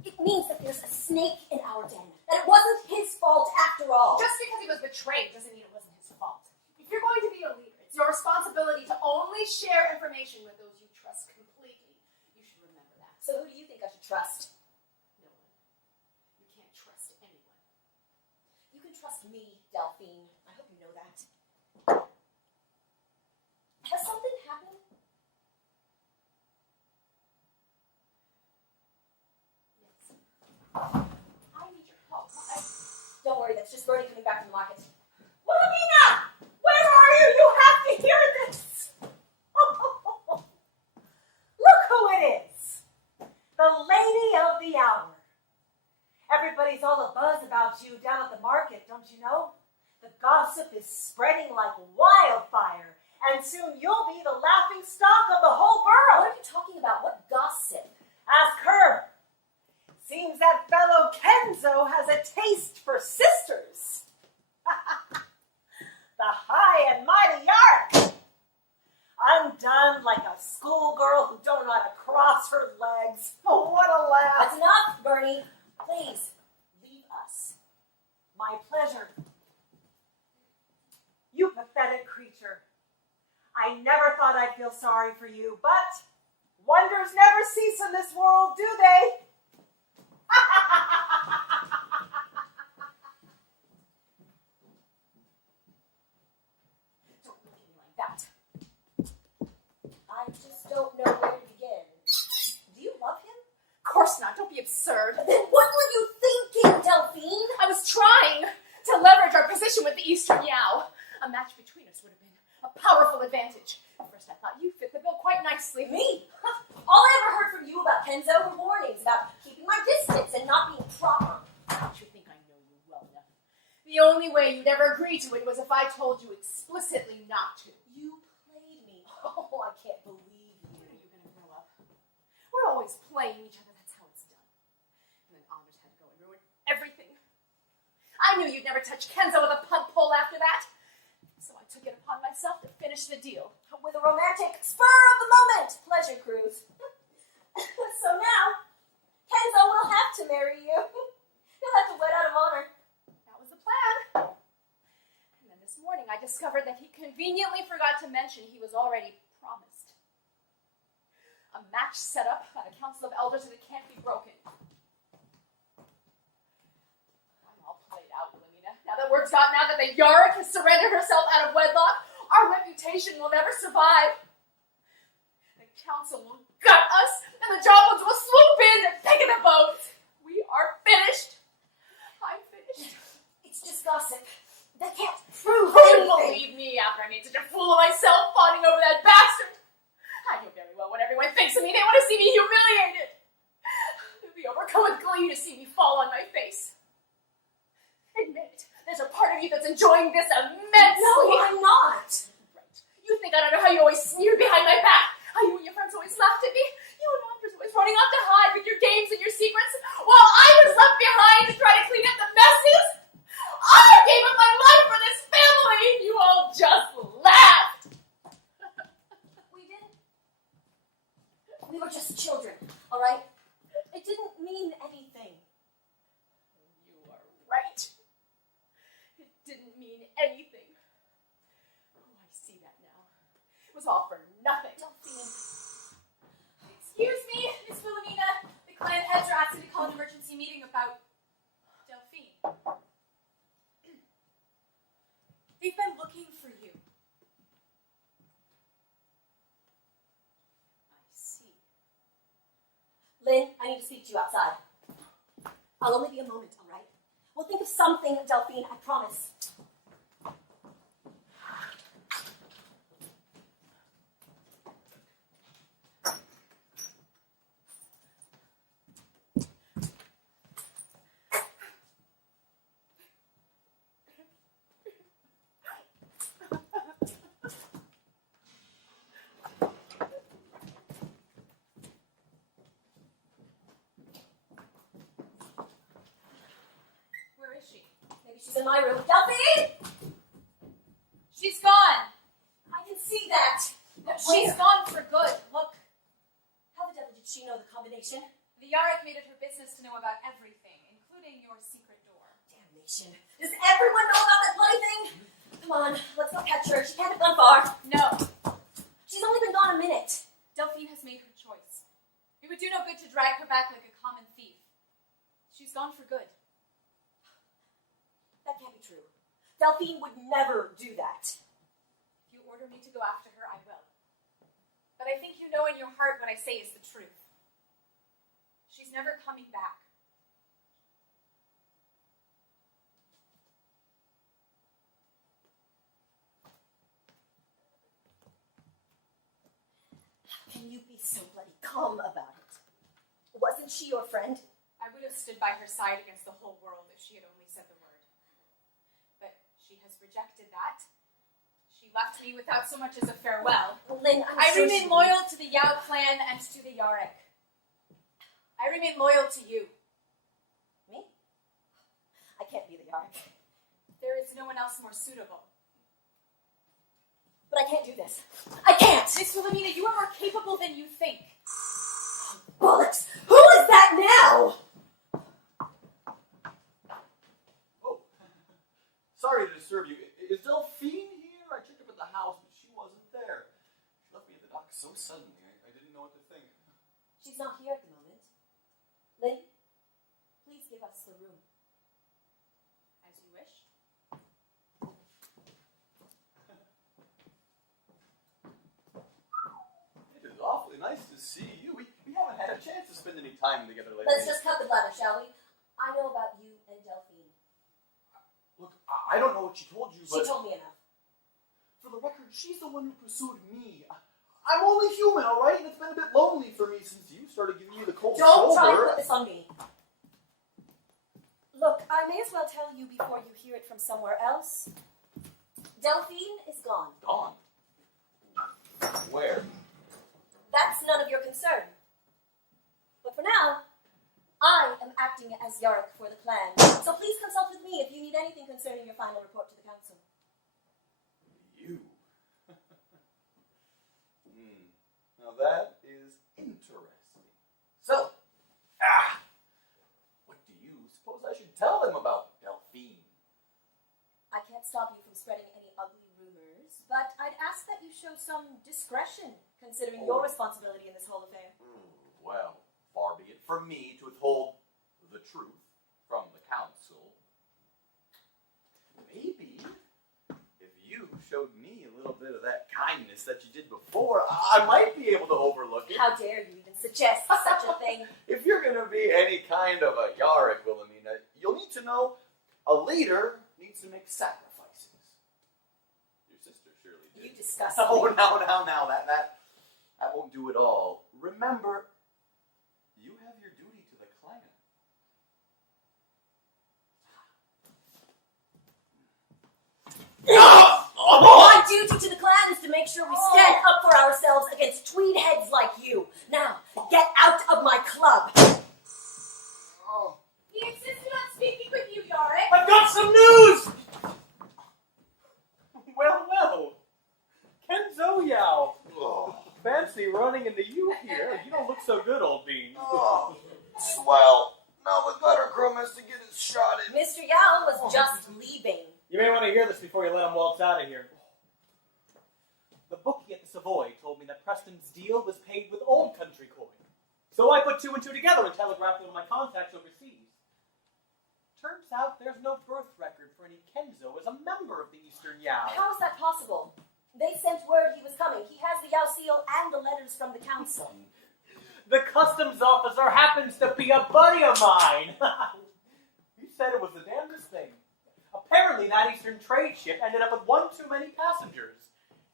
It means that there's a snake in our den. That it wasn't his fault after all. Just because he was betrayed doesn't mean it wasn't his fault. If you're going to be a leader, it's your responsibility to only share information with those you trust completely. You should remember that. So who do you think I should trust? No one. You can't trust anyone. You can trust me, Delphine. I hope you know that. Has something happened? Yes. I need your help. Don't worry, that's just Bernie coming back from the market. Wilhelmina! Where are you? You have to hear this! Look who it is! The lady of the hour. Everybody's all abuzz about about you down at the market, don't you know? The gossip is spreading like wildfire, and soon you'll be the laughing stock of the whole borough. What are you talking about? What gossip? Ask her. Seems that fellow Kenzo has a taste for sisters. The high and mighty Yark. Undone like a schoolgirl who don't know how to cross her legs. Oh, what a laugh. That's enough, Bernie. Please, leave us. My pleasure. You pathetic creature. I never thought I'd feel sorry for you, but wonders never cease in this world, do they? Don't look at me like that. I just don't know where to begin. Do you love him? Of course not. Don't be absurd. Then what were you thinking, Delphine? I was trying to leverage our position with the Eastern Yao. A match between us would have been a powerful advantage. At first I thought you fit the bill quite nicely. Me? All I ever heard from you about Kenzo were warnings about keeping my distance and not being proper. Don't you think I know you well enough? The only way you'd ever agree to it was if I told you explicitly not to. You played me. Oh, I can't believe you. When are you going to grow up? We're always playing each other. That's how it's done. And then Amish had to go and ruin everything. I knew you'd never touch Kenzo with a punt pole after that. So I took it upon myself to finish the deal. With a romantic spur of the moment pleasure cruise. So now, Kenzo will have to marry you. He'll have to wed out of honor. That was the plan. And then this morning I discovered that he conveniently forgot to mention he was already promised. A match set up at a council of elders that can't be broken. I'm all played out, Wilhelmina. Now that word's gotten out that the Yarick has surrendered herself out of wedlock, our reputation will never survive. The council will gut us, and the Joblins will swoop in and pick at the bones. We are finished. I'm finished. It's just gossip. That can't prove Who would anything. believe me after I made such a fool of myself fawning over that bastard? I know very well what everyone thinks of me. They want to see me humiliated. They'll be overcome with glee to see me fall on my face. Admit it. There's a part of you that's enjoying this immensely. No, I'm not. Right. You think I don't know how you always sneered behind my back? How you and your friends always laughed at me? You and Andres always running off to hide with your games and your secrets, while I was left behind to try to clean up the messes? I gave up my life for this family, and you all just laughed. We didn't. We were just children, all right? It didn't mean anything. You are right. It didn't mean anything. Oh, I see that now. It was all for nothing. Excuse me, Miss Wilhelmina. The clan heads are asking to call an emergency meeting about Delphine. They've been looking for you. I see. Lynn, I need to speak to you outside. I'll only be a moment, all right? We'll think of something, Delphine, I promise. She's in my room. Delphine! She's gone. I can see that. She's gone for good. Look, How the devil did she know the combination? the Yarick made it her business to know about everything, including your secret door. Damnation. Does everyone know about that bloody thing? Come on, let's go catch her. She can't have gone far. No. She's only been gone a minute. Delphine has made her choice. It would do no good to drag her back like a common thief. She's gone for good. That can't be true. Delphine would never do that. If you order me to go after her, I will. But I think you know in your heart what I say is the truth. She's never coming back. How can you be so bloody calm about it? Wasn't she your friend? I would have stood by her side against the whole world if she had only said the word. But she has rejected that. She left me without so much as a farewell. Lynn, I remain loyal to the Yao clan and to the Yarrick. I remain loyal to you. Me? I can't be the Yarrick. There is no one else more suitable. But I can't do this. I can't! Miss Wilhelmina, you are more capable than you think. Bollocks! Who is that now? Oh, sorry to disturb you. Is Delphine here? I checked up at the house, but she wasn't there. She left me at the dock so suddenly, I didn't know what to think. She's not here at the moment. Lynn, please give us the room. As you wish. It is awfully nice to see you. We haven't had a chance to spend any time together lately. Let's just cut the blather, shall we? I know about you and Delphine. Look, I don't know what she told you, but... She told me enough. For the record, she's the one who pursued me. I'm only human, all right? And it's been a bit lonely for me since you started giving me the cold Don't shoulder. try to put this on me. Look, I may as well tell you before you hear it from somewhere else. Delphine is gone. Gone? Where? That's none of your concern. But for now, I am acting as Yarrick for the clan. So please consult with me if you need anything concerning your final report to the council. You? Now that is interesting. So, what do you suppose I should tell them about Delphine? I can't stop you from spreading any ugly rumors, but I'd ask that you show some discretion, considering your responsibility in this whole affair. Well, far be it from me to withhold the truth from the council. Maybe if you showed me a little bit of that kindness that you did before, I might be able to overlook it. How dare you even suggest such a thing? If you're going to be any kind of a Yarrick, Wilhelmina, you'll need to know a leader needs to make sacrifices. Your sister surely did. You disgust Oh, me. now, that won't do it all. Remember, you have your duty to the clan. My duty to the clan is to make sure we stand up for ourselves against tweed heads like you. Now, get out of my club. He insisted on speaking with you, Yarrick. I've got some news! Well. Kenzo Yao. Fancy running into you here. You don't look so good, old bean. Swell. Now the gutter crew has to get his shot in. Mr. Yao was just leaving. You may want to hear this before you let him waltz out of here. The bookie at the Savoy told me that Preston's deal was paid with old country coin. So I put two and two together and telegraphed one of my contacts overseas. Turns out there's no birth record for any Kenzo as a member of the Eastern Yao. How is that possible? They sent word he was coming. He has the Yao seal and the letters from the council. The customs officer happens to be a buddy of mine. He said it was the damnedest thing. Apparently that Eastern trade ship ended up with one too many passengers.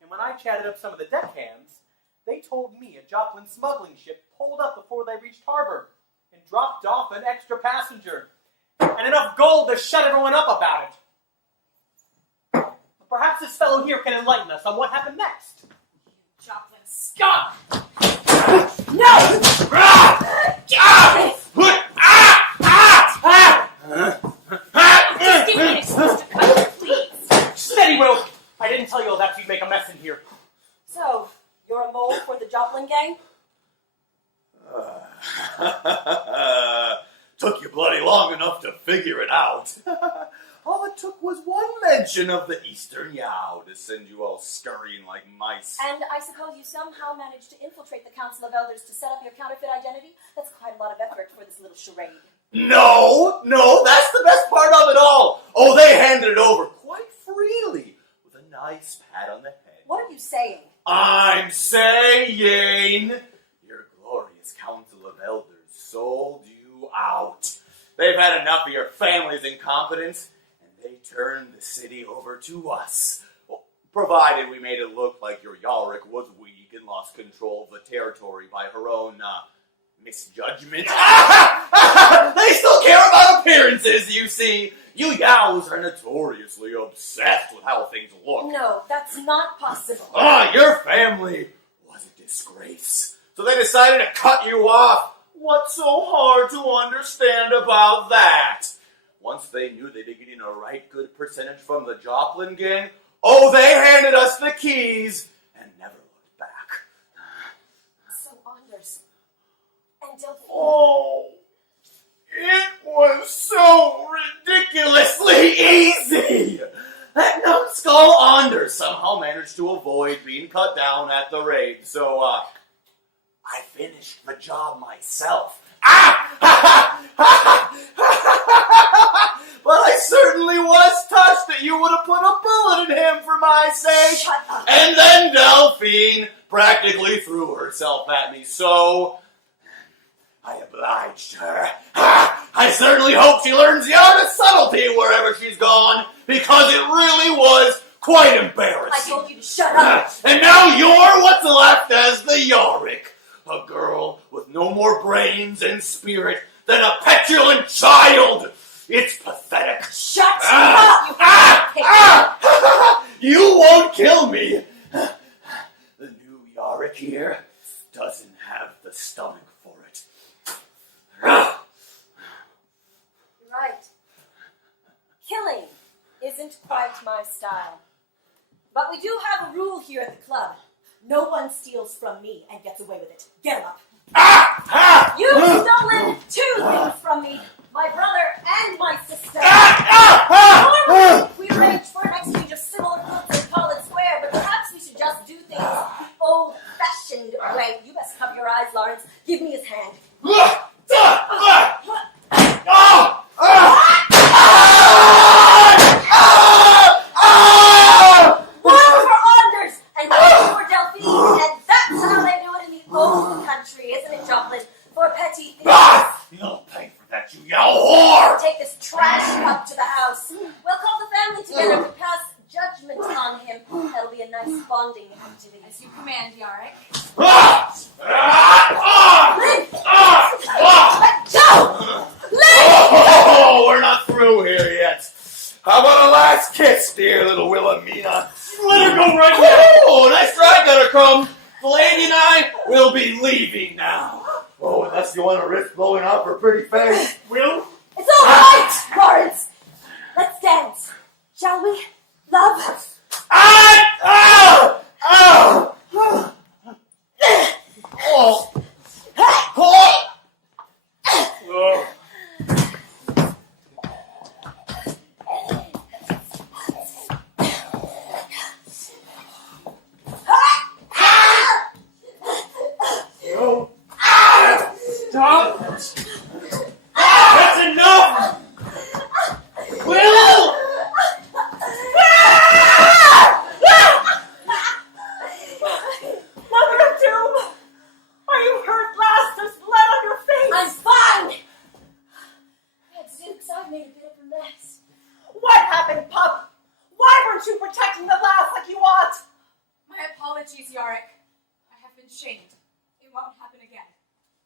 And when I chatted up some of the deckhands, they told me a Joplin smuggling ship pulled up before they reached harbor and dropped off an extra passenger. And enough gold to shut everyone up about it. Perhaps this fellow here can enlighten us on what happened next. Joplin scum! No! Just give me an excuse to cut you, please. Steady, Will! I didn't tell you all that, so you'd make a mess in here. So, you're a mole for the Joplin gang? Took you bloody long enough to figure it out. All it took was one mention of the Eastern Yao to send you all scurrying like mice. And I suppose you somehow managed to infiltrate the Council of Elders to set up your counterfeit identity? That's quite a lot of effort for this little charade. No, that's the best part of it all. Oh, they handed it over quite freely with a nice pat on the head. What are you saying? I'm saying your glorious Council of Elders sold you out. They've had enough of your family's incompetence, and they turned the city over to us. Well, provided we made it look like your Yarrick was weak and lost control of the territory by her own misjudgment. They still care about appearances, you see. You Yaos are notoriously obsessed with how things look. No, that's not possible. Your family was a disgrace. So they decided to cut you off. What's so hard to understand about that? Once they knew they'd be getting a right good percentage from the Joplin gang, they handed us the keys and never looked back. So Anders and Delphine. Oh, it was so ridiculously easy. That numbskull Anders somehow managed to avoid being cut down at the raid, so I finished the job myself. But I certainly was touched that you would have put a bullet in him for my sake. Shut up. And then Delphine practically threw herself at me, so I obliged her. I certainly hope she learns the art of subtlety wherever she's gone, because it really was quite embarrassing. I told you to shut up. And now you're what's left as the Yorick, a girl with no more brains and spirit than a petulant child. It's pathetic. Shut up, you You won't kill me. The new Yorick here doesn't have the stomach for it. Right. Killing isn't quite my style. But we do have a rule here at the club. No one steals from me and gets away with it. Get him up. You've stolen 2 things from me. My brother and my sister. Normally, we arrange for an exchange of similar goods and call it square, but perhaps we should just do things old-fashioned way. You best cover your eyes, Lawrence. Give me his hand. One for Anders and one for Delphine, and that's how they do it in the old country, isn't it, Joplin? For petty things. You'll pay for that, you young whore! Take this trash up to the house. We'll call the family together to pass judgment on him. That'll be a nice bonding activity. As you command, Yarick. Lynn! Let go! Oh, we're not through here yet. How about a last kiss, dear little Wilhelmina? Let her go right now. Oh, nice try, Guttercrumb. The lady and I will be leaving now. Oh, unless you want to risk blowing up her pretty face. Will? It's all right, Lawrence. Let's dance, shall we, love? Stop! That's enough! Will! Mother of Doom! Are you hurt, lass? There's blood on your face! I'm fine! Zooks, I've made a bit of a mess. What happened, pup? Why weren't you protecting the lass like you ought? My apologies, Yarick. I have been shamed. It won't happen again.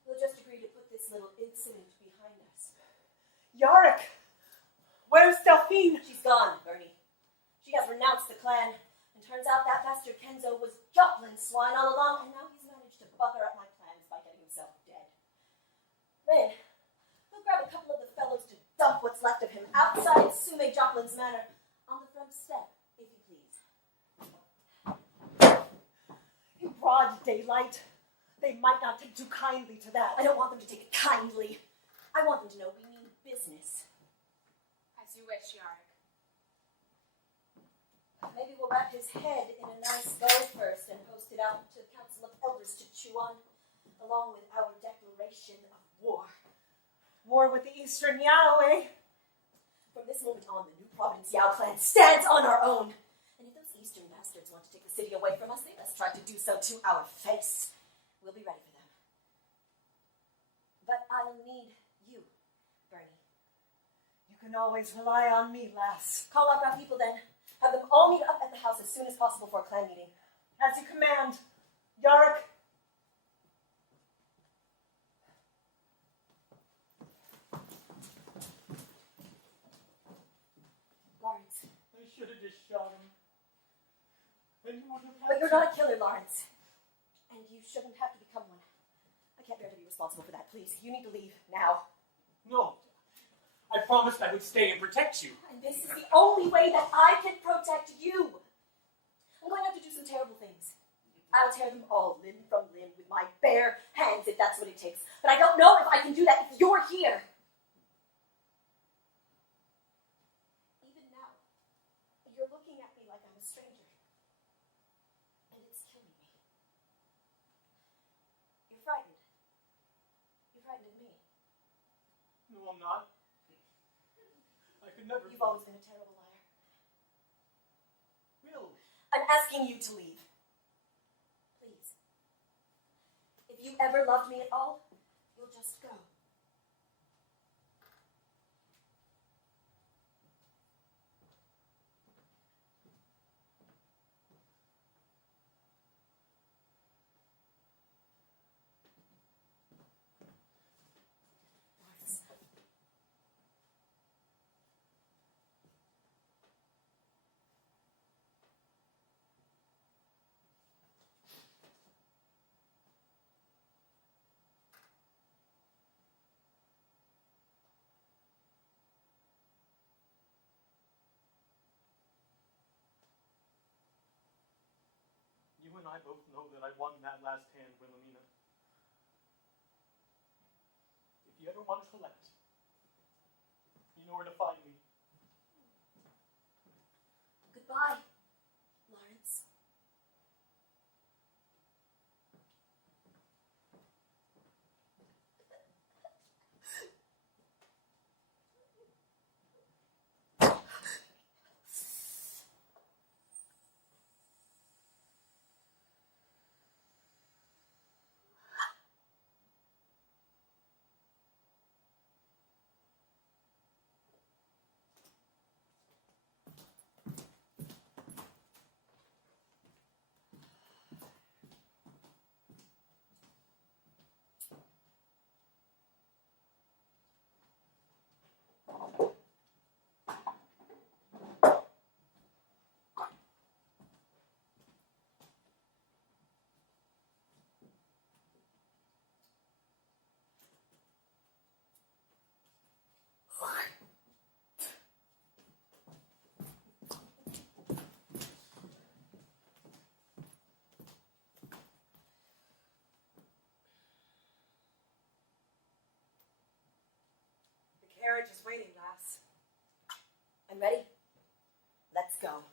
We'll just agree to put this little incident behind us. Yarick! Where's Delphine? She's gone, Bernie. She has renounced the clan, and turns out that bastard Kenzo was Joplin's swine all along, and now he's managed to bugger up my plans by getting himself dead. Then, we'll grab a couple of the fellows to dump what's left of him outside Sume Joplin's manor on the front step, if you please. In broad daylight. They might not take too kindly to that. I don't want them to take it kindly. I want them to know we mean business. As you wish, Yarick. Maybe we'll wrap his head in a nice bow first and post it out to the Council of Elders to chew on, along with our declaration of war. War with the Eastern Yao, eh? From this moment on, the new Providence Yao clan stands on our own. And if those Eastern bastards want to take the city away from us, they best try to do so to our face. We'll be ready for them. But I'll need you, Bernie. You can always rely on me, lass. Call up our people then. Have them all meet up at the house as soon as possible for a clan meeting. As you command. Yarick. should have just shot him. Then you wouldn't have had But you're to. not a killer, Lawrence. And you shouldn't have to become one. I can't bear to be responsible for that. Please, you need to leave now. No. I promised I would stay and protect you. And this is the only way that I can protect you. I'm going to have to do some terrible things. I'll tear them all limb from limb with my bare hands if that's what it takes. But I don't know if I can do that if you're here. Even now, you're looking at me like I'm a stranger. And it's killing me. You're frightened. You're frightened of me. No, I'm not. I could never. You've always been a terrible liar. Will. I'm asking you to leave. Please. If you ever loved me at all, you'll just go. Lawrence. You and I both know that I won that last hand, Wilhelmina. If you ever want to collect, you know where to find me. Goodbye, Lawrence. The carriage is waiting, lass. I'm ready. Let's go.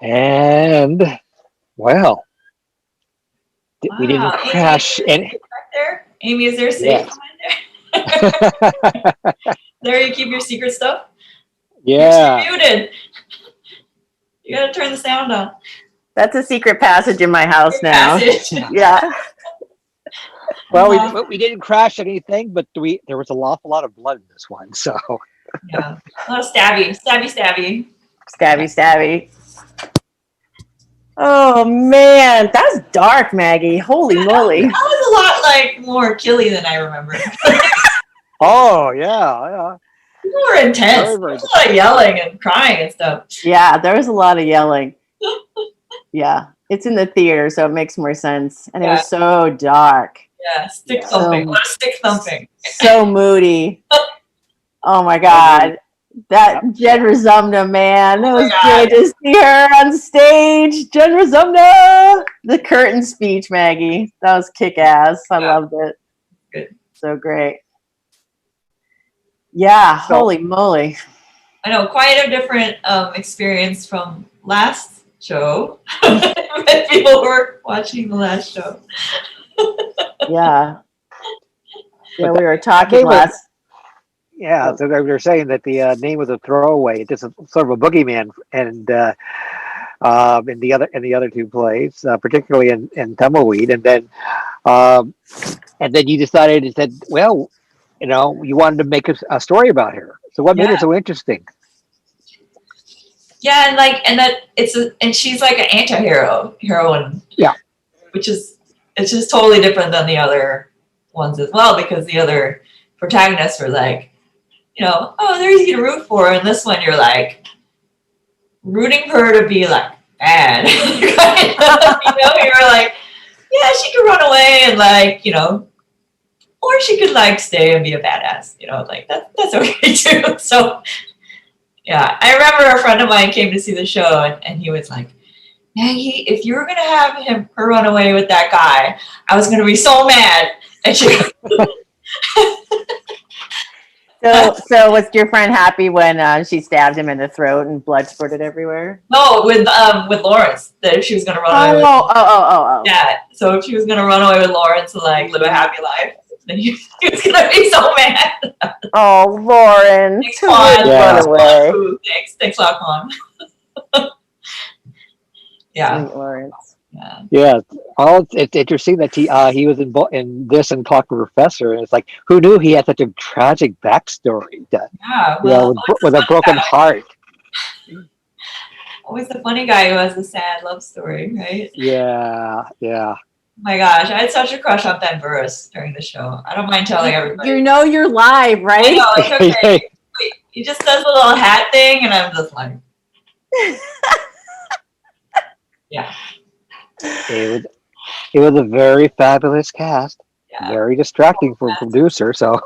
And well, we didn't Wow, Amy, is crash there and safe back there? Amy, is there safe yes. behind there? There you keep your secret stuff? You're Yeah. muted. You gotta turn the sound on. That's a secret passage in my house Secret now. passage. Yeah. Well, we didn't crash anything, but there was an awful lot of blood in this one. So Yeah. A lot of stabby. Stabby. Oh man, that's dark, Maggie. Holy moly. That was a lot like more killy than I remember. oh yeah. People were intense. There was a lot of yelling and crying and stuff. Yeah, there was a lot of yelling. Yeah, it's in the theater, so it makes more sense. And it was so dark. Yeah, stick thumping. A lot of stick thumping. So moody. Oh my God. That Jen Razumna, man. That was good to see her on stage. Jen Razumna. The curtain speech, Maggie. That was kick-ass. I loved it. Good. So great. Yeah, holy moly. I know, quite a different experience from last show. People were watching the last show. Yeah. Yeah, we were talking last. Yeah, so we were saying that the name was a throwaway. It's a sort of a boogeyman, and in the other two plays, particularly in Tumbleweed, and then you decided and said, well, you wanted to make a story about her. So what made her so interesting? Yeah, and she's like an heroine. Yeah, it's just totally different than the other ones as well, because the other protagonists were like, they're easy to root for. And this one, you're like rooting for her to be like bad. You're like, yeah, she could run away and or she could stay and be a badass. That's okay too. So yeah, I remember a friend of mine came to see the show and he was like, Maggie, if you were gonna have her run away with that guy, I was gonna be so mad. And she. So was your friend happy when she stabbed him in the throat and blood spurted everywhere? No, with Lawrence, that if she was gonna run away. Oh. Yeah. So if she was gonna run away with Lawrence and live a happy life, then he was gonna be so mad. Oh, Lawrence. Thanks, Juan. Run away. Thanks a lot, Juan. Yeah. Sweet Lawrence. Yeah. It's interesting that he was in this and Clock Professor, and it's like, who knew he had such a tragic backstory? With a broken heart. Always the funny guy who has the sad love story, right? Yeah. Oh my gosh, I had such a crush on Ben Burris during the show. I don't mind telling everybody. You're live, right? I know, it's okay. He just does the little hat thing, and I'm just like, yeah. It was a very fabulous cast. Yeah. Very distracting for a producer. So.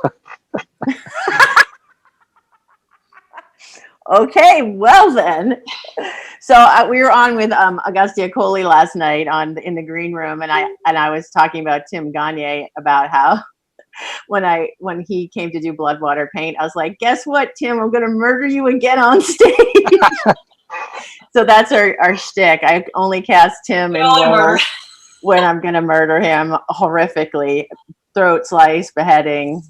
Okay, well then. So we were on with Augustia Coley last night in the green room, and I was talking about Tim Gagne about how when he came to do Bloodwater Paint, I was like, guess what, Tim? I'm going to murder you again on stage. So that's our shtick. I only cast Tim in roles when I'm going to murder him horrifically. Throat slice, beheading,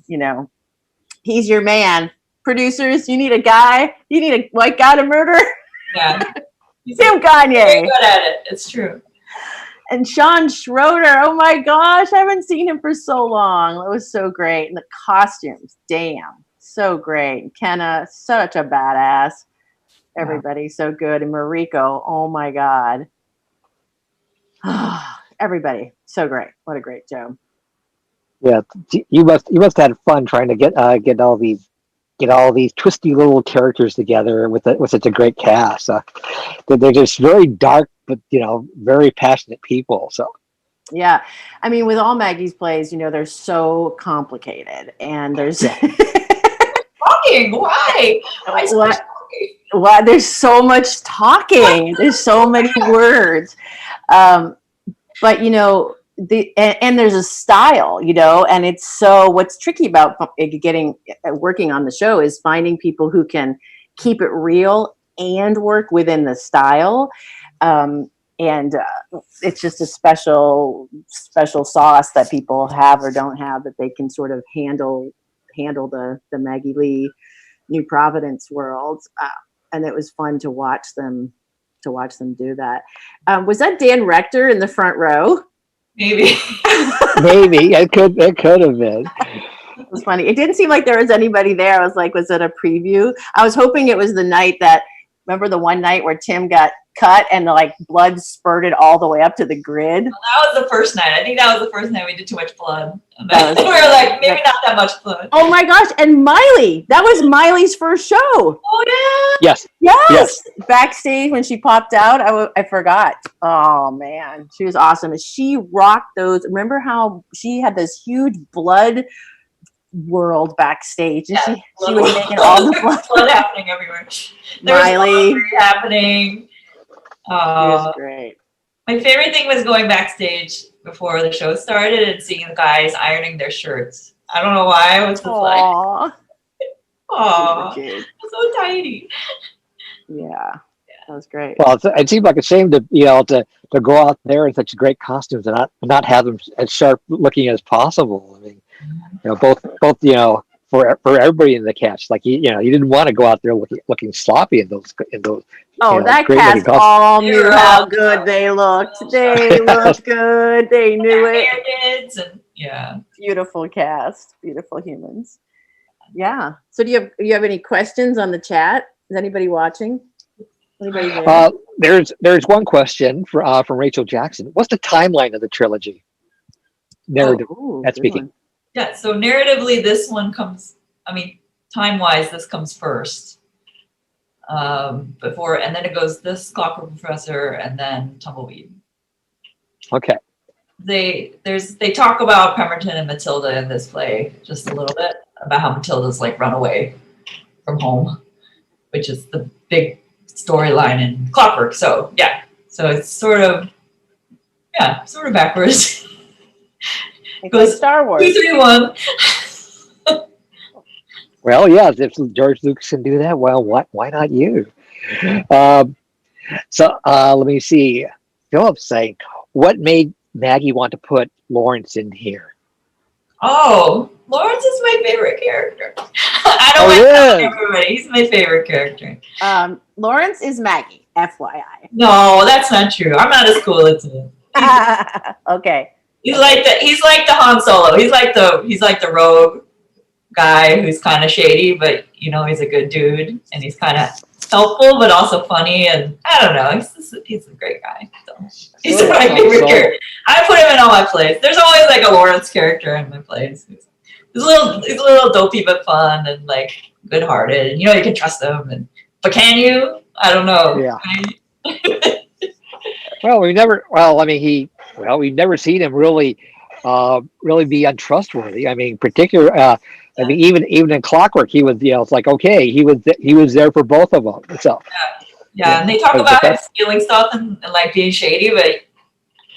He's your man. Producers, you need a white guy to murder? Yeah. Tim Gagne. Very good at it. It's true. And Sean Schroeder, oh my gosh, I haven't seen him for so long. It was so great. And the costumes, damn, so great. Kenna, such a badass. Everybody so good. And Mariko, oh my God. Everybody, so great. What a great show. Yeah, you must have had fun trying to get all these twisty little characters together with such a great cast. They're just very dark, but very passionate people. So yeah, I mean, with all Maggie's plays, they're so complicated, and there's talking. Why? Why? There's so much talking. There's so many words, but and there's a style, and it's so. What's tricky about working on the show is finding people who can keep it real and work within the style. And it's just a special sauce that people have or don't have that they can sort of handle the Maggie Lee New Providence world. And it was fun to watch them do that. Was that Dan Rector in the front row? Maybe. Maybe it could have been. It was funny. It didn't seem like there was anybody there. I was like, was it a preview? I was hoping it was the night that, remember the one night where Tim got cut and like blood spurted all the way up to the grid? Well, that was the first night. I think that was the first night we did too much blood. And then we were like, maybe not that much blood. Oh my gosh. And Miley, that was Miley's first show. Oh yeah. Yes. Backstage when she popped out, I forgot. Oh man, she was awesome. She rocked those. Remember how she had this huge blood world backstage, and she was making all the blood happening everywhere. There Miley was happening. She was great. My favorite thing was going backstage before the show started and seeing the guys ironing their shirts. I don't know why. I was just like, "Aw, so tiny." Yeah, that was great. Well, it seemed like a shame to to go out there in such great costumes and not have them as sharp looking as possible. I mean, both for everybody in the cast, like you didn't want to go out there looking sloppy in those. Oh, that cast all knew how good they looked. They looked good. They knew it. Kids and beautiful cast, beautiful humans. Yeah. So do you have any questions on the chat? Is anybody watching? Anybody there? There's one question from Rachel Jackson. What's the timeline of the trilogy? Narrative. That's speaking. Yeah. So narratively, this one comes. I mean, time-wise, this comes first. Before, and then it goes this Clockwork Professor, and then Tumbleweed. Okay. They talk about Pemberton and Matilda in this play just a little bit about how Matilda's like run away from home, which is the big storyline in Clockwork. So so it's sort of backwards. It's like Star Wars. 2, 3, 1. Well, yeah, if George Lucas can do that, well, why not you? So let me see. Philip's saying, what made Maggie want to put Lawrence in here? Oh, Lawrence is my favorite character. I don't like telling everybody. He's my favorite character. Lawrence is Maggie, FYI. No, that's not true. I'm not as cool as him. Okay. He's like the Han Solo. He's like the rogue guy who's kind of shady, but he's a good dude, and he's kind of helpful, but also funny, and I don't know. He's a great guy. So he's my favorite character. I put him in all my plays. There's always like a Lawrence character in my plays. He's a little dopey but fun and like good-hearted, and you can trust him. But can you? I don't know. Yeah. Well, we've never seen him really be untrustworthy. I mean, even in Clockwork, he was, it's like, okay, he was there for both of them. So and they talk about him stealing stuff and like being shady, but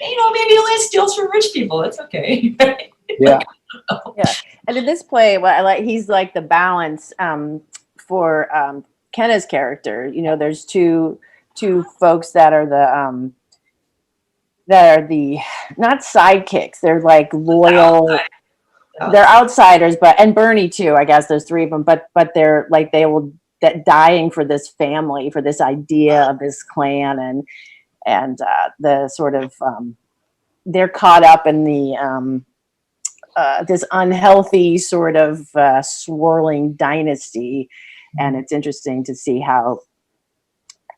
maybe he only steals from rich people. It's okay. Yeah. Yeah. And in this play, what I like, he's like the balance for Kenna's character. There's two folks that are the not sidekicks. They're like loyal. They're outsiders, and Bernie too. I guess there's 3 of them, but they're like dying for this family, for this idea of this clan, and the sort of they're caught up in the this unhealthy sort of swirling dynasty, and it's interesting to see how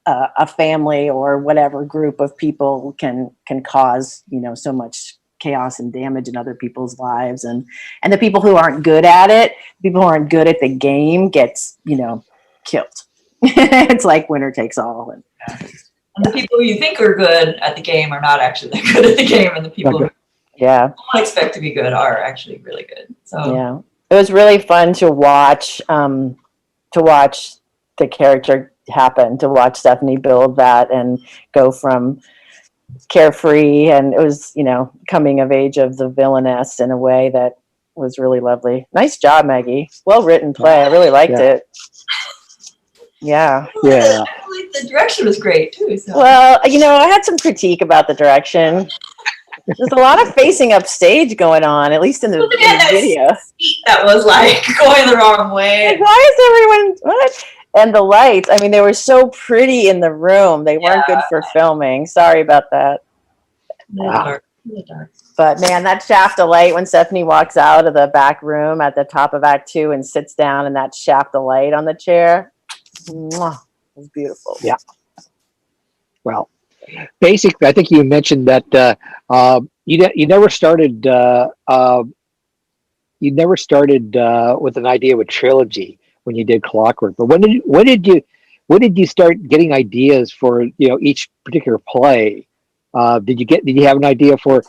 a family or whatever group of people can cause so much chaos and damage in other people's lives, and the people who aren't good at it, people who aren't good at the game, gets killed. It's like winner takes all, and the people who you think are good at the game are not actually that good at the game, and the people who don't expect to be good are actually really good. So it was really fun to watch the character happen, to watch Stephanie build that and go from carefree, and it was coming of age of the villainess in a way that was really lovely. Nice job, Maggie. Well written play. I really liked it. Yeah. Yeah. Actually, the direction was great too. So. Well, I had some critique about the direction. There's a lot of facing up stage going on, at least in the video. That was like going the wrong way. Like, why is everyone what? And the lights, I mean, they were so pretty in the room. They weren't good for filming. Sorry about that. Dark. But man, that shaft of light when Stephanie walks out of the back room at the top of Act 2 and sits down in that shaft of light on the chair, mwah, it was beautiful. Yeah. Well, basically, I think you mentioned that you never started with an idea of a trilogy when you did Clockwork. But when did you start getting ideas for each particular play? Did you have an idea for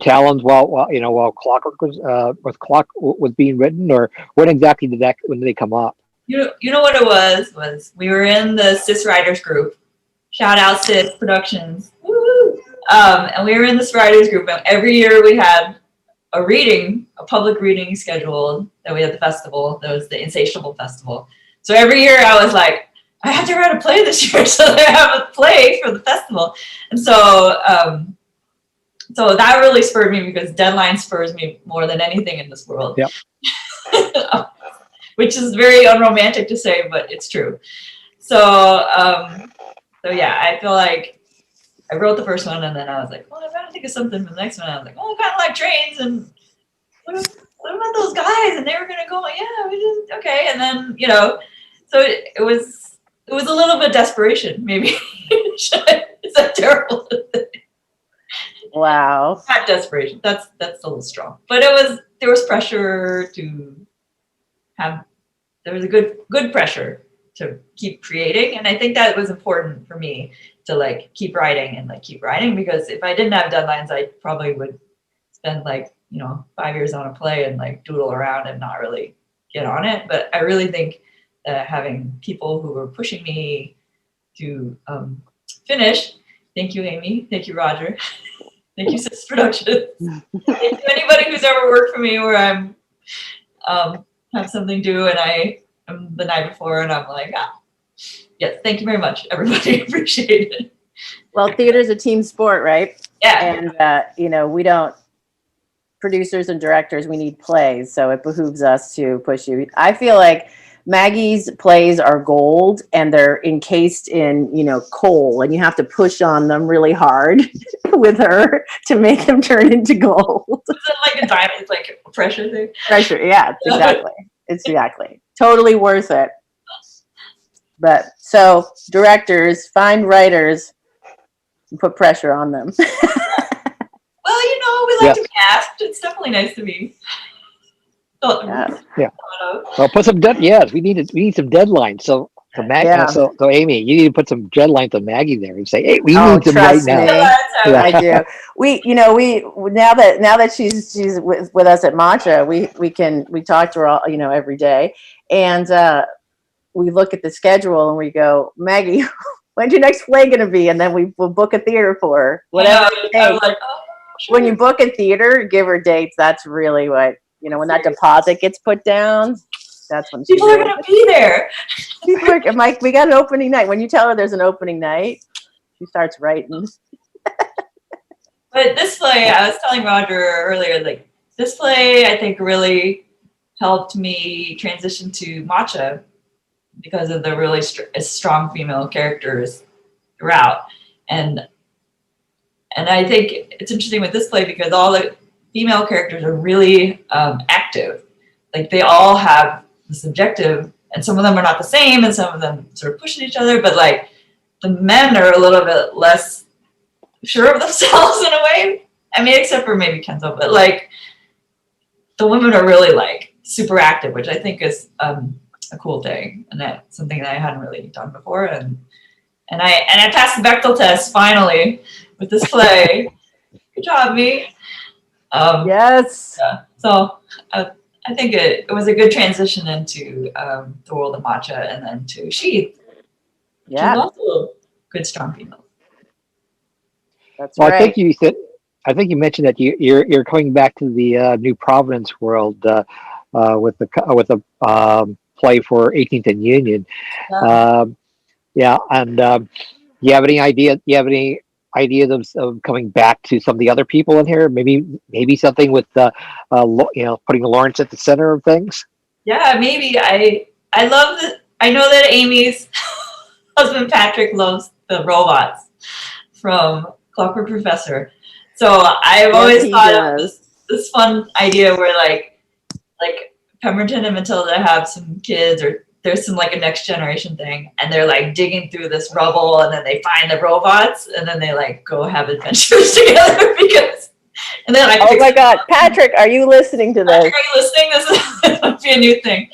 Talons while Clockwork was being written, or when exactly when did they come up? You know what it was we were in the Sis Writers group. Shout out Sis Productions. Woo! And we were in this writers group, and every year we had a public reading scheduled that we had the festival. That was the Insatiable Festival. So every year I was like, I have to write a play this year, so they have a play for the festival. And so so that really spurred me, because deadline spurs me more than anything in this world. Yep. Which is very unromantic to say, but it's true. So yeah, I feel like I wrote the first one, and then I was like, well, I gotta think of something for the next one. I was like, oh, I kind of like trains, and what about those guys? And they were gonna go, yeah, okay. And then so it was a little bit of desperation, maybe. Is that terrible? Wow. Not desperation. That's a little strong. But there was pressure to have. There was a good pressure to keep creating, and I think that was important for me to keep writing, because if I didn't have deadlines, I probably would spend 5 years on a play and doodle around and not really get on it. But I really think that having people who were pushing me to finish. Thank you, Amy. Thank you, Roger. Thank you, Sis Productions. Thank you, anybody who's ever worked for me where I'm have something due and I'm the night before and I'm like, yes, thank you very much, everybody. Appreciate it. Well, theater's a team sport, right? Yeah. And we don't, producers and directors, we need plays, so it behooves us to push you. I feel like Maggie's plays are gold, and they're encased in coal, and you have to push on them really hard with her to make them turn into gold. Is it like a diamond, like a pressure thing? Pressure, yeah, exactly. It's exactly totally worth it. But so directors, find writers and put pressure on them. Well, we like to be asked. It's definitely nice to be. Yeah. Well, put some yes. We need some deadlines. So Maggie, so Amy, you need to put some deadlines on Maggie there and say, hey, we need them right now. Yeah. I do. We now that she's with us at Matcha, we talk to her all, every day, and we look at the schedule and we go, Maggie, when's your next play gonna be? And then we'll book a theater for her. Whatever it takes. Like, oh, sure. When you book a theater, give her dates. That's really what when that deposit gets put down. That's when people are gonna be there. Mike, we got an opening night. When you tell her there's an opening night, she starts writing. But this play, I was telling Roger earlier, this play I think really helped me transition to Matcha because of the really strong female characters throughout. And I think it's interesting with this play because all the female characters are really active. They all have this objective, and some of them are not the same, and some of them sort of pushing each other, but the men are a little bit less sure of themselves in a way. I mean, except for maybe Kenzo, but the women are really super active, which I think is a cool thing, and that's something that I hadn't really done before. And I passed the Bechdel test finally with this play. Good job, me. Yes. Yeah. So I think it was a good transition into the world of Matcha and then to Sheath. Yeah. Also good, strong female. That's right. I think you mentioned that you're coming back to the New Providence world with the play for 18th and Union. Yeah. Yeah, and you have any idea? You have any ideas of coming back to some of the other people in here? Maybe something with putting Lawrence at the center of things. Yeah, maybe. I love that. I know that Amy's husband Patrick loves the robots from Clockwork Professor. So I've always thought of this fun idea where like Pemberton and Matilda have some kids, or there's some like a next generation thing, and they're like digging through this rubble, and then they find the robots, and then they like go have adventures together because. And then oh my God, Patrick, are you listening to this? Patrick, are you listening? This must be a new thing.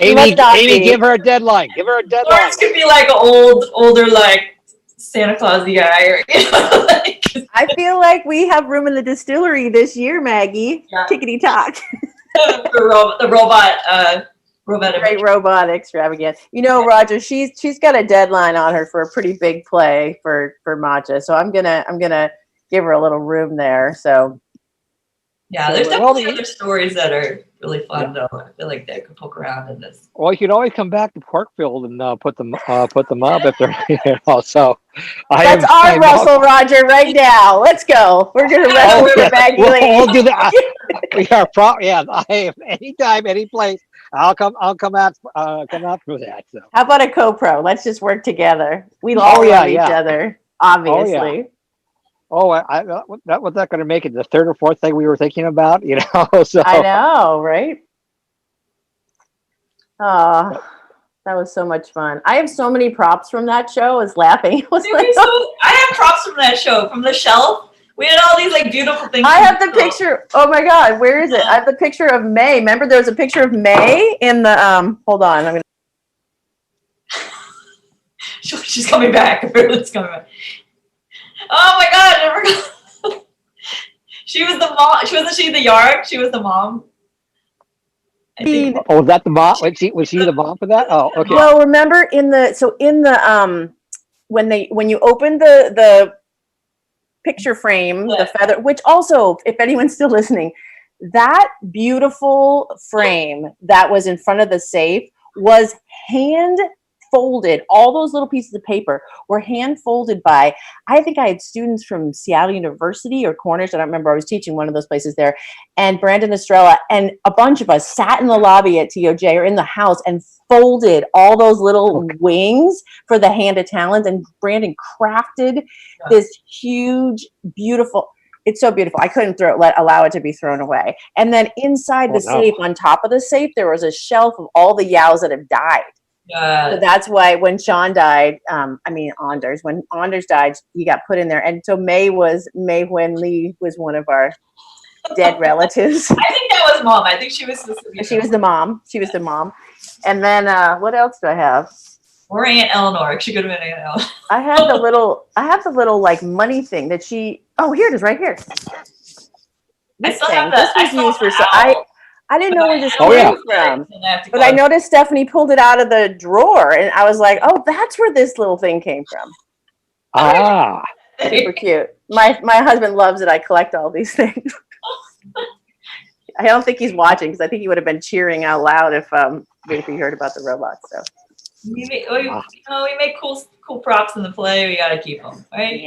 Amy, give her a deadline. Give her a deadline. Lawrence could be like an older like Santa Clausy guy, or I feel like we have room in the distillery this year, Maggie. Yeah. Tickety tock. the robot. Great robot extravaganza. You know, Roger, she's got a deadline on her for a pretty big play for Matcha, so I'm gonna give her a little room there. So yeah, there's definitely other stories that are really fun though. I feel like they could poke around in this. Well, you could always come back to Porkfilled and put them up if they're So let's arm wrestle, Roger, right now. Let's go. We're gonna wrestle with Maggie. We'll do that. We are anytime, any place. I'll come out for that. So. How about a co-pro? Let's just work together. We all love each other, obviously. Was that going to make it the third or fourth thing we were thinking about? So I know, right? Oh, that was so much fun. I have so many props from that show. I was laughing. I have props from that show, from the shelf. We had all these like beautiful things. I have the picture. Oh my God, where is it? I have the picture of May. Remember, there was a picture of May in the Hold on, I'm gonna. She's coming back. It's coming back. Oh my God, I forgot. She was the mom. Wasn't she the Yarg? She was the mom. I think. Oh, was that the mom? Was she the mom for that? Oh, okay. Well, remember when you open the picture frame, the feather, which also, if anyone's still listening, that beautiful frame that was in front of the safe was hand folded. All those little pieces of paper were hand folded by, I think I had students from Seattle University or Cornish. I don't remember. I was teaching one of those places there. And Brandon Estrella and a bunch of us sat in the lobby at TOJ or in the house and folded all those little wings for the Hand of Talons. And Brandon crafted this huge, beautiful, it's so beautiful. I couldn't allow it to be thrown away. And then inside the safe, on top of the safe, there was a shelf of all the Yaos that have died. So that's why when Sean died, Anders, when Anders died, he got put in there. And so May Wen Lee was one of our dead relatives. I think that was mom. I think she was supposed to be. She was the mom. She was the mom. And then what else do I have? Or Aunt Eleanor. She could have been Aunt Eleanor. I have the little like money thing that she. Oh, here it is, right here. This thing. This was used for. I didn't know where this came from, but I noticed Stephanie pulled it out of the drawer, and I was like, "Oh, that's where this little thing came from." Ah, super cute. My husband loves it. I collect all these things. I don't think he's watching because I think he would have been cheering out loud if he heard about the robots. So we make cool props in the play. We gotta keep them, right?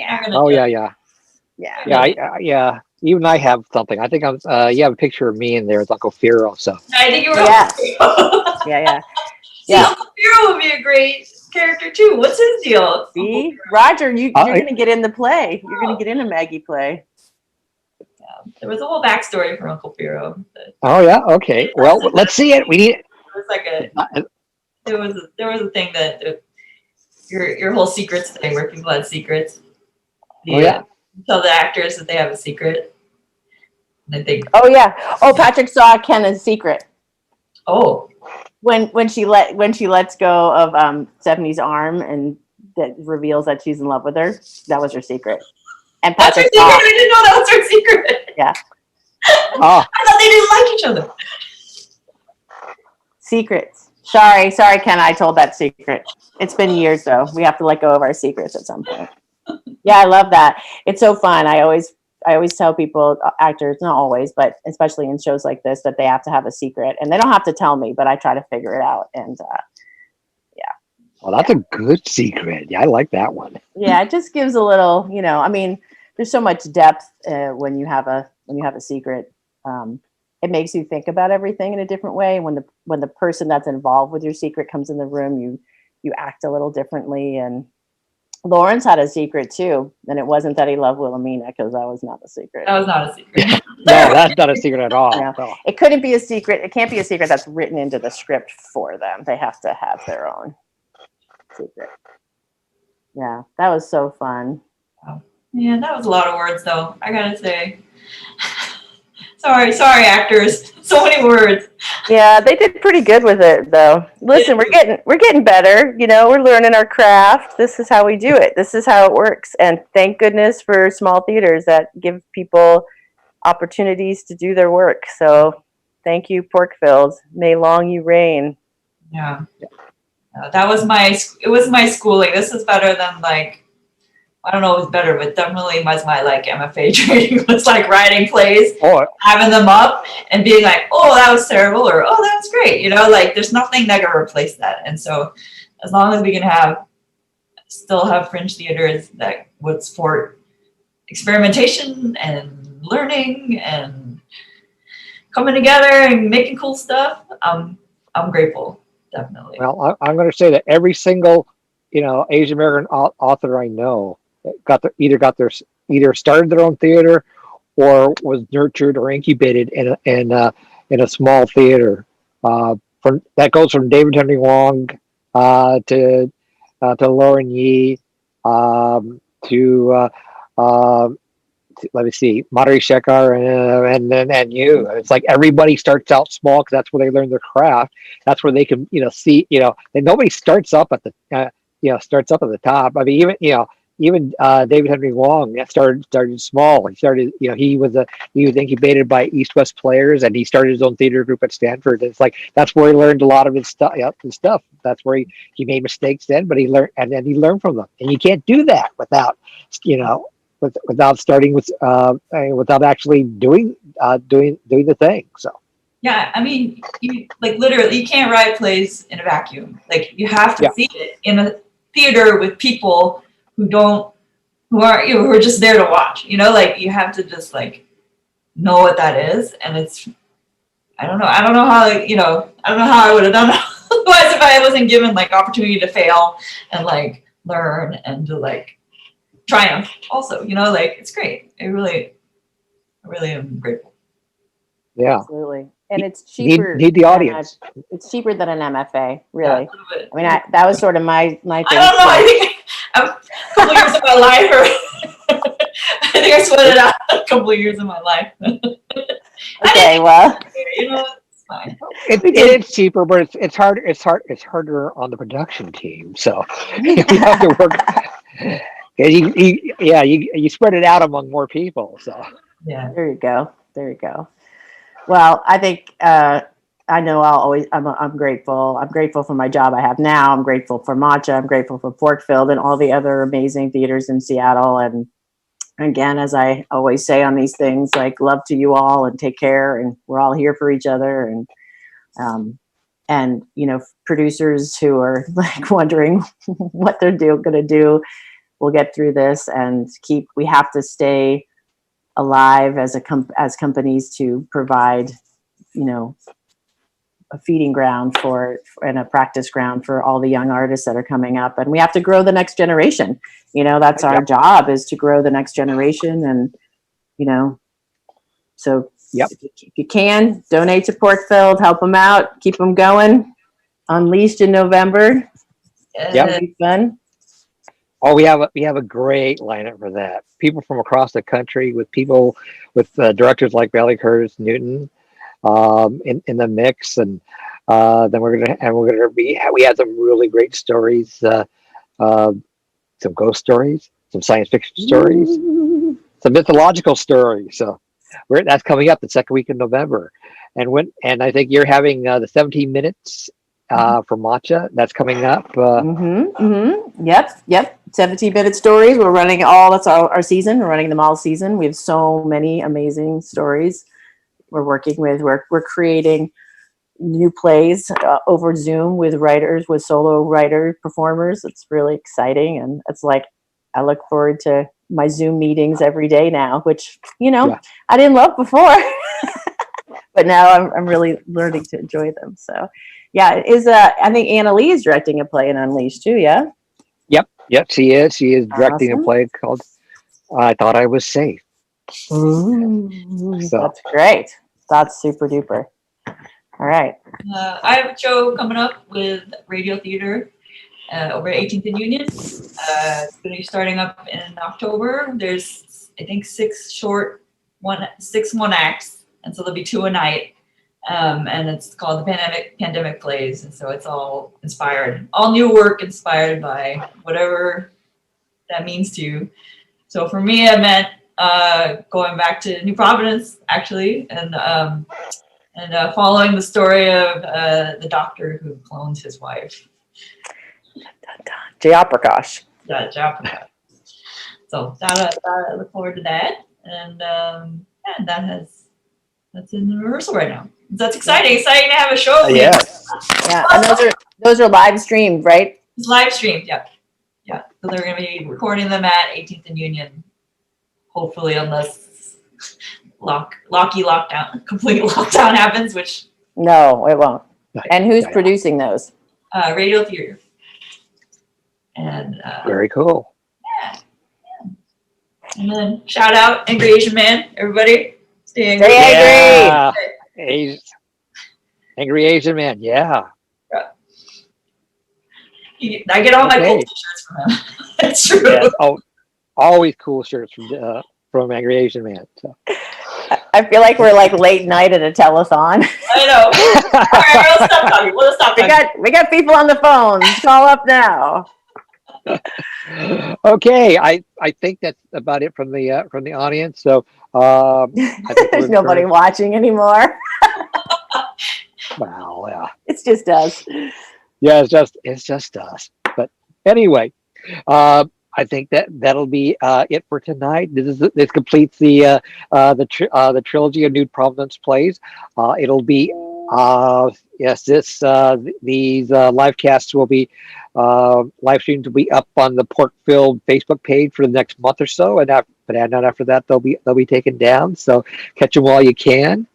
Yeah. Even I have something. I think you have a picture of me in there. It's Uncle Firo. So I think you were. Yeah. Uncle Firo would be a great character too. What's his deal? See, Roger, you're gonna get in the play. You're gonna get in a Maggie play. Yeah, there was a whole backstory for Uncle Firo. Oh yeah. Okay. Well, let's see it. We need. It was like there was a thing that your whole secrets thing where people had secrets. Tell the actors that they have a secret. And they oh yeah. Oh, Patrick saw Kenna's secret. Oh. When she lets go of Stephanie's arm and that reveals that she's in love with her. That was her secret. And Patrick That's her secret. I didn't know that was her secret. Yeah. Oh. I thought they didn't like each other. Secrets. Sorry, Ken. I told that secret. It's been years though. We have to let go of our secrets at some point. Yeah, I love that. It's so fun. I always always tell people, actors, not always, but especially in shows like this, that they have to have a secret, and they don't have to tell me, but I try to figure it out. And Well, that's a good secret. Yeah, I like that one. yeah, it just gives a little, I mean, there's so much depth when you have a secret. It makes you think about everything in a different way. When the person that's involved with your secret comes in the room, you act a little differently. And Lawrence had a secret too, and it wasn't that he loved Wilhelmina, because that was not a secret. That was not a secret. No, that's not a secret at all. Yeah. No. It couldn't be a secret. It can't be a secret that's written into the script for them. They have to have their own secret. Yeah, that was so fun. Yeah, that was a lot of words, though. I gotta say. Sorry, actors. So many words. Yeah, they did pretty good with it, though. Listen, we're getting better. We're learning our craft. This is how we do it. This is how it works. And thank goodness for small theaters that give people opportunities to do their work. So, thank you, Porkfilled. May long you reign. Yeah. That was my schooling. This is better than I don't know if it's better, but definitely was my MFA training was writing plays, having them up and being like, oh, that was terrible, or oh, that was great. There's nothing that can replace that. And so as long as we can still have fringe theaters that would support experimentation and learning and coming together and making cool stuff, I'm grateful, definitely. Well, I'm going to say that every single, Asian American author I know either started their own theater or was nurtured or incubated in a small theater. That goes from David Henry Wong to Lauren Yee to let me see, Madhuri Shekhar and you. It's like everybody starts out small because that's where they learn their craft. That's where they can see and nobody starts up at the top. I mean, even David Henry Wong started small. He started, he was incubated by East West Players, and he started his own theater group at Stanford. And it's like that's where he learned a lot of his stuff. That's where he made mistakes then, but he learned, and then he learned from them. And you can't do that without without starting without actually doing the thing. So. Yeah, I mean, you literally you can't write plays in a vacuum. You have to see it in a theater with people who are just there to watch. You have to just know what that is, and it's I don't know how I don't know how I would have done it otherwise if I wasn't given opportunity to fail and learn and to triumph also. It's great. I really am grateful. Yeah, absolutely. And it's cheaper. Need the audience. It's cheaper than an MFA, really. Yeah, I mean, that was sort of my thing. I don't know. I think a couple years of my life, I think I sweated out a couple of years of my life. Okay, well, it's fine. It's cheaper, but it's harder on the production team. So you have to work. You spread it out among more people. So yeah, there you go. Well, I think I know I'm grateful. I'm grateful for my job I have now. I'm grateful for Matcha. I'm grateful for Porkfilled and all the other amazing theaters in Seattle. And again, as I always say on these things, love to you all and take care. And we're all here for each other. And producers who are wondering what they're going to do, we'll get through this and we have to stay alive as companies to provide, a feeding ground and a practice ground for all the young artists that are coming up. And we have to grow the next generation. That's our job, is to grow the next generation. And, so if you can, donate to Porkfilled, help them out, keep them going. Unleashed in November. It'll be fun. Oh, we have a great lineup for that. People from across the country, with directors like Valley Curtis Newton in the mix, and then we have some really great stories, some ghost stories, some science fiction stories, some mythological stories. So that's coming up the second week in November, and I think you're having the 17 minutes for Matcha. That's coming up. Yep. 17-minute stories. We're running all. That's our season. We're running them all season. We have so many amazing stories. We're working with. We're creating new plays over Zoom with writers, with solo writer performers. It's really exciting, and it's like I look forward to my Zoom meetings every day now, which I didn't love before, but now I'm really learning to enjoy them. So, yeah, I think Anna Lee is directing a play in Unleashed too. Yeah. Yep, she is. She is directing a Awesome. play called "I Thought I Was Safe." Ooh, So. that's great. That's super duper. All right. I have a show coming up with Radio Theater over at 18th and Union. It's going to be starting up in October. There's, I think, 6 one acts, and so there'll be 2 a night. And it's called the Pandemic Plays, and so it's all inspired, all new work inspired by whatever that means to you. So for me, it meant going back to New Providence, actually, and following the story of the doctor who clones his wife. Jayaprakash. Yeah, Jayaprakash. So I look forward to that, and that's in the rehearsal right now. That's exciting to have a show. Yeah, and those are live streamed, right? It's live streamed. Yeah. So they're going to be recording them at 18th and Union, hopefully, unless complete lockdown happens, which No, it won't. And who's producing those? Radio Theater. And very cool. Yeah. And then shout out Angry Asian Man, everybody. Stay angry. Angry Asian Man. Yeah. I get all my cool t-shirts from him. It's true. Yeah. Oh, always cool shirts from Angry Asian Man. So. I feel like we're like late night at a telethon. I know. All right, we'll stop talking. We'll stop talking. We got people on the phones. Call up now. Okay, I think that's about it from the audience. So I think there's nobody watching anymore. Wow, yeah, it's just us. Yeah, it's just us. But anyway, I think that'll be it for tonight. This completes the trilogy of New Providence plays. It'll be these live casts will be live streams will be up on the Porkfilled Facebook page for the next month or so, and after that they'll be taken down. So catch them while you can.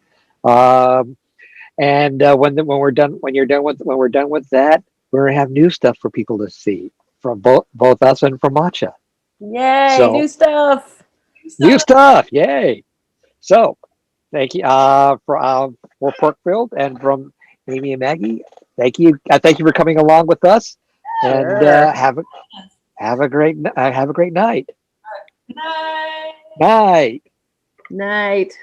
And when we're done with that, we're gonna have new stuff for people to see from both us and from Matcha. Yay! So, new stuff. New stuff! Yay! So, thank you for Porkfilled and from Amy and Maggie. Thank you. Thank you for coming along with us, and have a great night. Night. Night. Night.